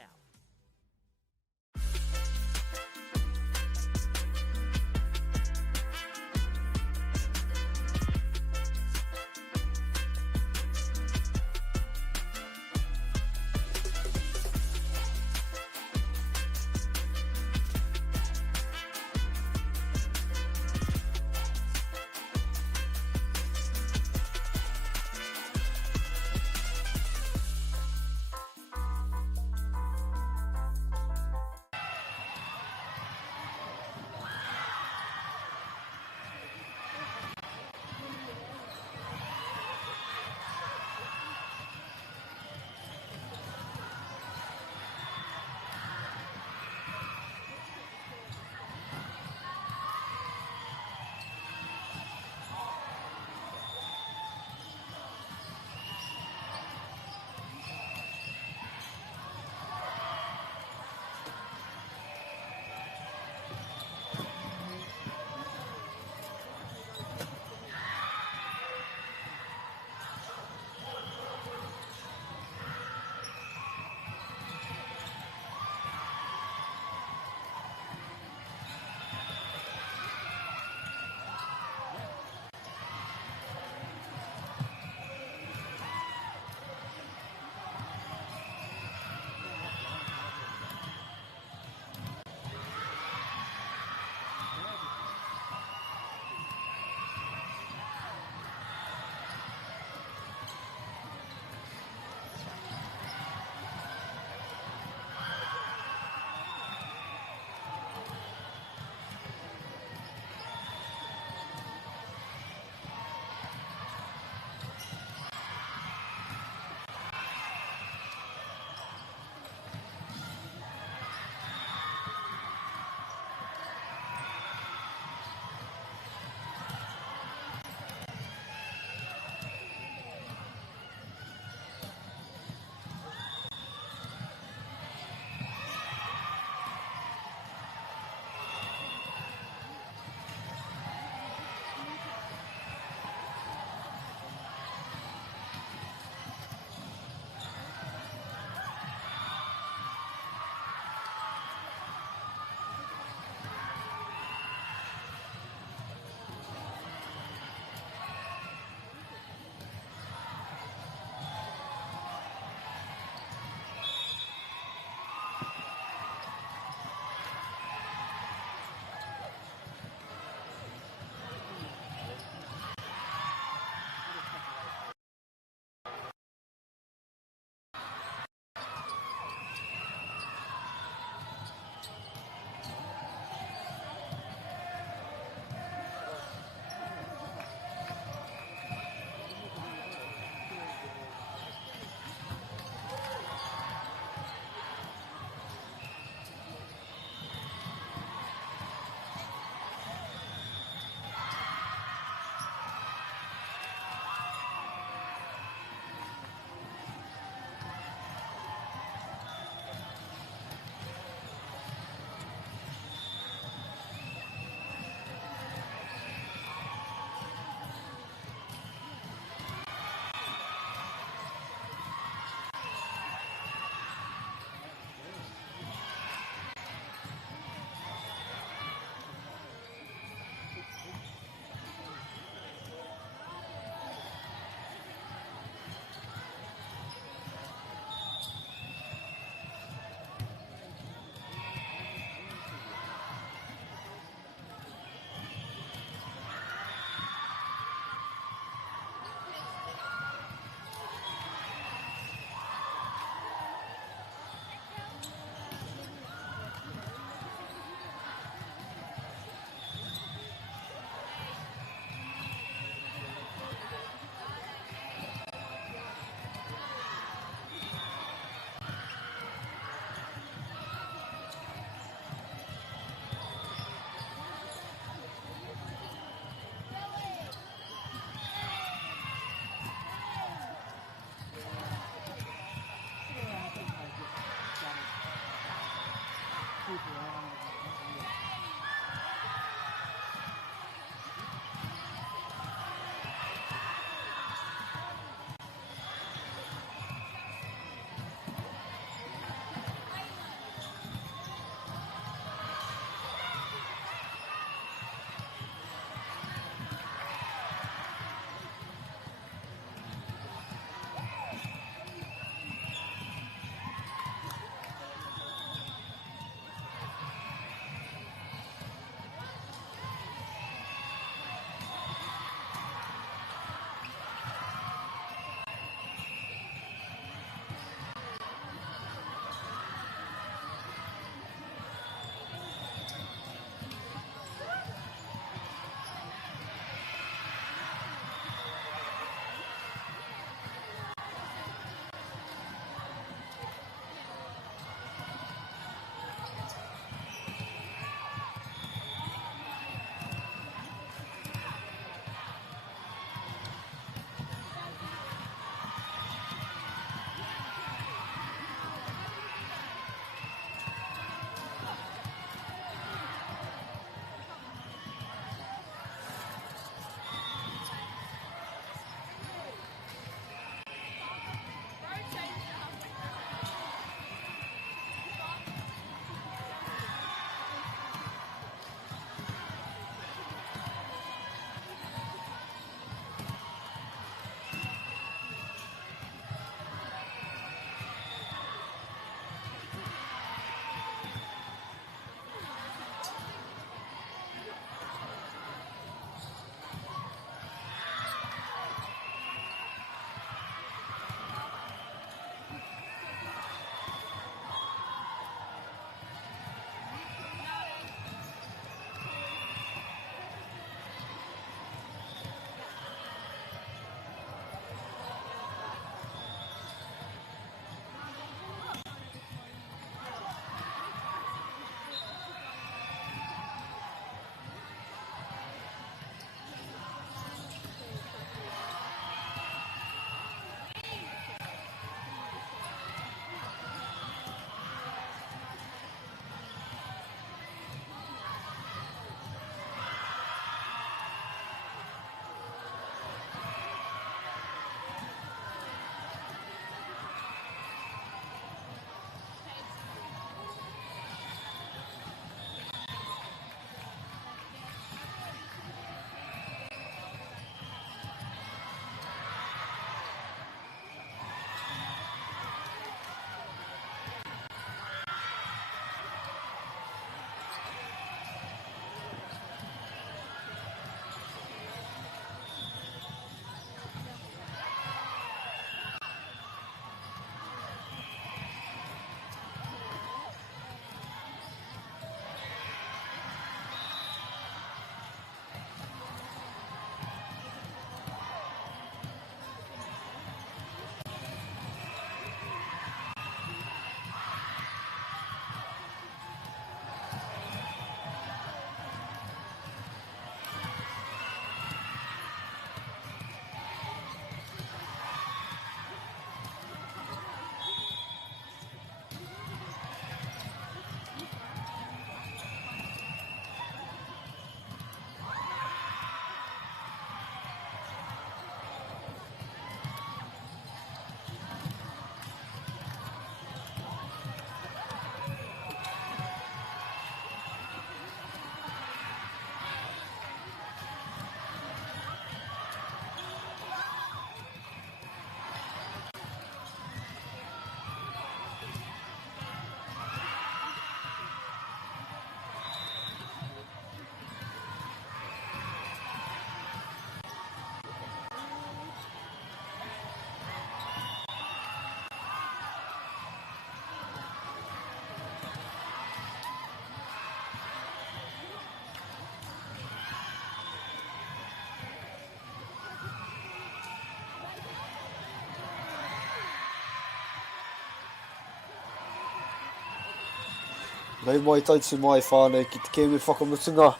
Nei mai tautu mai whānau ki te kēmu whakamutunga.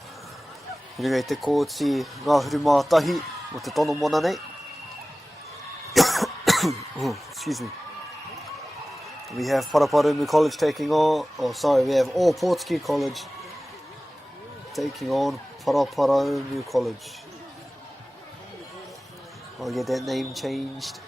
Ringai te kōti ngā huruma tahi o te tono mona nei. Excuse me. We have Paraparumu College taking on, we have All Portuguese College taking on Paraparumu College. I'll get that name changed.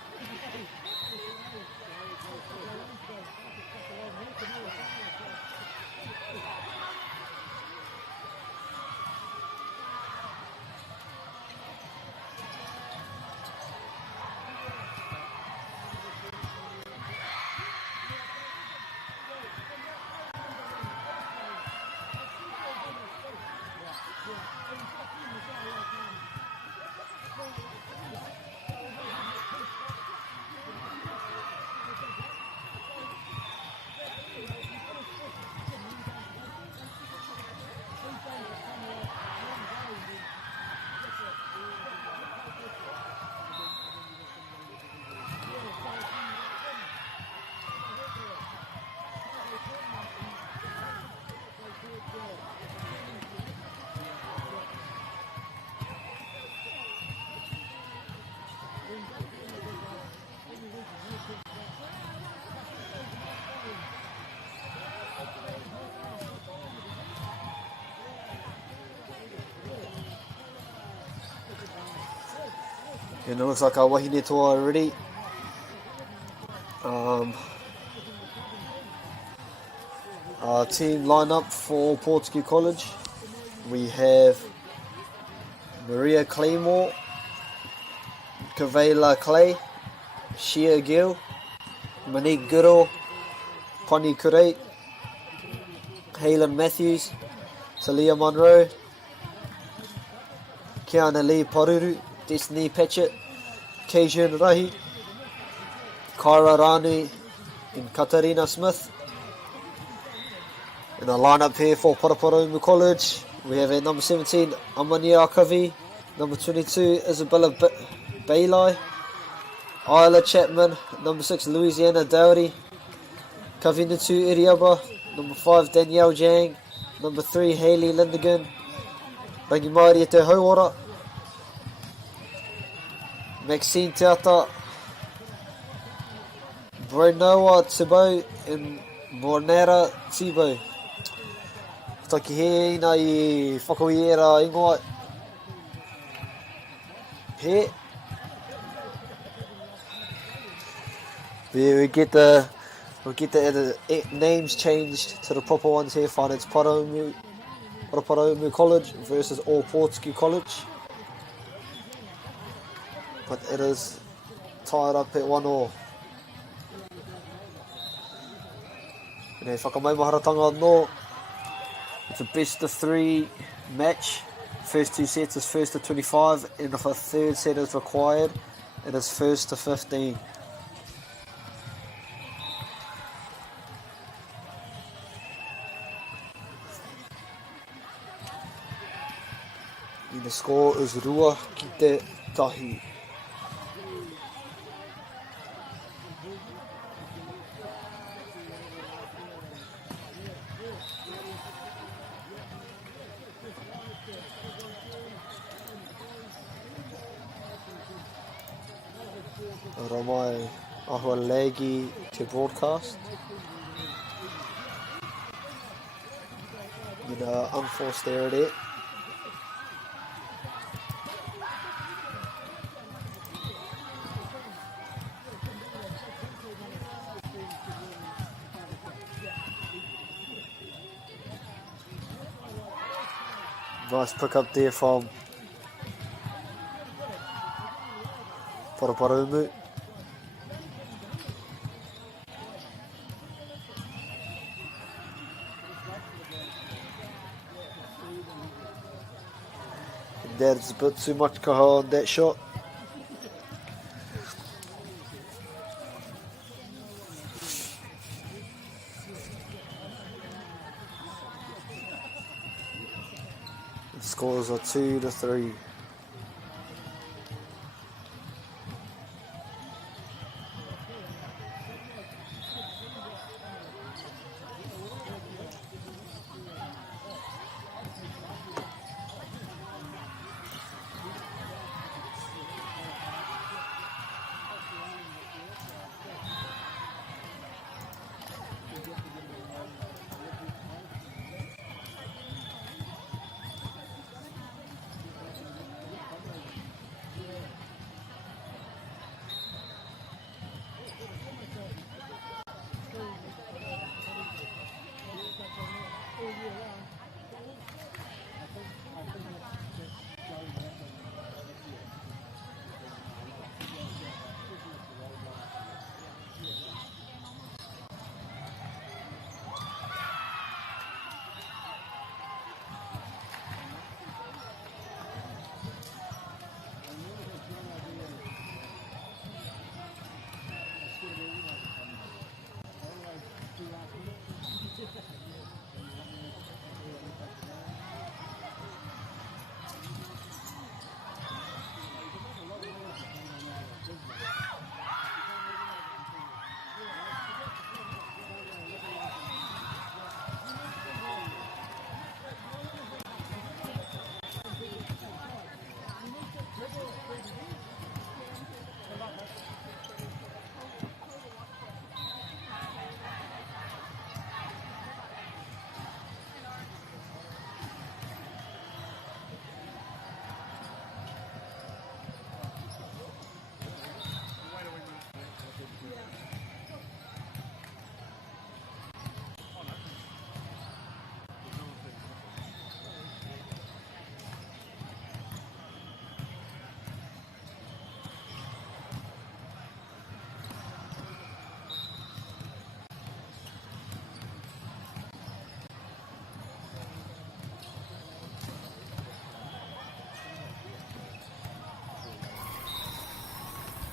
And it looks like our wahine toa already. Our team line-up for Portuguese College. We have Maria Claymore, Kavela Clay, Shia Gill, Monique Goodall, Pani Kurate, Halen Matthews, Talia Monroe, Kiana Lee Paruru, Destiny Patchett, Kajun Rahi, Kyra Ranu, and Katarina Smith. In our lineup here for Paraparumu College, we have at number 17, Amania Akavi, number 22, Isabella Bailey, Isla Chapman, number 6, Louisiana Dowdy, Kavinatu Iriaba, number 5, Danielle Jang, number 3, Hayley Lindigan, Rangi Māori e te Hauora, Maxine Teata, Bronoa Tibo, and Mornara Tibo. Taki he ina I whakawiera ingoa. He. We get the names changed to the proper ones here. Find it's Paraparumu College versus All Portuguese College. But it is tied up at 1-1. And if whakamaimaharatanga no, it's a best of 3 match. First 2 sets is first to 25, and if a third set is required, it is first to 15. And the score is Rua ki te tahi. Ramai ahua laggy to broadcast. Unforced error there. Nice pick up there from Paraparumu. There's a bit too much kaha on that shot. The scores are 2-3.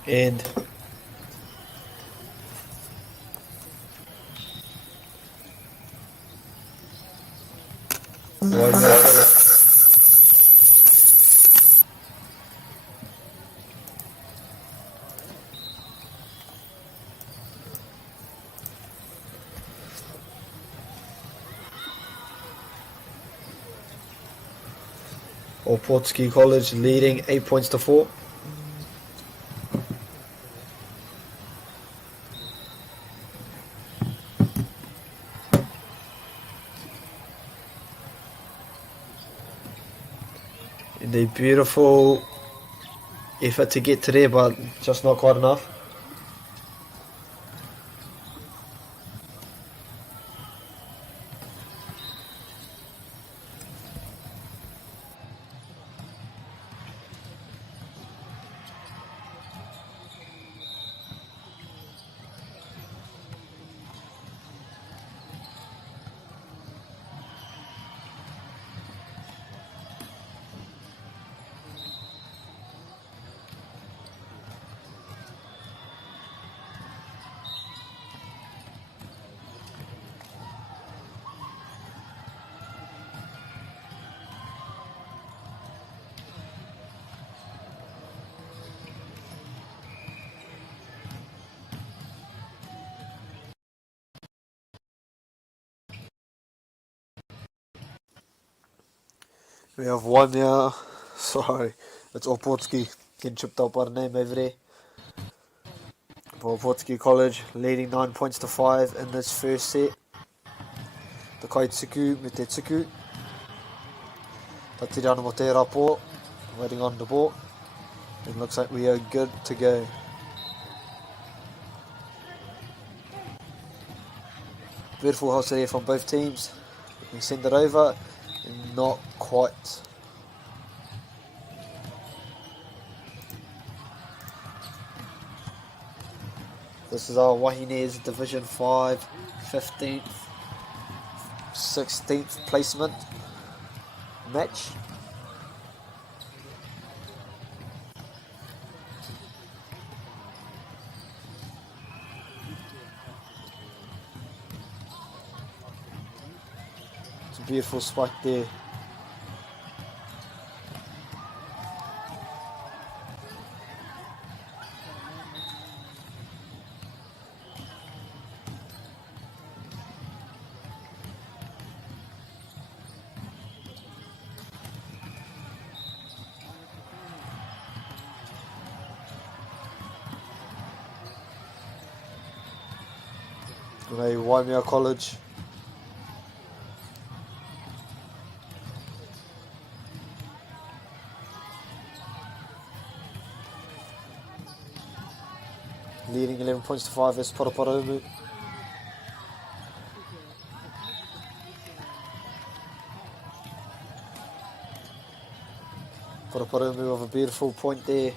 End. Aotearoa College leading 8 points to 4. And a beautiful effort to get to there, but just not quite enough. We have one here, sorry, it's Aotearoa, getting tripped up by the name over there. Aotearoa College leading 9 points to 5 in this first set. The Kaituku with their tuku. Tatirana mo te rapo, waiting on the ball. It looks like we are good to go. Beautiful hustle here from both teams. We send it over. Not quite. This is our Wahine's Division 5 15th 16th placement match. It's a beautiful spike there. Waimea College. Leading 11 points to 5 is Paraparumu. Paraparumu with a beautiful point there.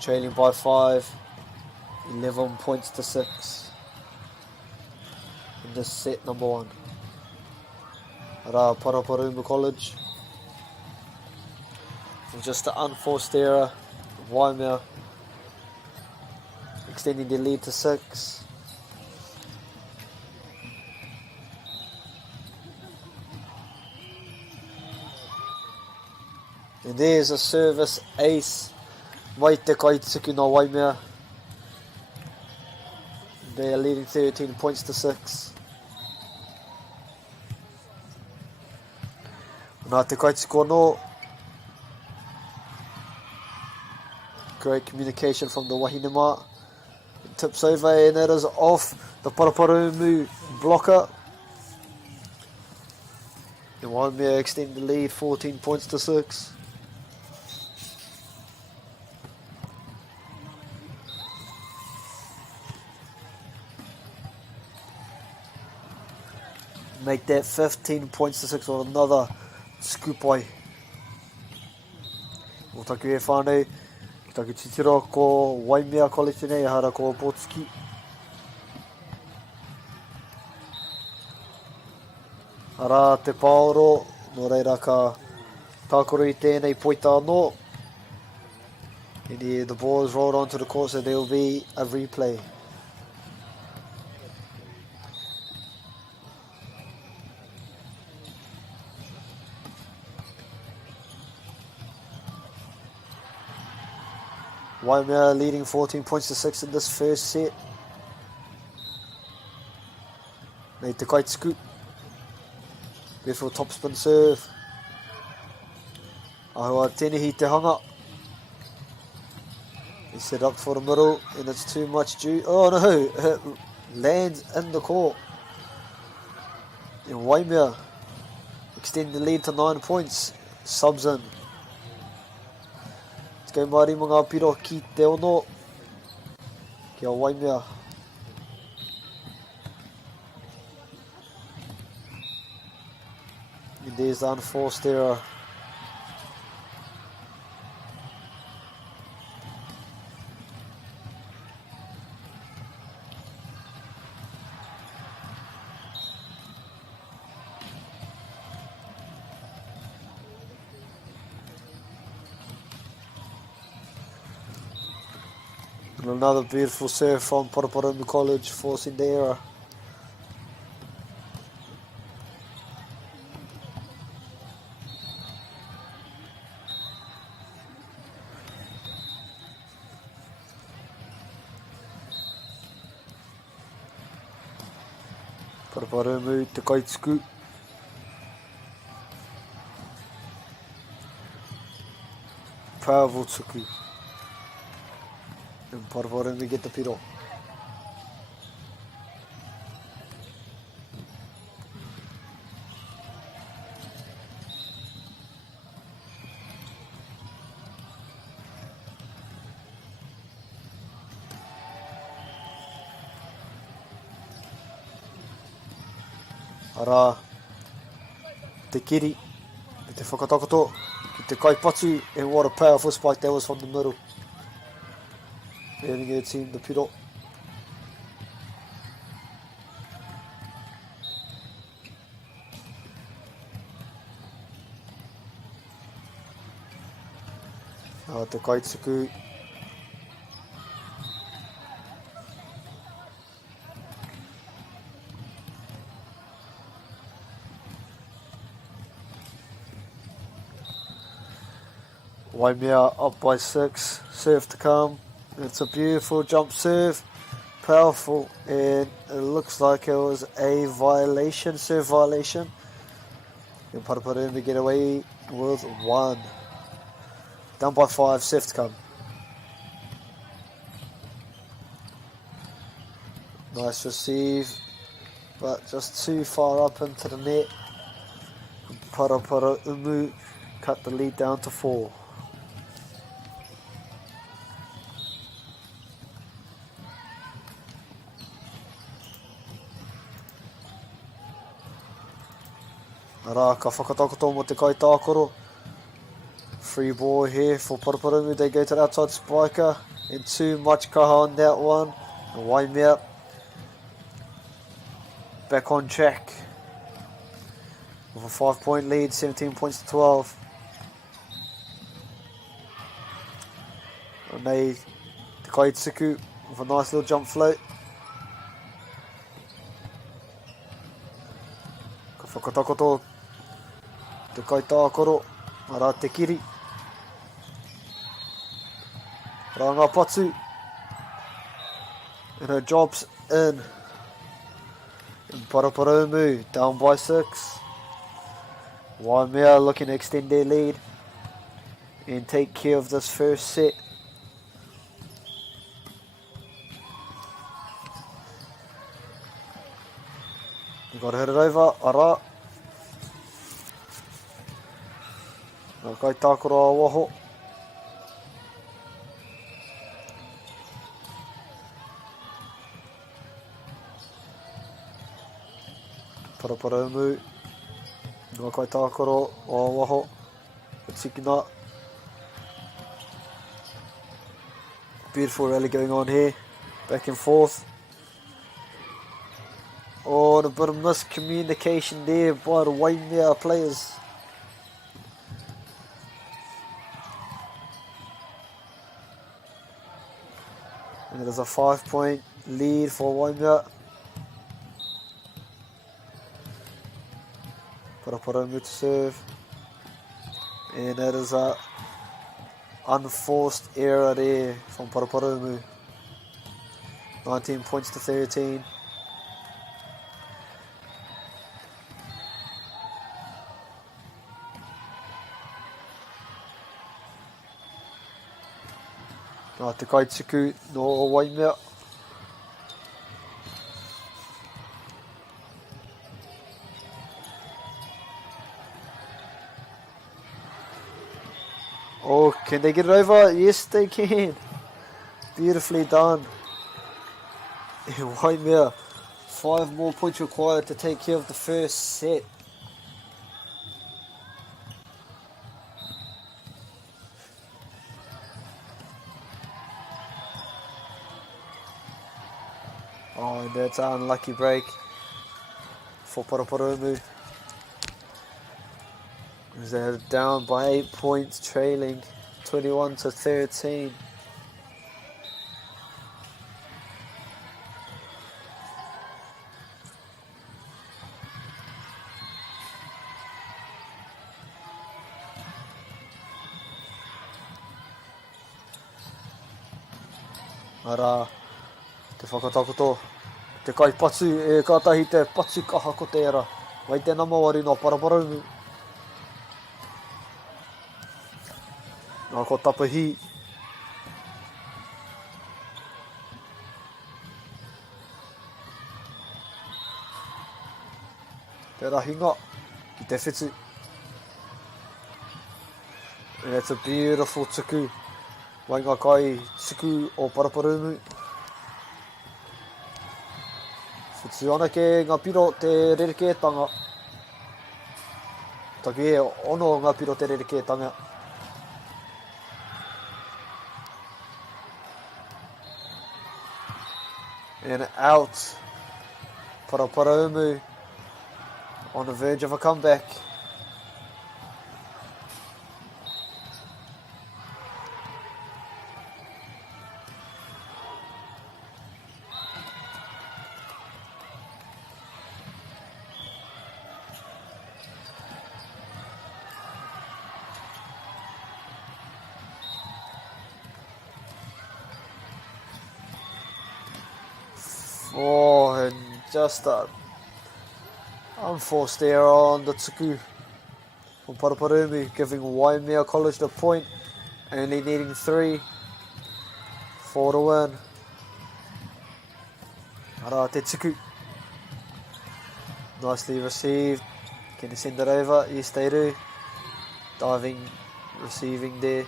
Trailing by 5. 11 points to 6 in this set number 1. Ara Paraparumu College. And just an unforced error. Waimea extending their lead to 6. And there's a service ace. Mai te kaituku no Waimea. They are leading 13 points to 6. Nā te kaituku anō. Great communication from the Wahinema. It tips over and it is off the Paraparumu blocker. And Waimea extend the lead 14 points to 6. Make that 15 points to 6 or another scoop oi. O taku e whānau, ki taku titiro ko Waimea College nei, hara ko Aotearoa. Ara te paoro, no reira ka tākoro I tēnei poita anō. And here the ball is rolled onto the court, so there will be a replay. Waimea leading 14 points to 6 in this first set. Nei te Kaituku. Beautiful topspin serve. Ahua Tenehi te hanga. He set up for the middle and it's too much due. Oh no, it lands in the court. And Waimea extend the lead to 9 points. Subs in. Kei maari mo ngā piro ki te ono. Kia Waimea. And there's the unforced error. And another beautiful serve from Paraparumu College, forcing the error. Paraparumu te Kaituku. Powerful tuku. And Paraparumu get the piro. Ara te kiri, te whakatakoto, ki te kaipatu, and what a powerful spike that was from the middle. Giving their team the piro. Te Kaituku. Waimea up by 6, serve to come. It's a beautiful jump serve, powerful, and it looks like it was a violation, serve violation. And Paraparumu get away with 1. Down by 5, serve to come. Nice receive, but just too far up into the net. Paraparumu cut the lead down to 4. Ara, ka whakatakoto mo te kaitākoro. Free ball here for Paraparumu. They go to the outside spiker. And too much kaha on that one. And Waimea back on track. With a 5-point lead, 17 points to 12. And they, te Kaituku with a nice little jump float. Ka whakatakoto. Te kaitākoro, ara te kiri. Ranga patu. And her job's in. And Paraparumu down by 6. Waimea looking to extend their lead and take care of this first set. You got to hit it over, ara. Nā kaitākoro a waho. Paraparumu. Nā kaitākoro a waho. Tikina. Beautiful rally going on here. Back and forth. Oh, and a bit of miscommunication there by the Waimea players. And it is a 5-point lead for Waimea. Paraparumu to serve. And it is a unforced error there from Paraparumu. 19 points to 13. Te kaituku no Waimea. Oh, can they get it over? Yes, they can. Beautifully done. And Waimea, 5 more points required to take care of the first set. Oh, and that's an unlucky break for Paraparumu. As they're down by 8 points, trailing 21 to 13. Ara, te whakatakoto, te kai patu e kātahi te patu kaha ko te era. Wai tēnā MΑORI no Paraparumu. Nā ko Tepuki. Te rahinga ki te whitu. And that's a beautiful tuku. Wai ngā kai tuku o Paraparumu. Whitu ana ke ngā piro te rerekētanga. Taki e ono ngā piro te rerekētanga. And out. Paraparumu on the verge of a comeback. Oh, and just a unforced error on the tuku from Paraparumu, giving Waimea College the point, only needing 3 for the win. Ara te tuku. Nicely received. Can you send it over? Yes, they do. Diving, receiving there.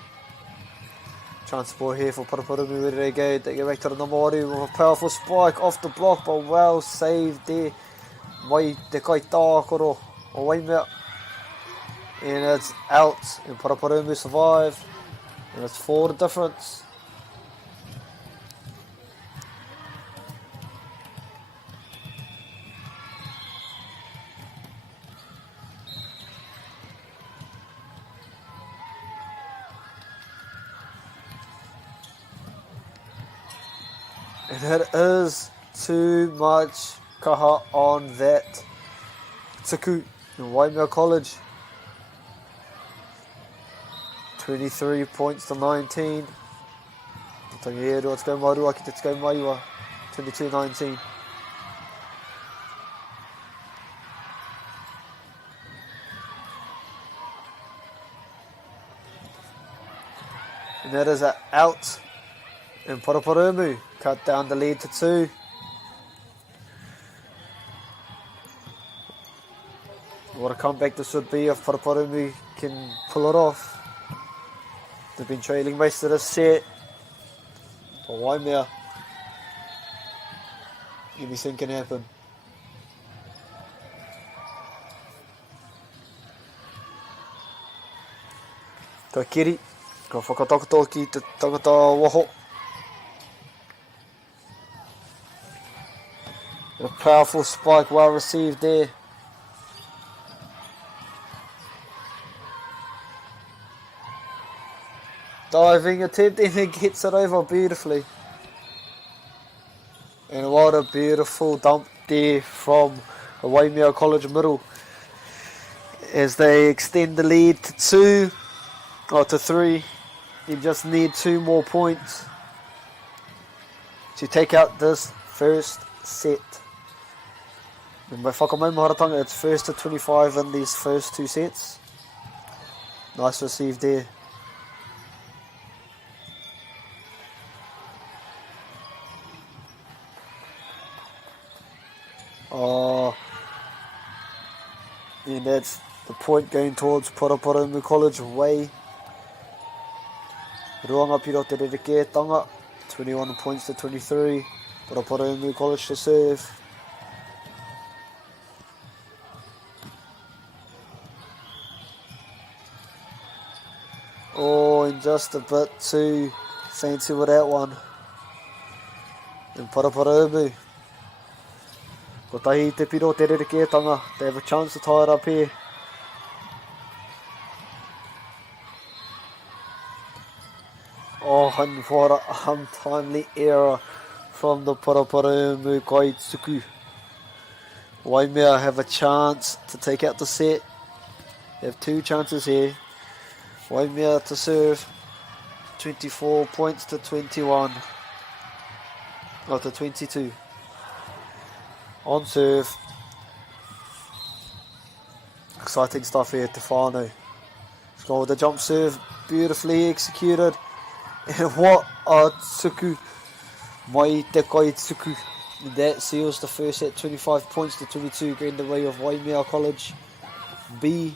Transport here for Paraparumu, ready to go. They get back to the MΑORI with a powerful spike off the block, but well saved there. Mai te kai tākoro o Waimea. And it's out, and Paraparumu survive. And it's 4 the difference. And it is too much kaha on that tuku in Waimea College. 23 points to 19. Aotearoa te kaumārua ki te kaumaiwa. 22-19. And that is out. And Paraparumu cut down the lead to 2. What a comeback this would be if Paraparumu can pull it off. They've been trailing most of this set. But Waimea, anything can happen. Ka kiri, ka whakatakoto ki te tangata waho. A powerful spike, well received there. Diving attempt, and he gets it over beautifully. And what a beautiful dump there from Waimea College Middle as they extend the lead to 3. You just need 2 more points to take out this first set. And by whakamaumaharatanga, it's 1st to 25 in these first 2 sets. Nice receive there. Oh, and that's the point going towards Paraparumu College way. Ruanga piro te rerekētanga, 21 points to 23. Paraparumu College to serve. Oh, and just a bit too fancy with that one. And Paraparumu. Ko tahi te piro te rerekētanga. They have a chance to tie it up here. Oh, and what an untimely error from the Paraparumu Kaitsuku. Waimea have a chance to take out the set. They have 2 chances here. Waimea to serve. 24 points to 21. Or to 22. On serve. Exciting stuff here, Tefano. He's gone with the jump serve. Beautifully executed. And what a tsuku. Mai te kai tsuku. That seals the first set, 25 points to 22, going the way of Waimea College B.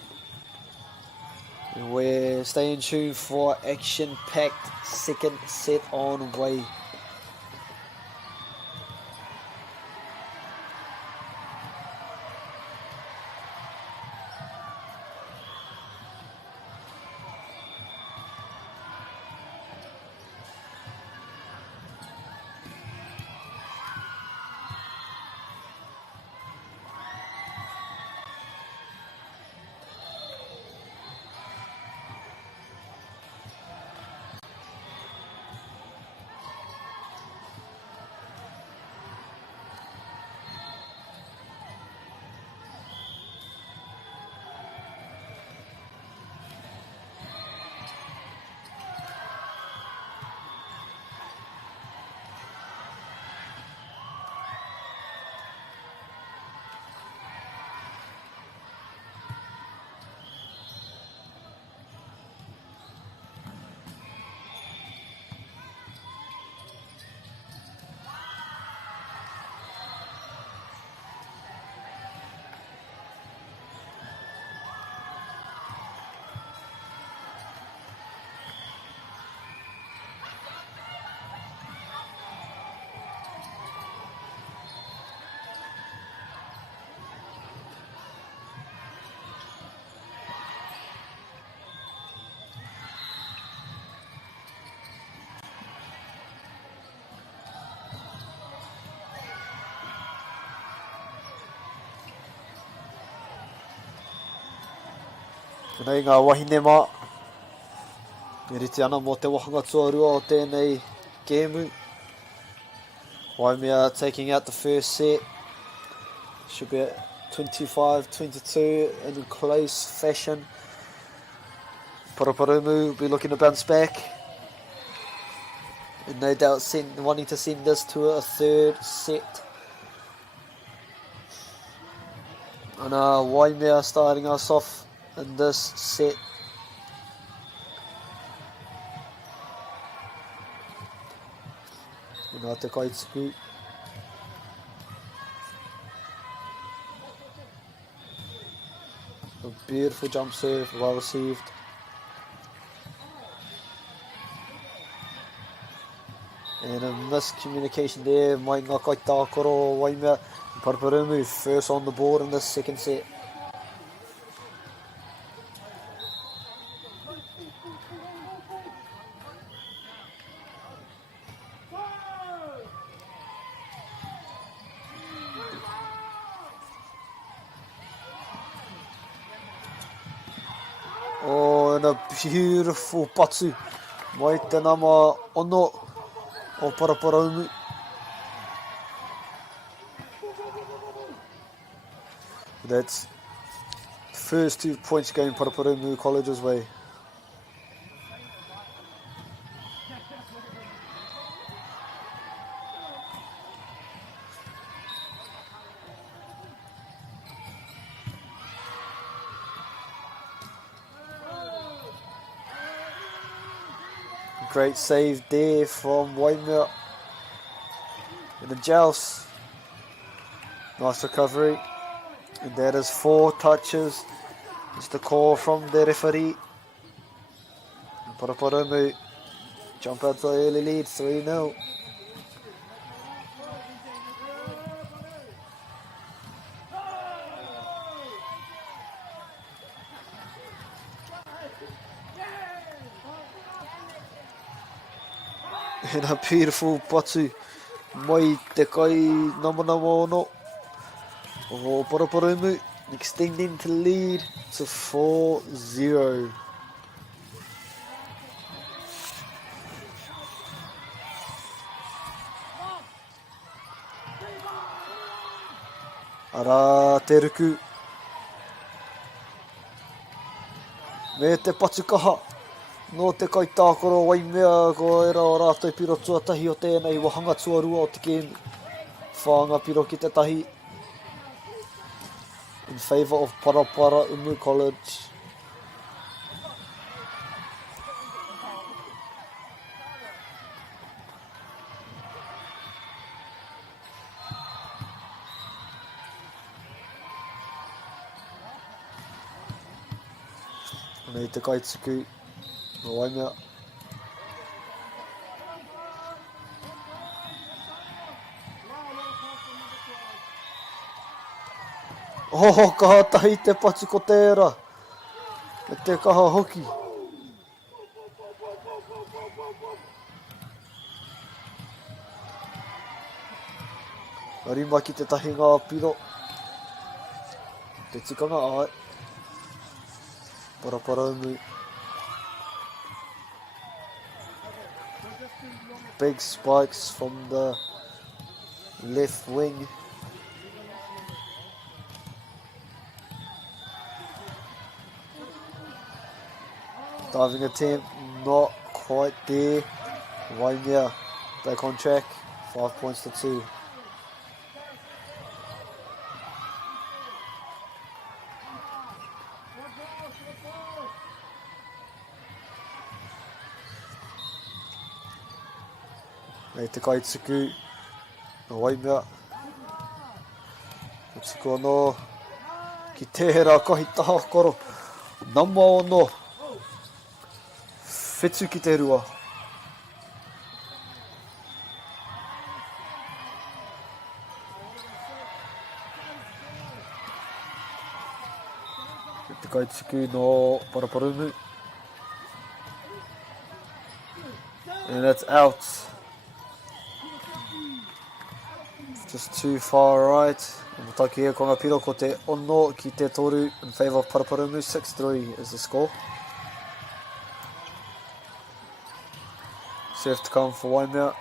And we're staying tuned for action-packed second set on way. Nei ngā wahine mā. E rite ana mō te wahanga tuarua o tēnei gēmu. Waimea taking out the first set. Should be at 25-22 in close fashion. Paraparumu will be looking to bounce back. And no doubt wanting to send this to a third set. And Waimea starting us off in this set. Nā te kaitsuku. A beautiful jump serve, well received. And a miscommunication there, mai ngā kaitākoro Waimea. Paraparumu first on the board in this second set. Oh, and a beautiful patu. Mai te nama ono o Paraparumu. That's first 2 points going Paraparumu College's way. Great save there from Waimea in the joust. Nice recovery. And that is 4 touches. It's the call from the referee. Paraparumu jump out to an early lead, 3-0. And a beautiful patu mai te kai nama ono o Paraparumu, extending to lead to 4-0. Ara Teruku me te patukaha no te kai tākoro Waimea ko era o rātou piro tuatahi o tēnei wahanga tuarua o te game whāanga piro ki te tahi in favour of Paraparumu College. Nei te kaituku o Waimea. Oh, kaha tahi te patu ko tērā. E te kaha hoki. Arima ki te tahi ngā piro. Te tikanga ai. Paraparumu. Big spikes from the left wing. Diving attempt, not quite there. Waimea back on track, 5 points to 2. Nei te kaituku no Waimea. Tuku anō ki tērā kahi tahakoro. Nama ono. Whetū ki te rua. Te kaituku no Paraparumu. And that's out. Just too far right. Mutaki e konga piro ko te ono ki te toru in favour of Paraparumu. 6-3 is the score. Serve to come for Waimea.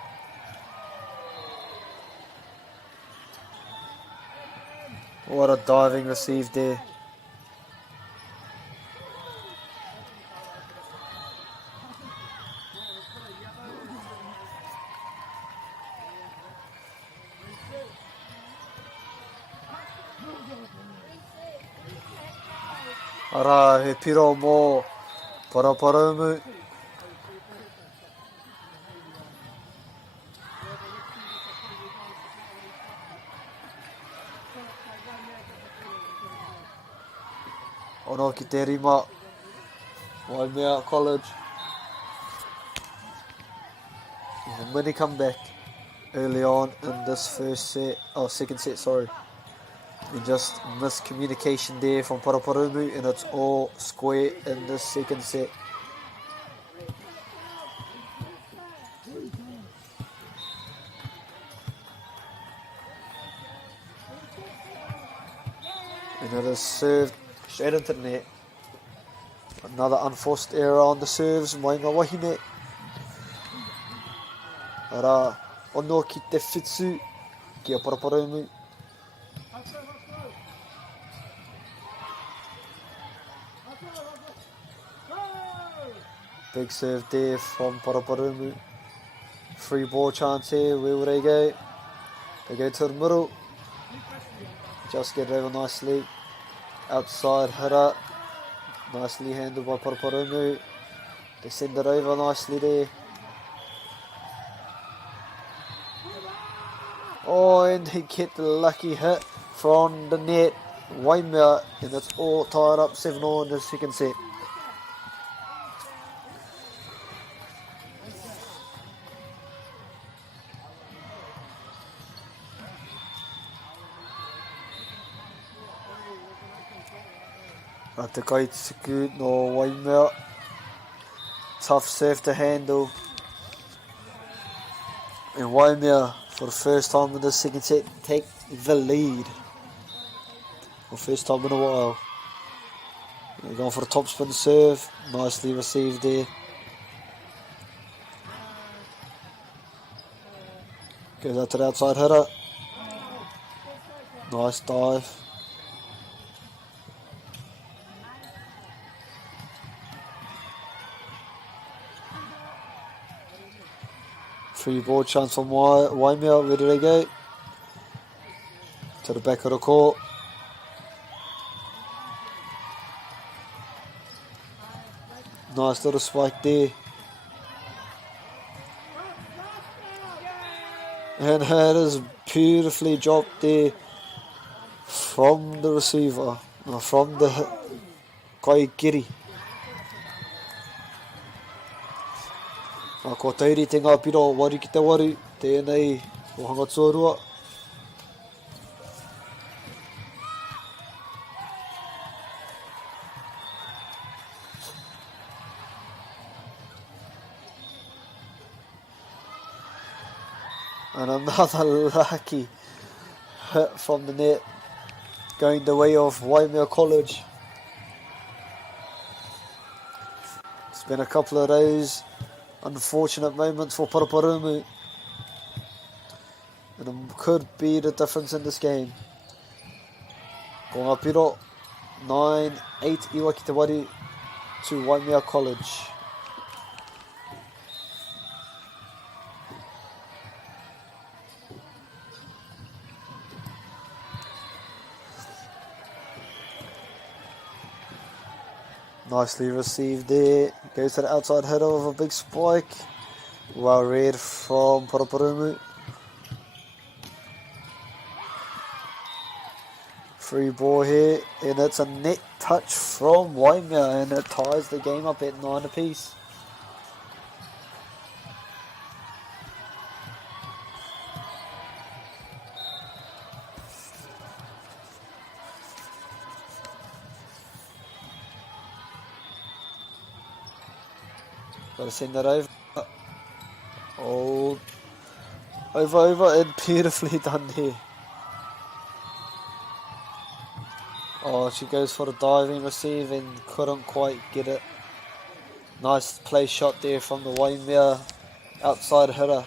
What a diving receive there. Ara, he piro mō Paraparumu. Ono ki te rima, Waimea College. And a mini comeback early on in this second set, sorry. And just miscommunication there from Paraparumu, and it's all square in this second set. And it is served straight into the net. Another unforced error on the serves, Maunga Wahine. Ara, ono ki te whitsu, ki a Paraparumu. Big serve there from Paraparumu. Free ball chance here. Where will they go? They go to the middle. Just get it over nicely. Outside hitter. Nicely handled by Paraparumu. They send it over nicely there. Oh, and they get the lucky hit from the net. Waimea, and that's all tied up 7-all in the second set. Te kaituku no Waimea. Tough serve to handle. And Waimea, for the first time in the second set, take the lead. For the first time in a while. They're going for a top spin serve. Nicely received there. Goes out to the outside hitter. Nice dive. Free ball chance from Waimea. Where do they go? To the back of the court. Nice little spike there. And that is beautifully dropped there from the receiver. From the Kaikiri. Ko tairi te ngā piro, wari ki te waru, tēnei o hanga tuarua. And another lucky hit from the net, going the way of Waimea College. It's been a couple of those unfortunate moments for Paraparumu, and it could be the difference in this game. Ko ngā piro, 9-8 iwa ki te wari to Waimea College. Nicely received there. Goes to the outside hitter of a big spike. Well read from Paraparumu. Free ball here, and it's a net touch from Waimea, and it ties the game up at 9 apiece. Got to send that over. Oh, over, and beautifully done there. Oh, she goes for the diving receive and couldn't quite get it. Nice play shot there from the Waimea outside hitter.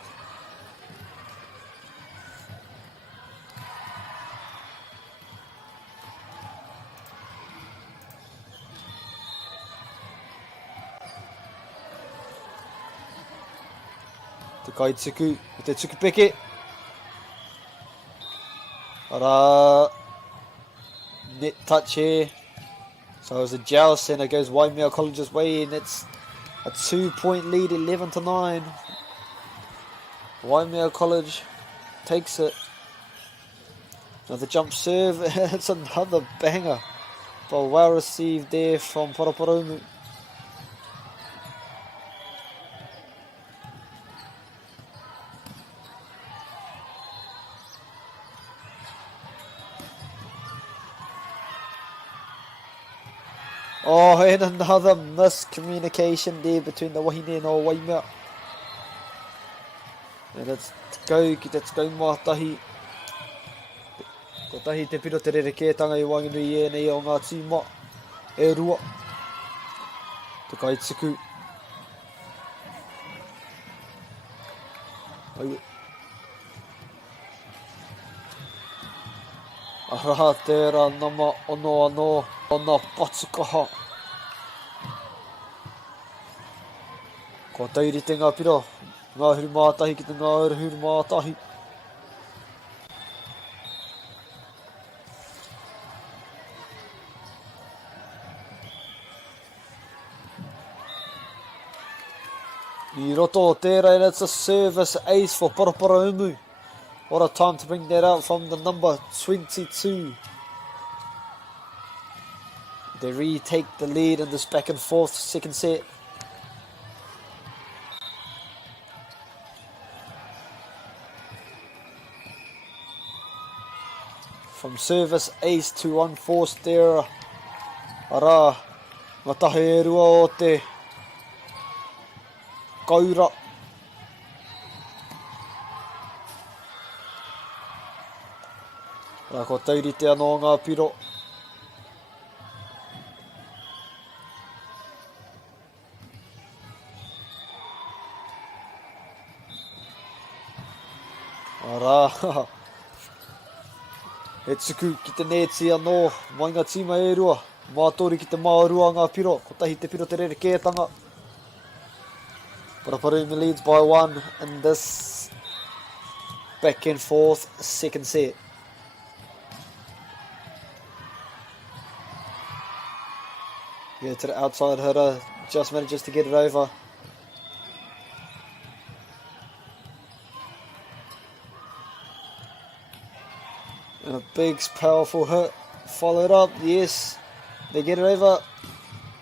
Te kaituku, te tukupeke. Ara. Net touch here. So it was a joust and it goes Waimea College's way, and it's a 2-point lead, 11-9. Waimea College takes it. Another jump serve. It's another banger, but well received there from Paraparumu. Oh, and another miscommunication there between the wahine and the Waimea. And it's go mātahi. Ko tahi te piro te rerekētanga I wanginui e nei o ngā tīma e rua. Te kaituku. Ara tērā nama ono anō ona patukaha. Ko tauri te ngā piro. Ngā huru mātahi ki te ngā huru mātahi. I roto o tērā, and it's a service ace for Paraparumu. What a time to bring that out from the number 22. They retake the lead in this back and forth second set. From service ace to unforced error. Ara, Aotearoa o te kaura. Rā ko tauri te anō ngā piro. Ara, e tuku ki te neti anō, mai ngā tīma e rua. Mātori ki te māorua ngā piro, ko tahi te piro te rere kētanga. Paraparumu leads by 1 in this back and forth second set. Yeah, to the outside hitter, just manages to get it over. And a big, powerful hit, followed up, yes, they get it over.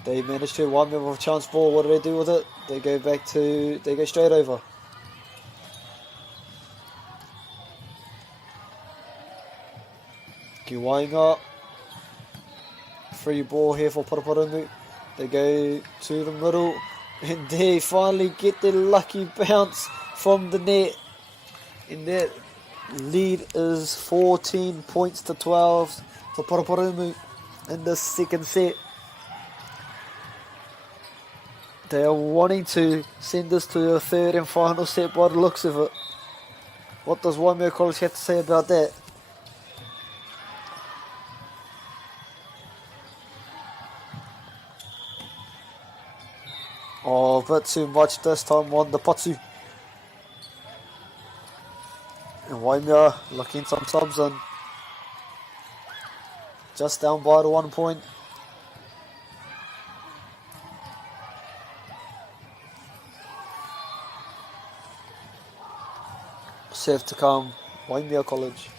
They manage to, one member of chance ball, what do they do with it? They go straight over. Kiwainga, free ball here for Paraparumu. They go to the middle, and they finally get their lucky bounce from the net. And that lead is 14 points to 12 for Paraparumu in the second set. They are wanting to send this to a third and final set by the looks of it. What does Waimea College have to say about that? Oh, a bit too much this time on the patu. And Waimea looking some subs in. Just down by the 1 point. Serve to come, Waimea College.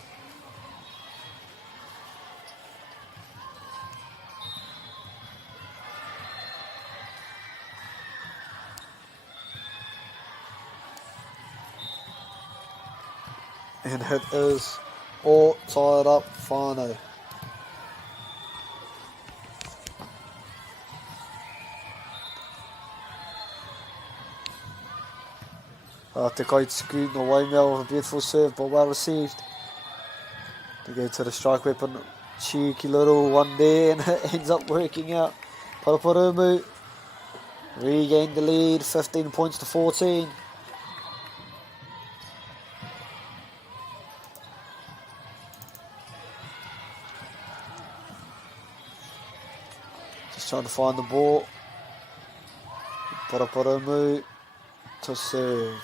And it is all tied up, whānau. Te kaituku no Waimea with a beautiful serve, but well received. They go to the strike weapon, cheeky little one there, and it ends up working out. Paraparumu regained the lead, 15 points to 14. Just trying to find the ball. Paraparumu to serve.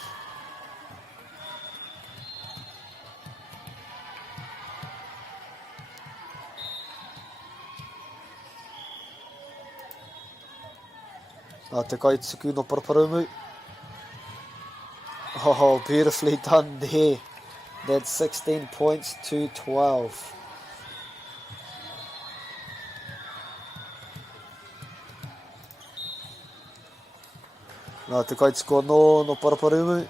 Te kaituku no Paraparumu. Oh, beautifully done there. That's 16 points to 12. Te kaituku no Paraparumu.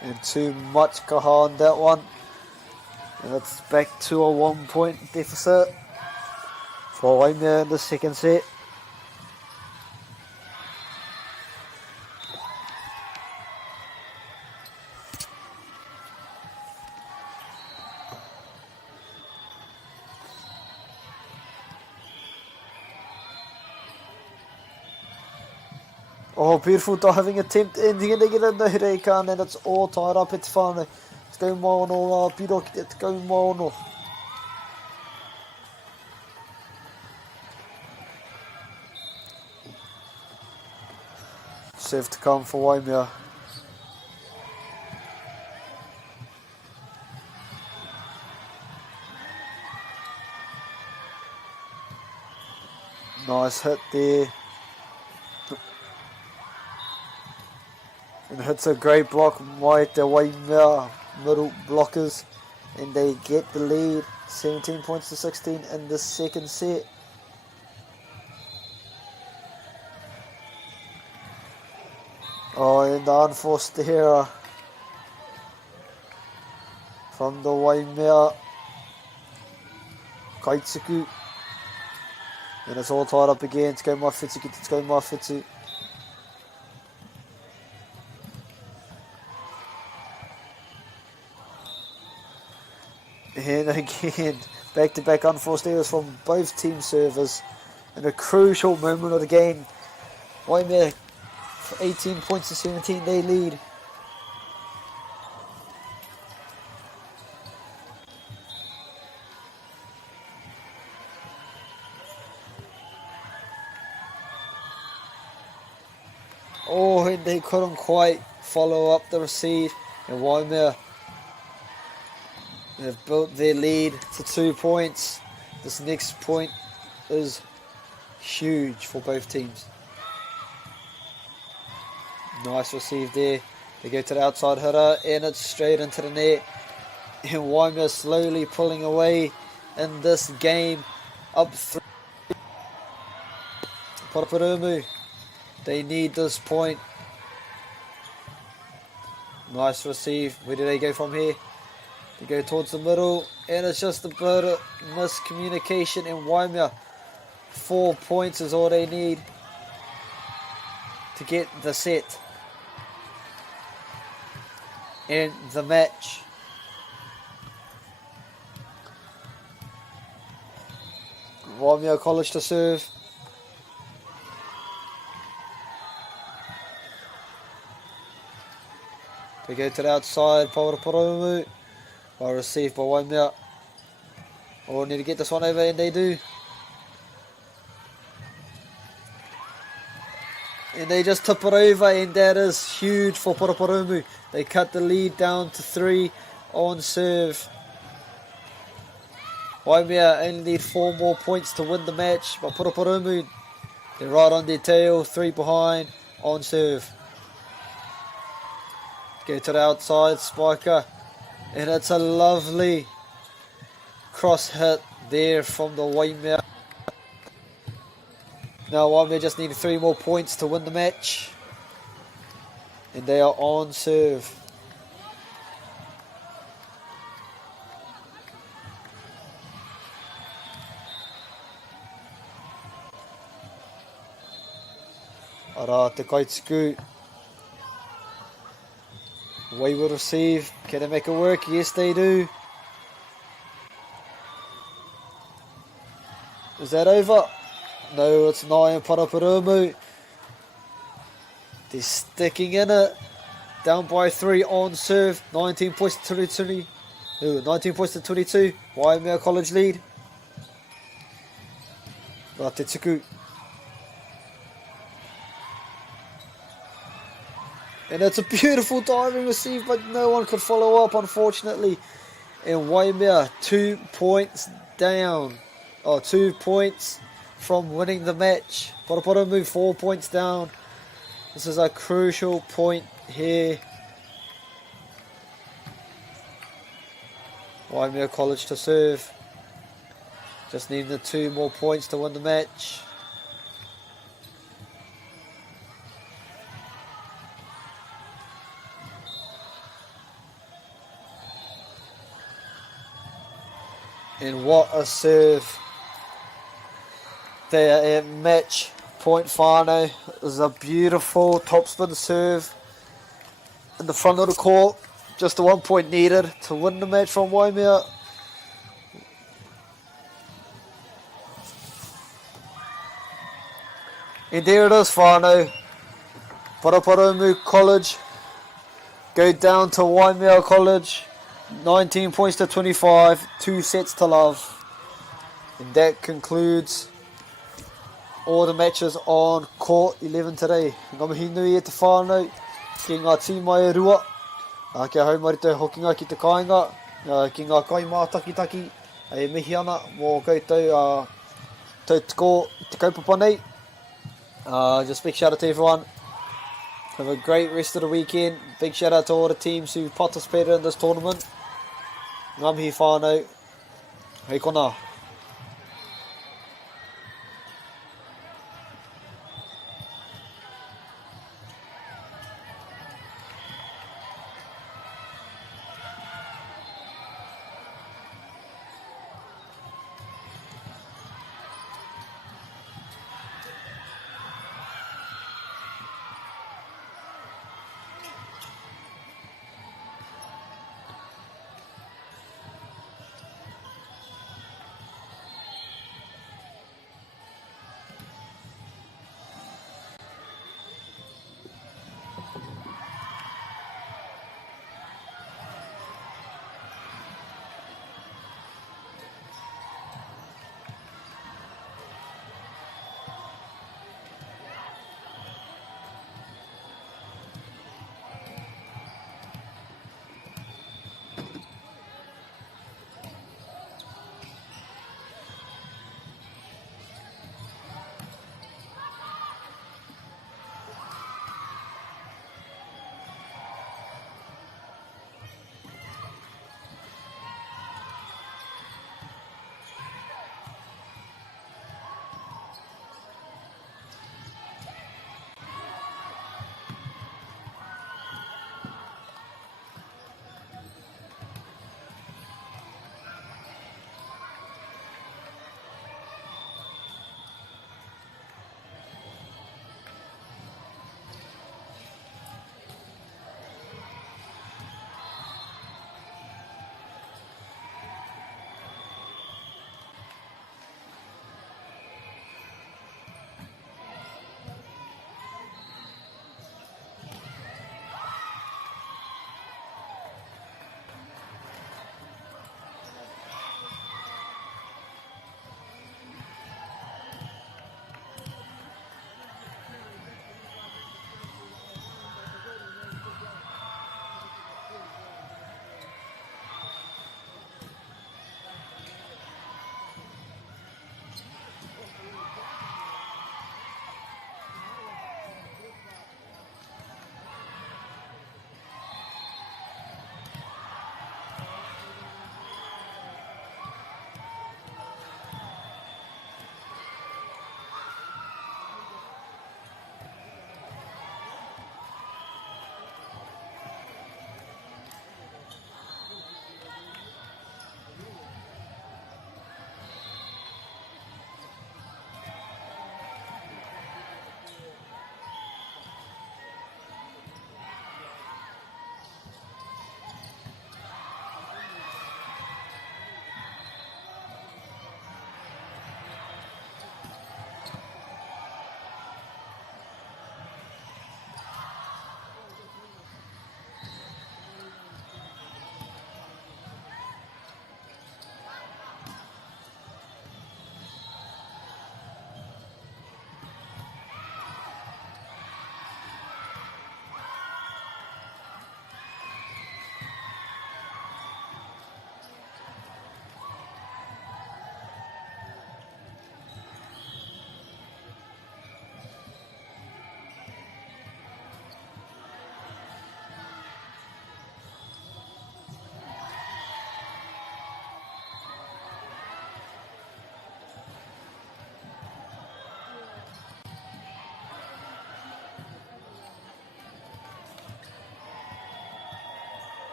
And too much kaha on that one. And it's back to a 1 point deficit for Waimea in the second set. Oh, beautiful diving attempt, ending it again in the Hireikan, and it's all tied up. It's whānau. It's go maono, piro ki te go maono. Serve to come for Waimea. Nice hit there. And hits a great block by the Waimea middle blockers. And they get the lead, 17 points to 16 in the second set. Oh, and the unforced error from the Waimea Kaitsuku. And it's all tied up again. It's going Mawhitu. And again, back-to-back unforced errors from both team servers. In a crucial moment of the game. Waimea, 18 points to 17, they lead. Oh, and they couldn't quite follow up the receive. And Waimea have built their lead to 2 points. This next point is huge for both teams. Nice receive there. They go to the outside hitter and it's straight into the net. And Waimea slowly pulling away in this game. Up 3. Paraparumu, they need this point. Nice receive. Where do they go from here? They go towards the middle, and it's just a bit of miscommunication in Waimea. 4 points is all they need to get the set and the match. Waimea College to serve. They go to the outside, Paraparumu. Well received by Waimea. Oh, need to get this one over, and they do. And they just tip it over, and that is huge for Paraparumu. They cut the lead down to 3 on serve. Waimea only need 4 more points to win the match, but Paraparumu, they're right on their tail, 3 behind on serve. Go to the outside, Spiker. And it's a lovely cross hit there from the Waimea. Now Waimea just need 3 more points to win the match. And they are on serve. Ara te Kaitsuku. Way will receive. Can they make it work? Yes, they do. Is that over? No, it's 9. Paraparumu. They're sticking in it. Down by 3 on serve. 19 points to 22. No, 19 points to 22. Waimea College lead. Ratetsuku. And it's a beautiful diving receive, but no one could follow up, unfortunately. And Waimea 2 points down. 2 points from winning the match. Paraparumu 4 points down. This is a crucial point here. Waimea College to serve. Just need the 2 more points to win the match. And what a serve. They are at match point final. It was a beautiful topspin serve in the front of the court. Just the 1 point needed to win the match from Waimea. And there it is, whānau. Paraparumu College go down to Waimea College. 19 points to 25, 2 sets to love. And that concludes all the matches on court 11 today. Ngā mihi nui e te whānau ki ngā tīma e rua. Kia haumarito hokinga ki te kāinga. Ki ngā kaimā takitaki e mihi ana mō koutou tau tiko te kaupapa nei. Just big shout out to everyone. Have a great rest of the weekend. Big shout out to all the teams who participated in this tournament. Ngā mihi whānau. Hei kona.